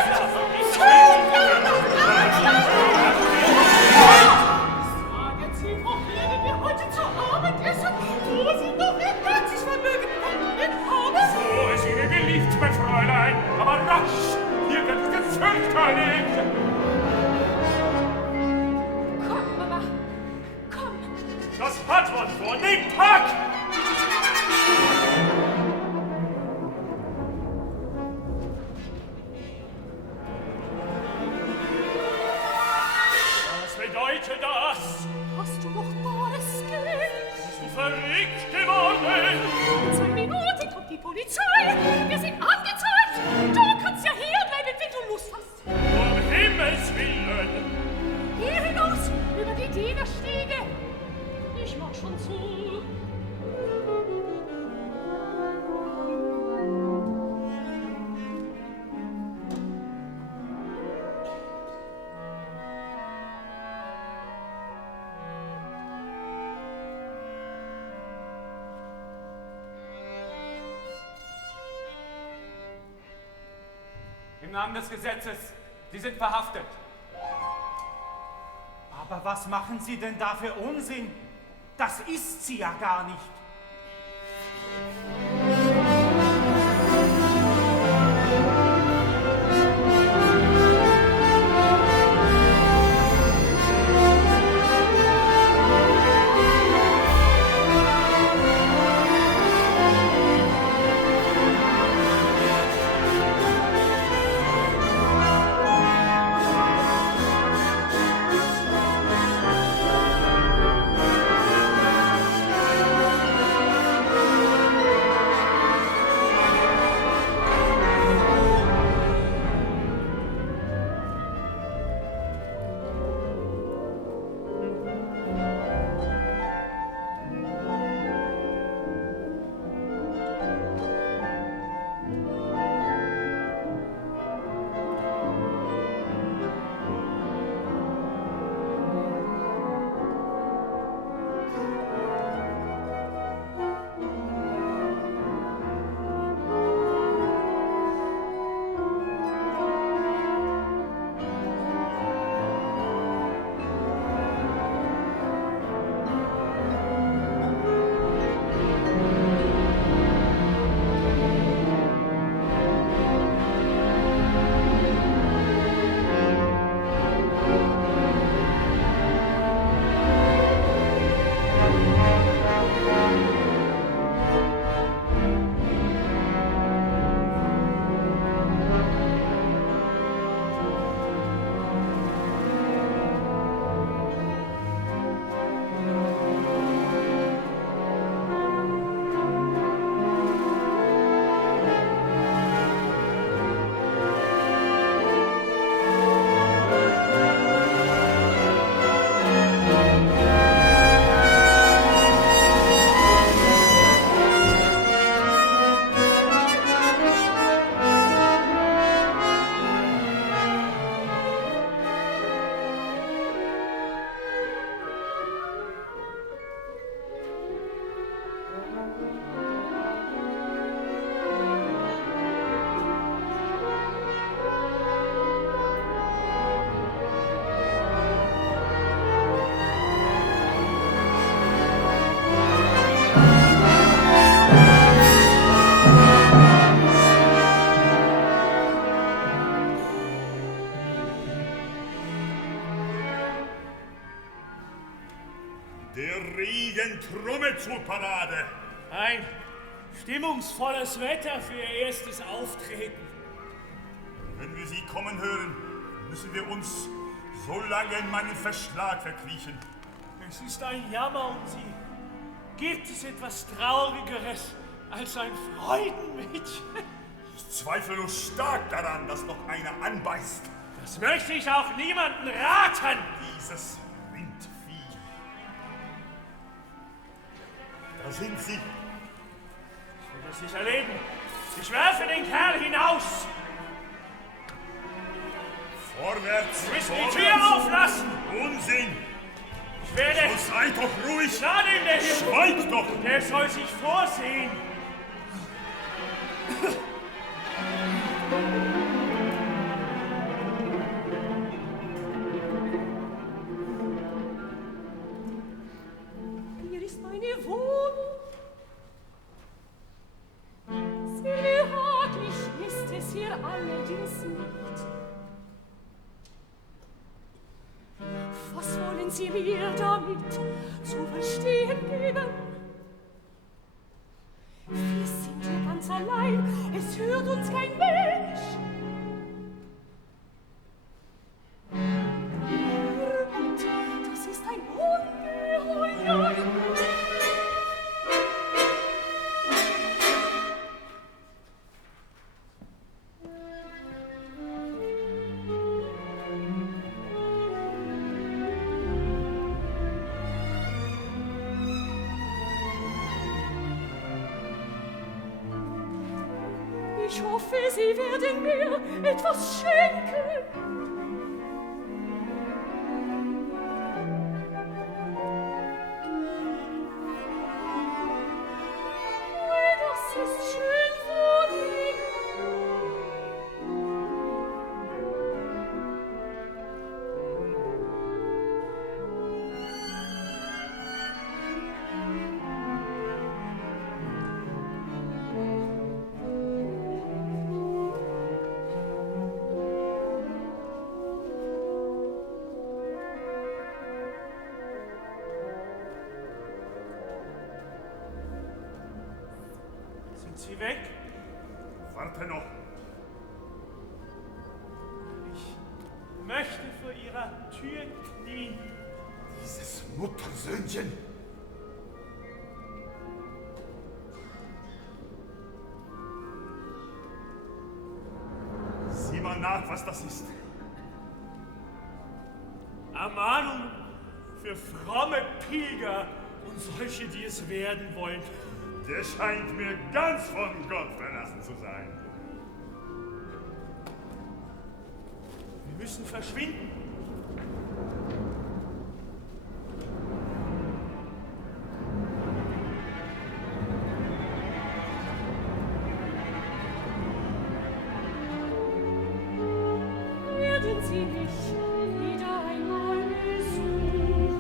Sagen Sie, wo werden wir heute zu Abend essen, wo Sie doch Ihr ganzes Vermögen verliehen haben? So ist Ihnen beliebt, mein Fräulein, aber rasch, hier wird es fürchterlich. Komm, Mama. Komm. Das hat man vor dem Tag. Was bedeutet das? Hast du noch bares Geld? Bist du verrückt geworden? In 2 Minuten kommt die Polizei. Wir sind angezeigt. Du kannst ja hier bleiben, wenn du Lust hast. Um Himmels Willen. Hier hinaus, über die Dienerstiege. Ich mach schon zu. Namen des Gesetzes. Sie sind verhaftet. Aber was machen Sie denn da für Unsinn? Das ist sie ja gar nicht. Der Regen trommelt zur Parade. Ein stimmungsvolles Wetter für Ihr erstes Auftreten. Wenn wir Sie kommen hören, müssen wir uns so lange in meinen Verschlag verkriechen. Es ist ein Jammer um Sie. Gibt es etwas Traurigeres als ein Freudenmädchen? Ich zweifle nur stark daran, dass noch einer anbeißt. Das möchte ich auch niemandem raten. Dieses Rindvieh. Da sind sie. Ich will das nicht erleben. Ich werfe den Kerl hinaus. Vorwärts! Sie müssen die Tür auflassen! Unsinn! Ich werde... So sei doch ruhig! Schade ihm der Himmel! Schweig doch! Der soll sich vorsehen! Hier ist meine Wohnung. Sehr behaglich ist es hier allerdings nicht. Was wollen Sie mir damit zu verstehen geben? Wir sind hier ganz allein, es hört uns kein Mensch. Und das ist ein Ungeheuer. Ich hoffe, Sie werden mir etwas schenken. Das ist schön von Ihnen. Sind Sie weg? Warte noch. Ich möchte vor Ihrer Tür knien. Dieses Muttersöhnchen. Sieh mal nach, was das ist. Ermahnung für fromme Pilger und solche, die es werden wollen. Der scheint mir ganz von Gott verlassen zu sein. Wir müssen verschwinden. Werden Sie mich wieder einmal besuchen?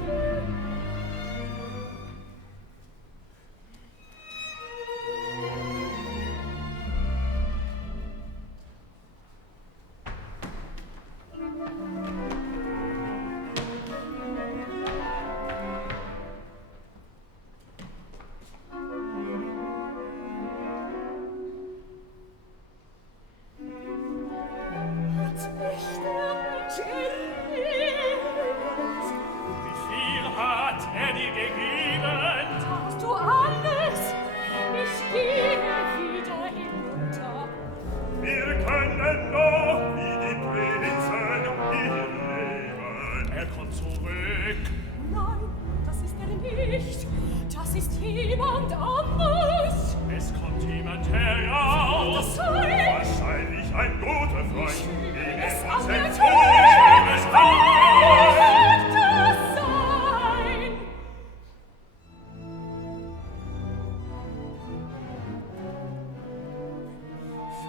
Hat mich der Mensch erlebt? Wie viel hat dir gegeben? Hast du alles? Ich gehe wieder hinunter. Wir können noch wie die Prinzen hier leben. Er kommt zurück. Nein, das ist er nicht. Das ist jemand anders. Es kommt jemand heraus. Das sei Wahrscheinlich ein guter Freund, den es er an uns der empfohlen Tür. Es Wird das sein?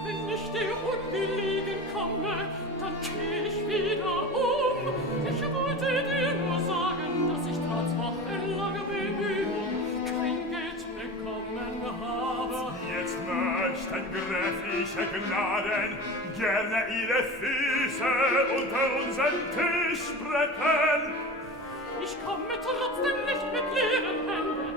Wenn ich dir ungelegen komme, dann kehr ich wieder um. Ich wollte dir nur sagen, dass ich trotz wochenlanger Bemühung kein Geld bekommen habe. Jetzt möchten gräfliche Gnaden gerne ihre Füße unter unseren Tisch brechen. Ich komme trotzdem nicht mit leeren Händen.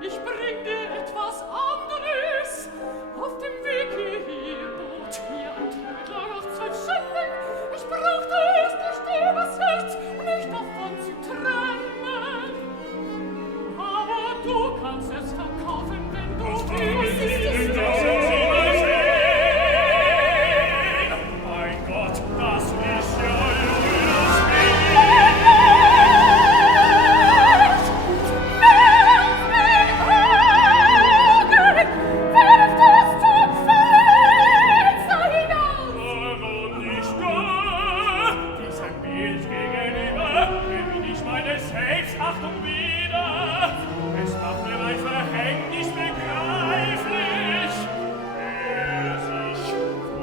Ich bring dir etwas anderes. Auf dem Weg hierher bot mir ein Trödler noch 12 Schilling. Ich brauchte es durch das Herz, mich davon zu trennen. Aber du kannst es verkaufen, wenn du willst. Mein Gott, das ist ja Warum nicht da? Diesem Bild gegenüber gewinne ich meine Selbstachtung wieder. Es macht mir mein Verhängnis begreiflich. Wer sich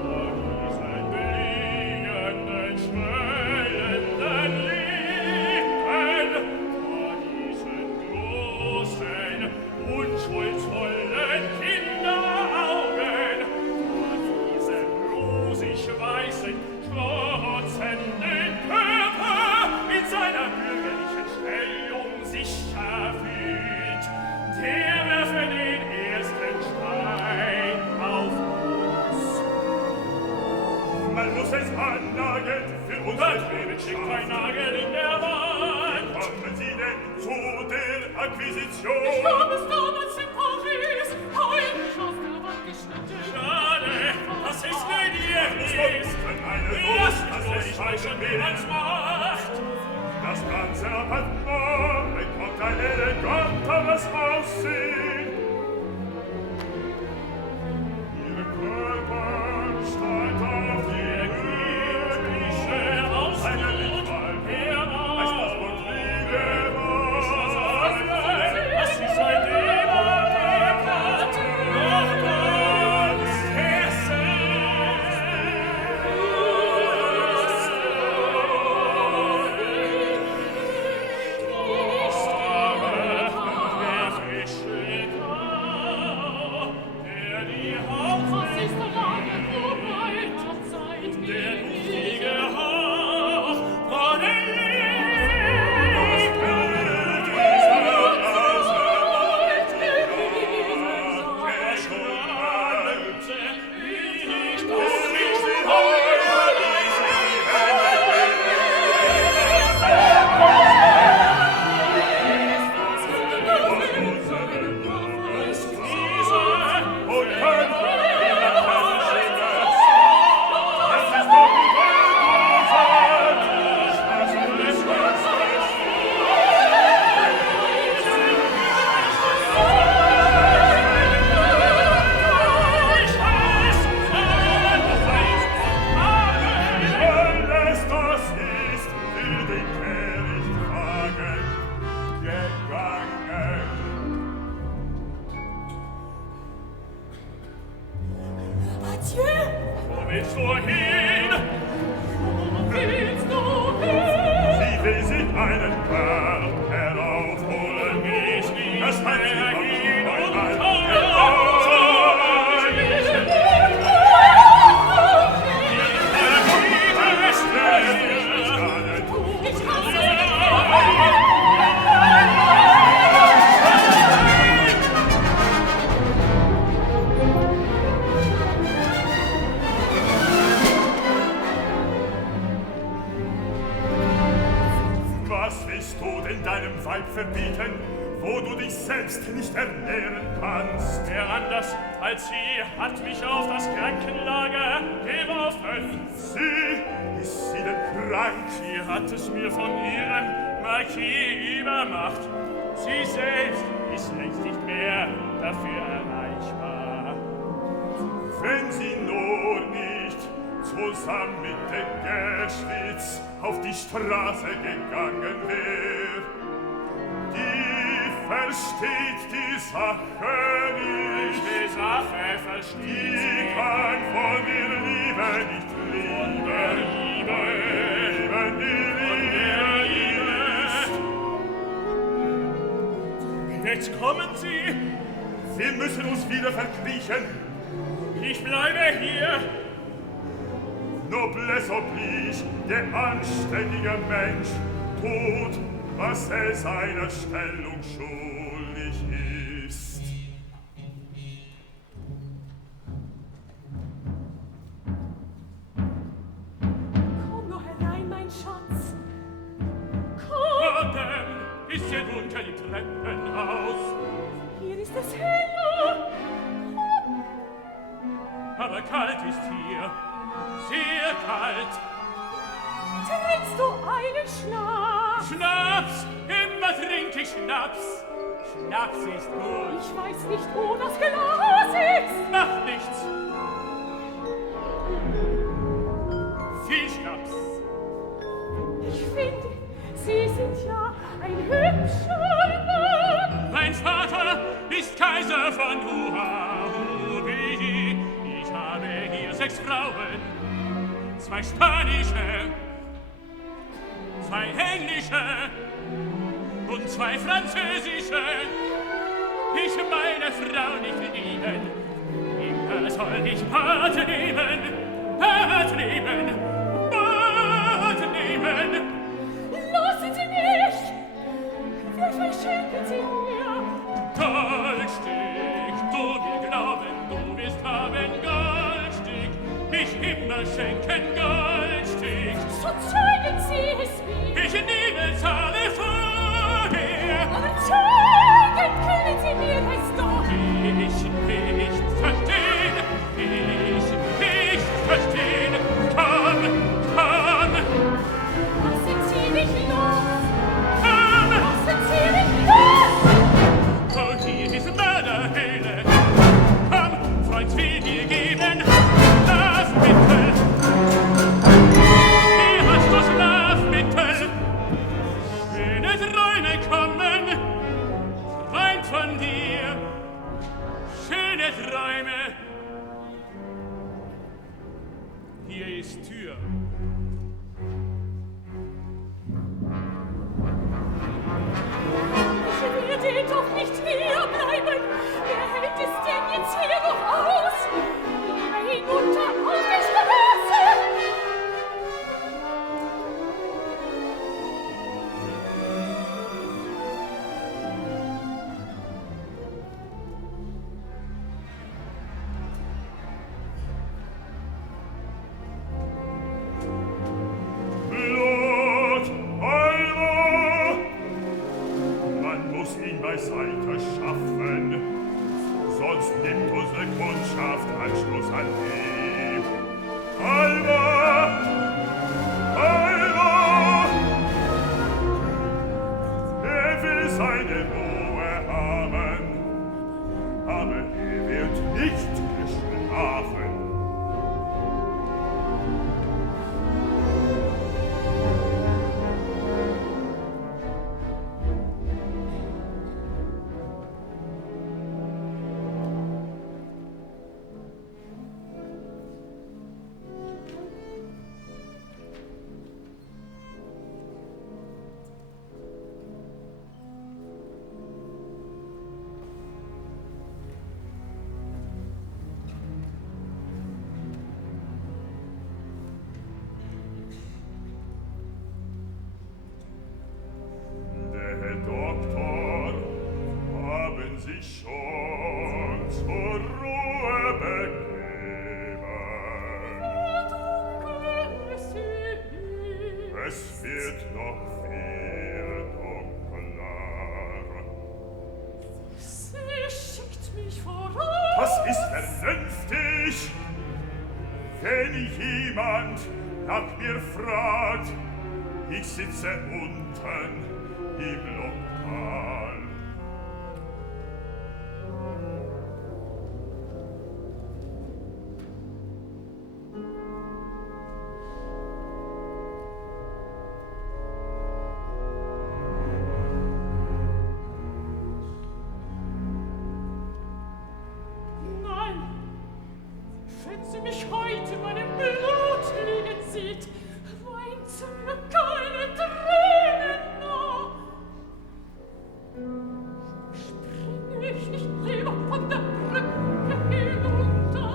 vor diesen blühenden, schwellenden Lippen, vor diesen großen, unschuldsvollen Kinderaugen, vor diesem rosig weißen, strotzenden Körper in seiner bürgerlichen Stellung sicher fühlt, der werfe den ersten Stein auf uns. Man muss es annageln für uns. Da klebt sich kein Nagel in der Wand. Kommen Sie denn zu der Akquisition? Ich habe es damals in Paris heimlich aus der Wand geschnitten. Schade, das ist nicht ihr Ries. Ich weiß schon, wie man's macht. Das ganze Appartement bekommt ein eleganteres Aussehen. Ihr Körper strahlt auf die Glückliche Ausdruck heraus. Heißt das wohl Liebe Es ist ein Leberdecker, noch ganz Hessen. Der frische willst du hin? Wo willst du hin? Sie will sich einen Kerl heraufholen. Ich lieb Das hat sie mehr noch hin und einmal her. Was willst du denn deinem Weib verbieten, wo du dich selbst nicht ernähren kannst? Wer anders als sie hat mich auf das Krankenlager geworfen. Ist sie denn krank? Sie hat es mir von ihrem Marquis übermacht. Sie selbst ist längst nicht mehr dafür erreichbar. Wenn sie nur nicht zusammen mit dem Geschwitz auf die Straße gegangen wär, die versteht die Sache nicht. Die Sache versteht Die sie. kann von der Liebe nicht Von der Liebe. Lieben, die Von der Liebe. Jetzt kommen sie. Wir müssen uns wieder verkriechen. Ich bleibe hier. Noblesse oblige, der anständige Mensch tut, was er seiner Stellung schuldig ist. Komm nur herein, mein Schatz. Vor dem ist ihr dunkel im Treppenhaus. Hier ist es heller. Aber kalt ist hier. Sehr kalt. Trinkst du einen Schnaps? Schnaps, immer trink ich Schnaps. Schnaps ist gut. Ich weiß nicht, wo das Glas ist. Macht nichts. Viel Schnaps. Ich finde, Sie sind ja ein hübscher Mann. Mein Vater ist Kaiser von Huahubi. Ich habe hier 6 Frauen, 2 spanische, 2 englische und 2 französische. Ich meine Frau nicht lieben, immer soll ich Bad nehmen, Bad nehmen, Bad nehmen. Lassen Sie mich! Wir verschenken Sie mir! Goldstück, du mir glauben, du wirst haben Goldstück. Ich immer schenken Goldstück. So zeigen Sie es mir! Ich nehme es alle vorher. Aber zeigen können Sie mir es doch! Ich nicht verstehen, ich nicht verstehen. Komm, komm, Lassen Sie mich los! komm. Lassen Sie mich los! Oh, hier ist Mörderhöhle. Komm, Freund will dir geben Schlafmittel. Hier hast du Schlafmittel. Schöne Träume kommen, Freund von dir. Schöne Träume. Hier ist Tür. Ich werde doch nicht hier bleiben! Wer hält es denn jetzt hier noch aus? Lieber hinunter auf die Straße! Blut, Alva! Man muss ihn beiseite schaffen, sonst nimmt unsere Kundschaft Anstoß an ihm. Alva! Alva! Er will seine Ruhe haben, aber er wird nicht geschlafen. mich schon zur Ruhe begeben. Es wird noch viel dunkler. Sie schickt mich voran. Das ist vernünftig, wenn jemand nach mir fragt. Ich sitze unten im Lokal. Nein, wenn sie mich heute meinem Blut liegen sieht, weint sie mir keine Tränen nach. Springe ich nicht lieber von der Brücke hinunter?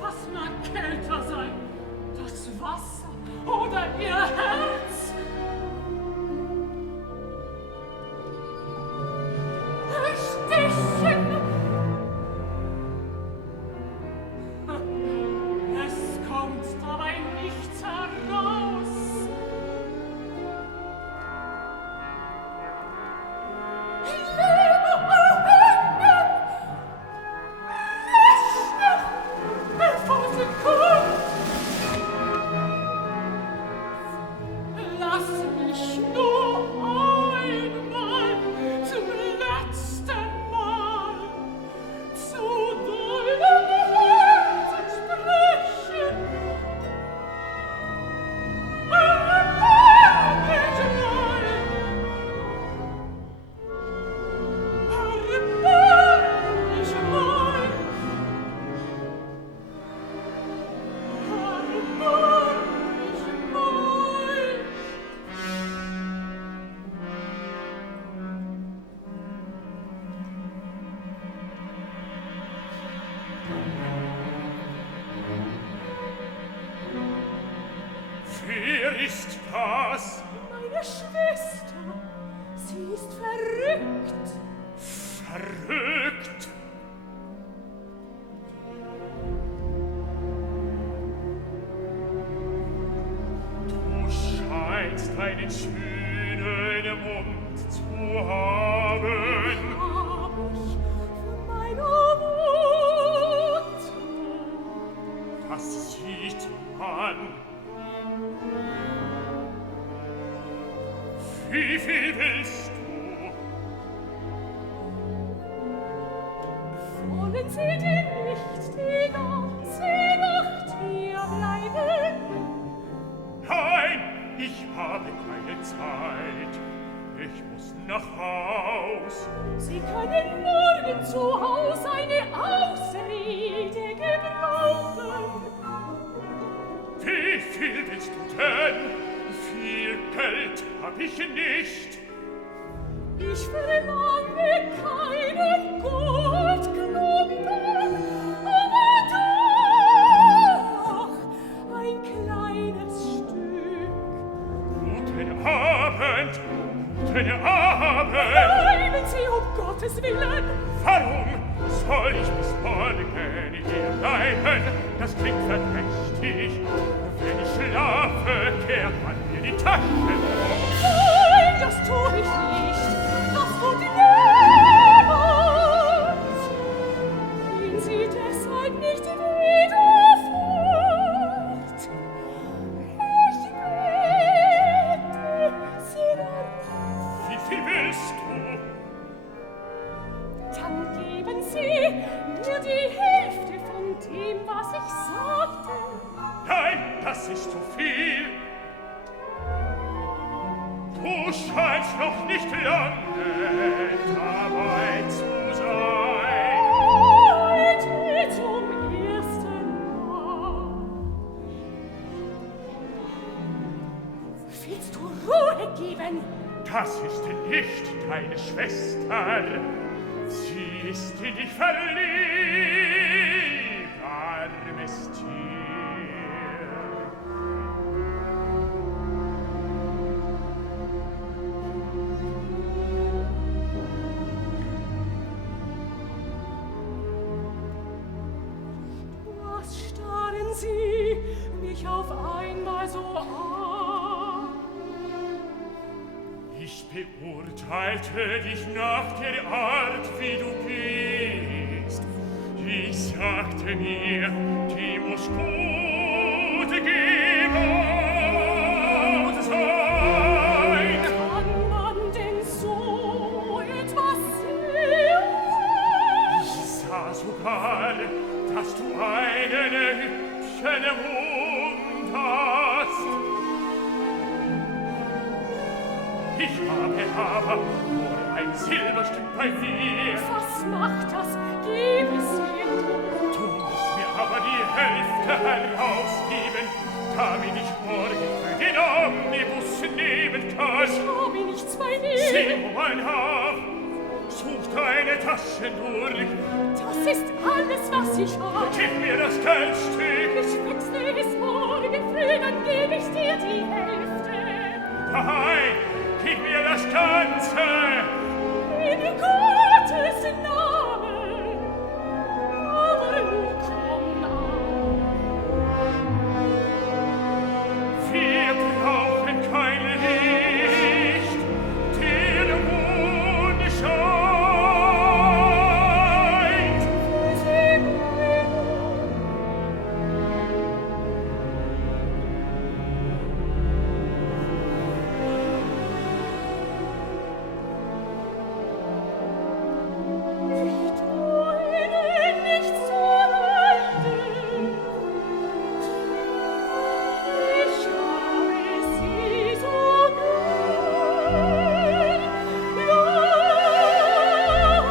Was mag kälter sein, das Wasser oder ihr Herz? Erstechen! Es kommt dabei nichts heraus. Lebe erhängen! Rasch noch, bevor sie kommt! Lass mich nur einmal zum letzten Mal zu deinem Herzen sprechen. Erbarm dich mal! Erbarm dich mal! Erbarm dich mal! Wer ist das? Meine Schwester, sie ist verrückt. Verrückt? Du scheinst einen schönen Mund zu haben. Hab ich von meiner Mutter. Das sieht man. Wie viel willst du? Wollen Sie denn nicht die ganze Nacht hier bleiben? Nein, ich habe keine Zeit. Ich muss nach Haus. Sie können morgen zu Haus eine Ausrede gebrauchen. Wie viel willst du denn? Viel Geld hab ich nicht. Ich verlange keinen Goldklumpen, aber doch ein kleines Stück. Guten Abend, guten Abend. Bleiben Sie um Gottes Willen! Warum soll ich bis morgen hier bleiben? Das klingt verdächtig. Wenn ich schlafe, kehrt man mir die Tasche um. Nein, das tu ich nicht. Das tut niemand. Gehen Sie deshalb nicht wieder fort. Ich bitte Sie darum. Wie viel willst du? Dann geben Sie mir die Hälfte von dem, was ich sagte. Nein, das ist zu viel. Du scheinst noch nicht lange dabei zu sein. Heute zum ersten Mal. Willst du Ruhe geben? Das ist nicht deine Schwester. Sie ist in dich verliebt, armes Tier. Ich beurteilte dich nach der Art, wie du gehst. Ich sagte mir, die muss gut gebaut sein. Kann man denn so etwas sehen? Ich sah sogar, dass du einen hübschen Mund hast. Ich habe aber nur ein Silberstück bei mir. Was macht das? Gib es mir doch. Du musst mir aber die Hälfte herausgeben, damit ich morgen für den Omnibus nehmen kann. Ich habe nichts bei mir. Sieh mal nach, such deine Taschen durch. Das ist alles, was ich habe. Gib mir das Geldstück. Ich wechsle es morgen früh, dann gebe ich dir die Hälfte. Nein, gib mir das Ganze. In Gottes Namen. Aber nun komm an. Wir brauchen kein Licht, der Mond scheint. Ich tue ihnen nicht so leide. Ich habe sie so gern. Ja,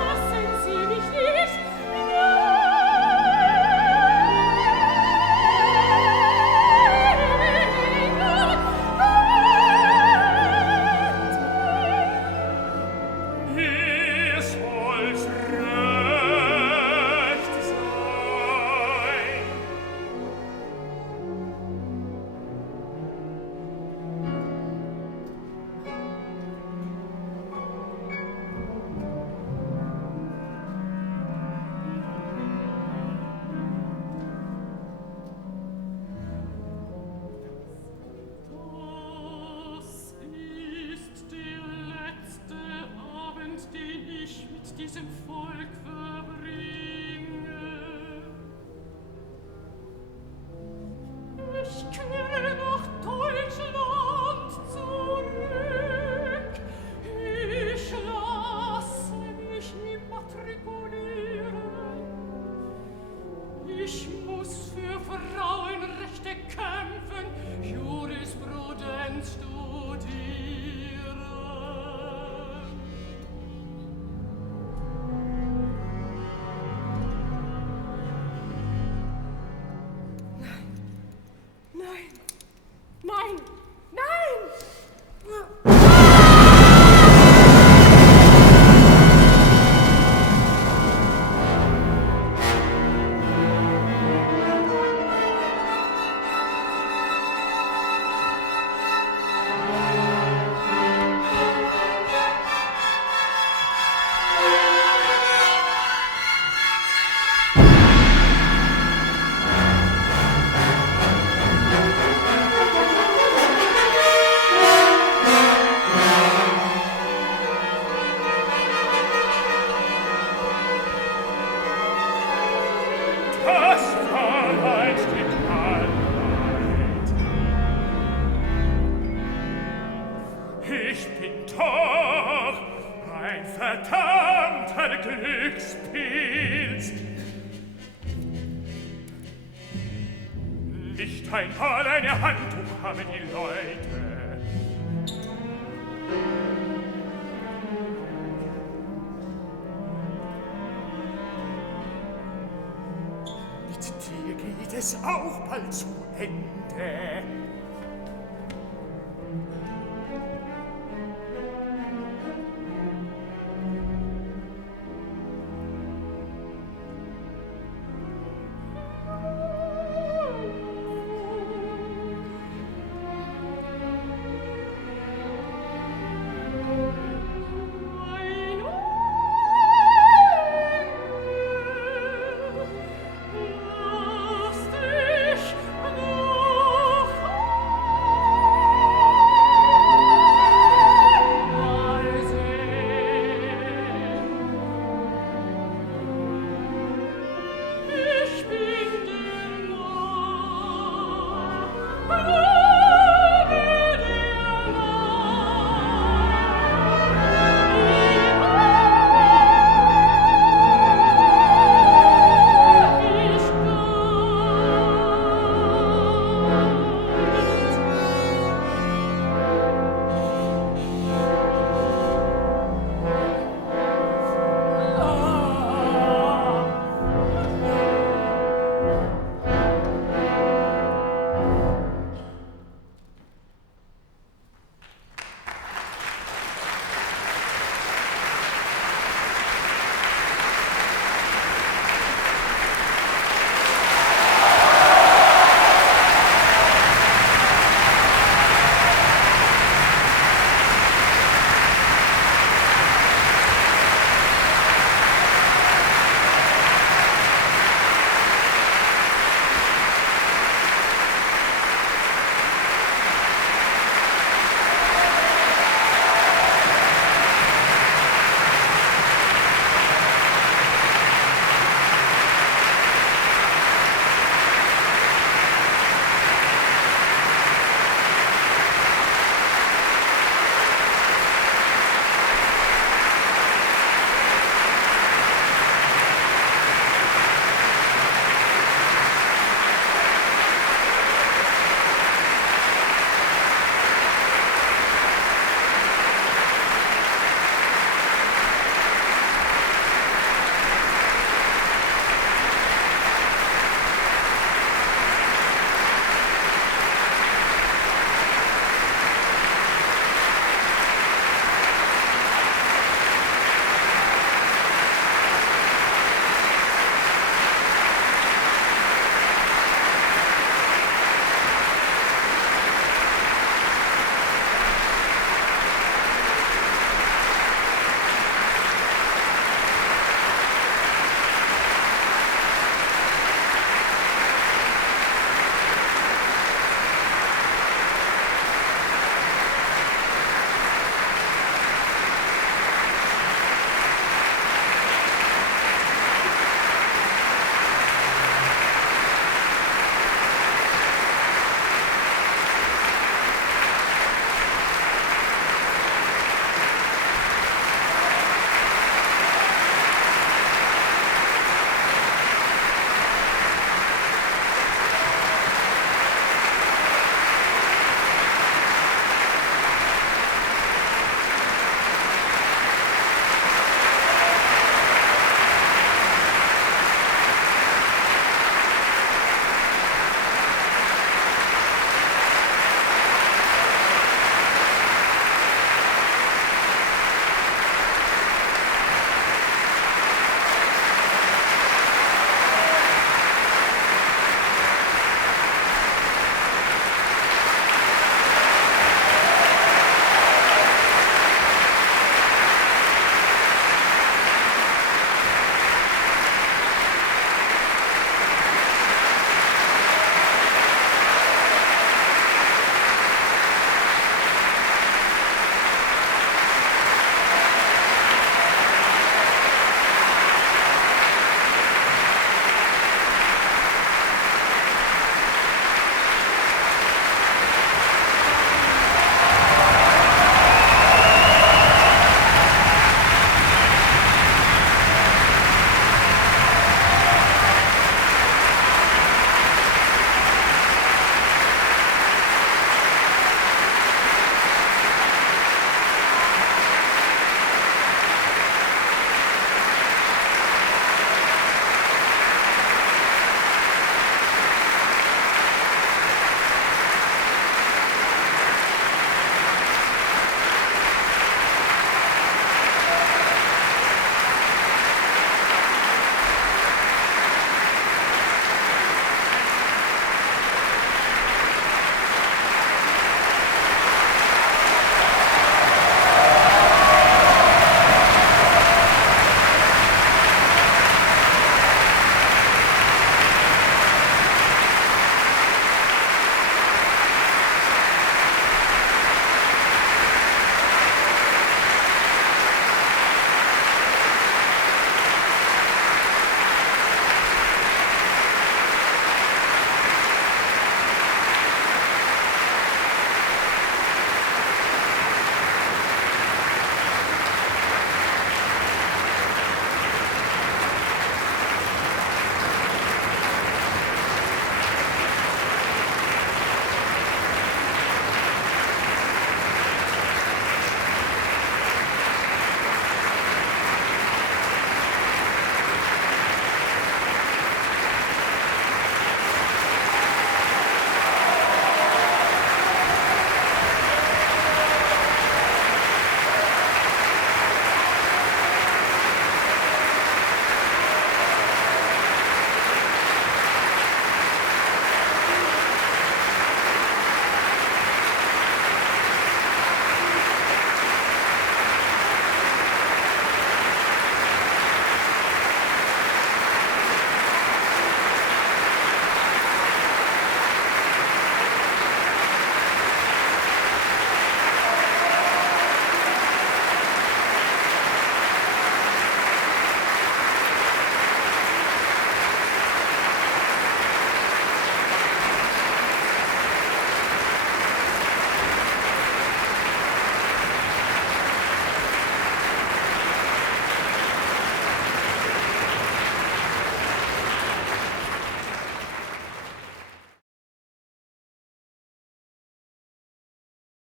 lassen Sie mich nicht Hier soll's recht sein. Das ist der letzte Abend, den ich mit diesem Volk verbringe. Ich kehre nach Deutschland zurück. Ich lasse mich immatrikulieren. Ich muss für Frauenrechte kämpfen, Jurisprudenz studieren. Nein, nein, nein! Das war ein Stück Arbeit. Ich bin doch ein verdammter Glückspilz. Nicht einmal eine Handtuch haben die Leute. Mit dir geht es auch bald zu Ende.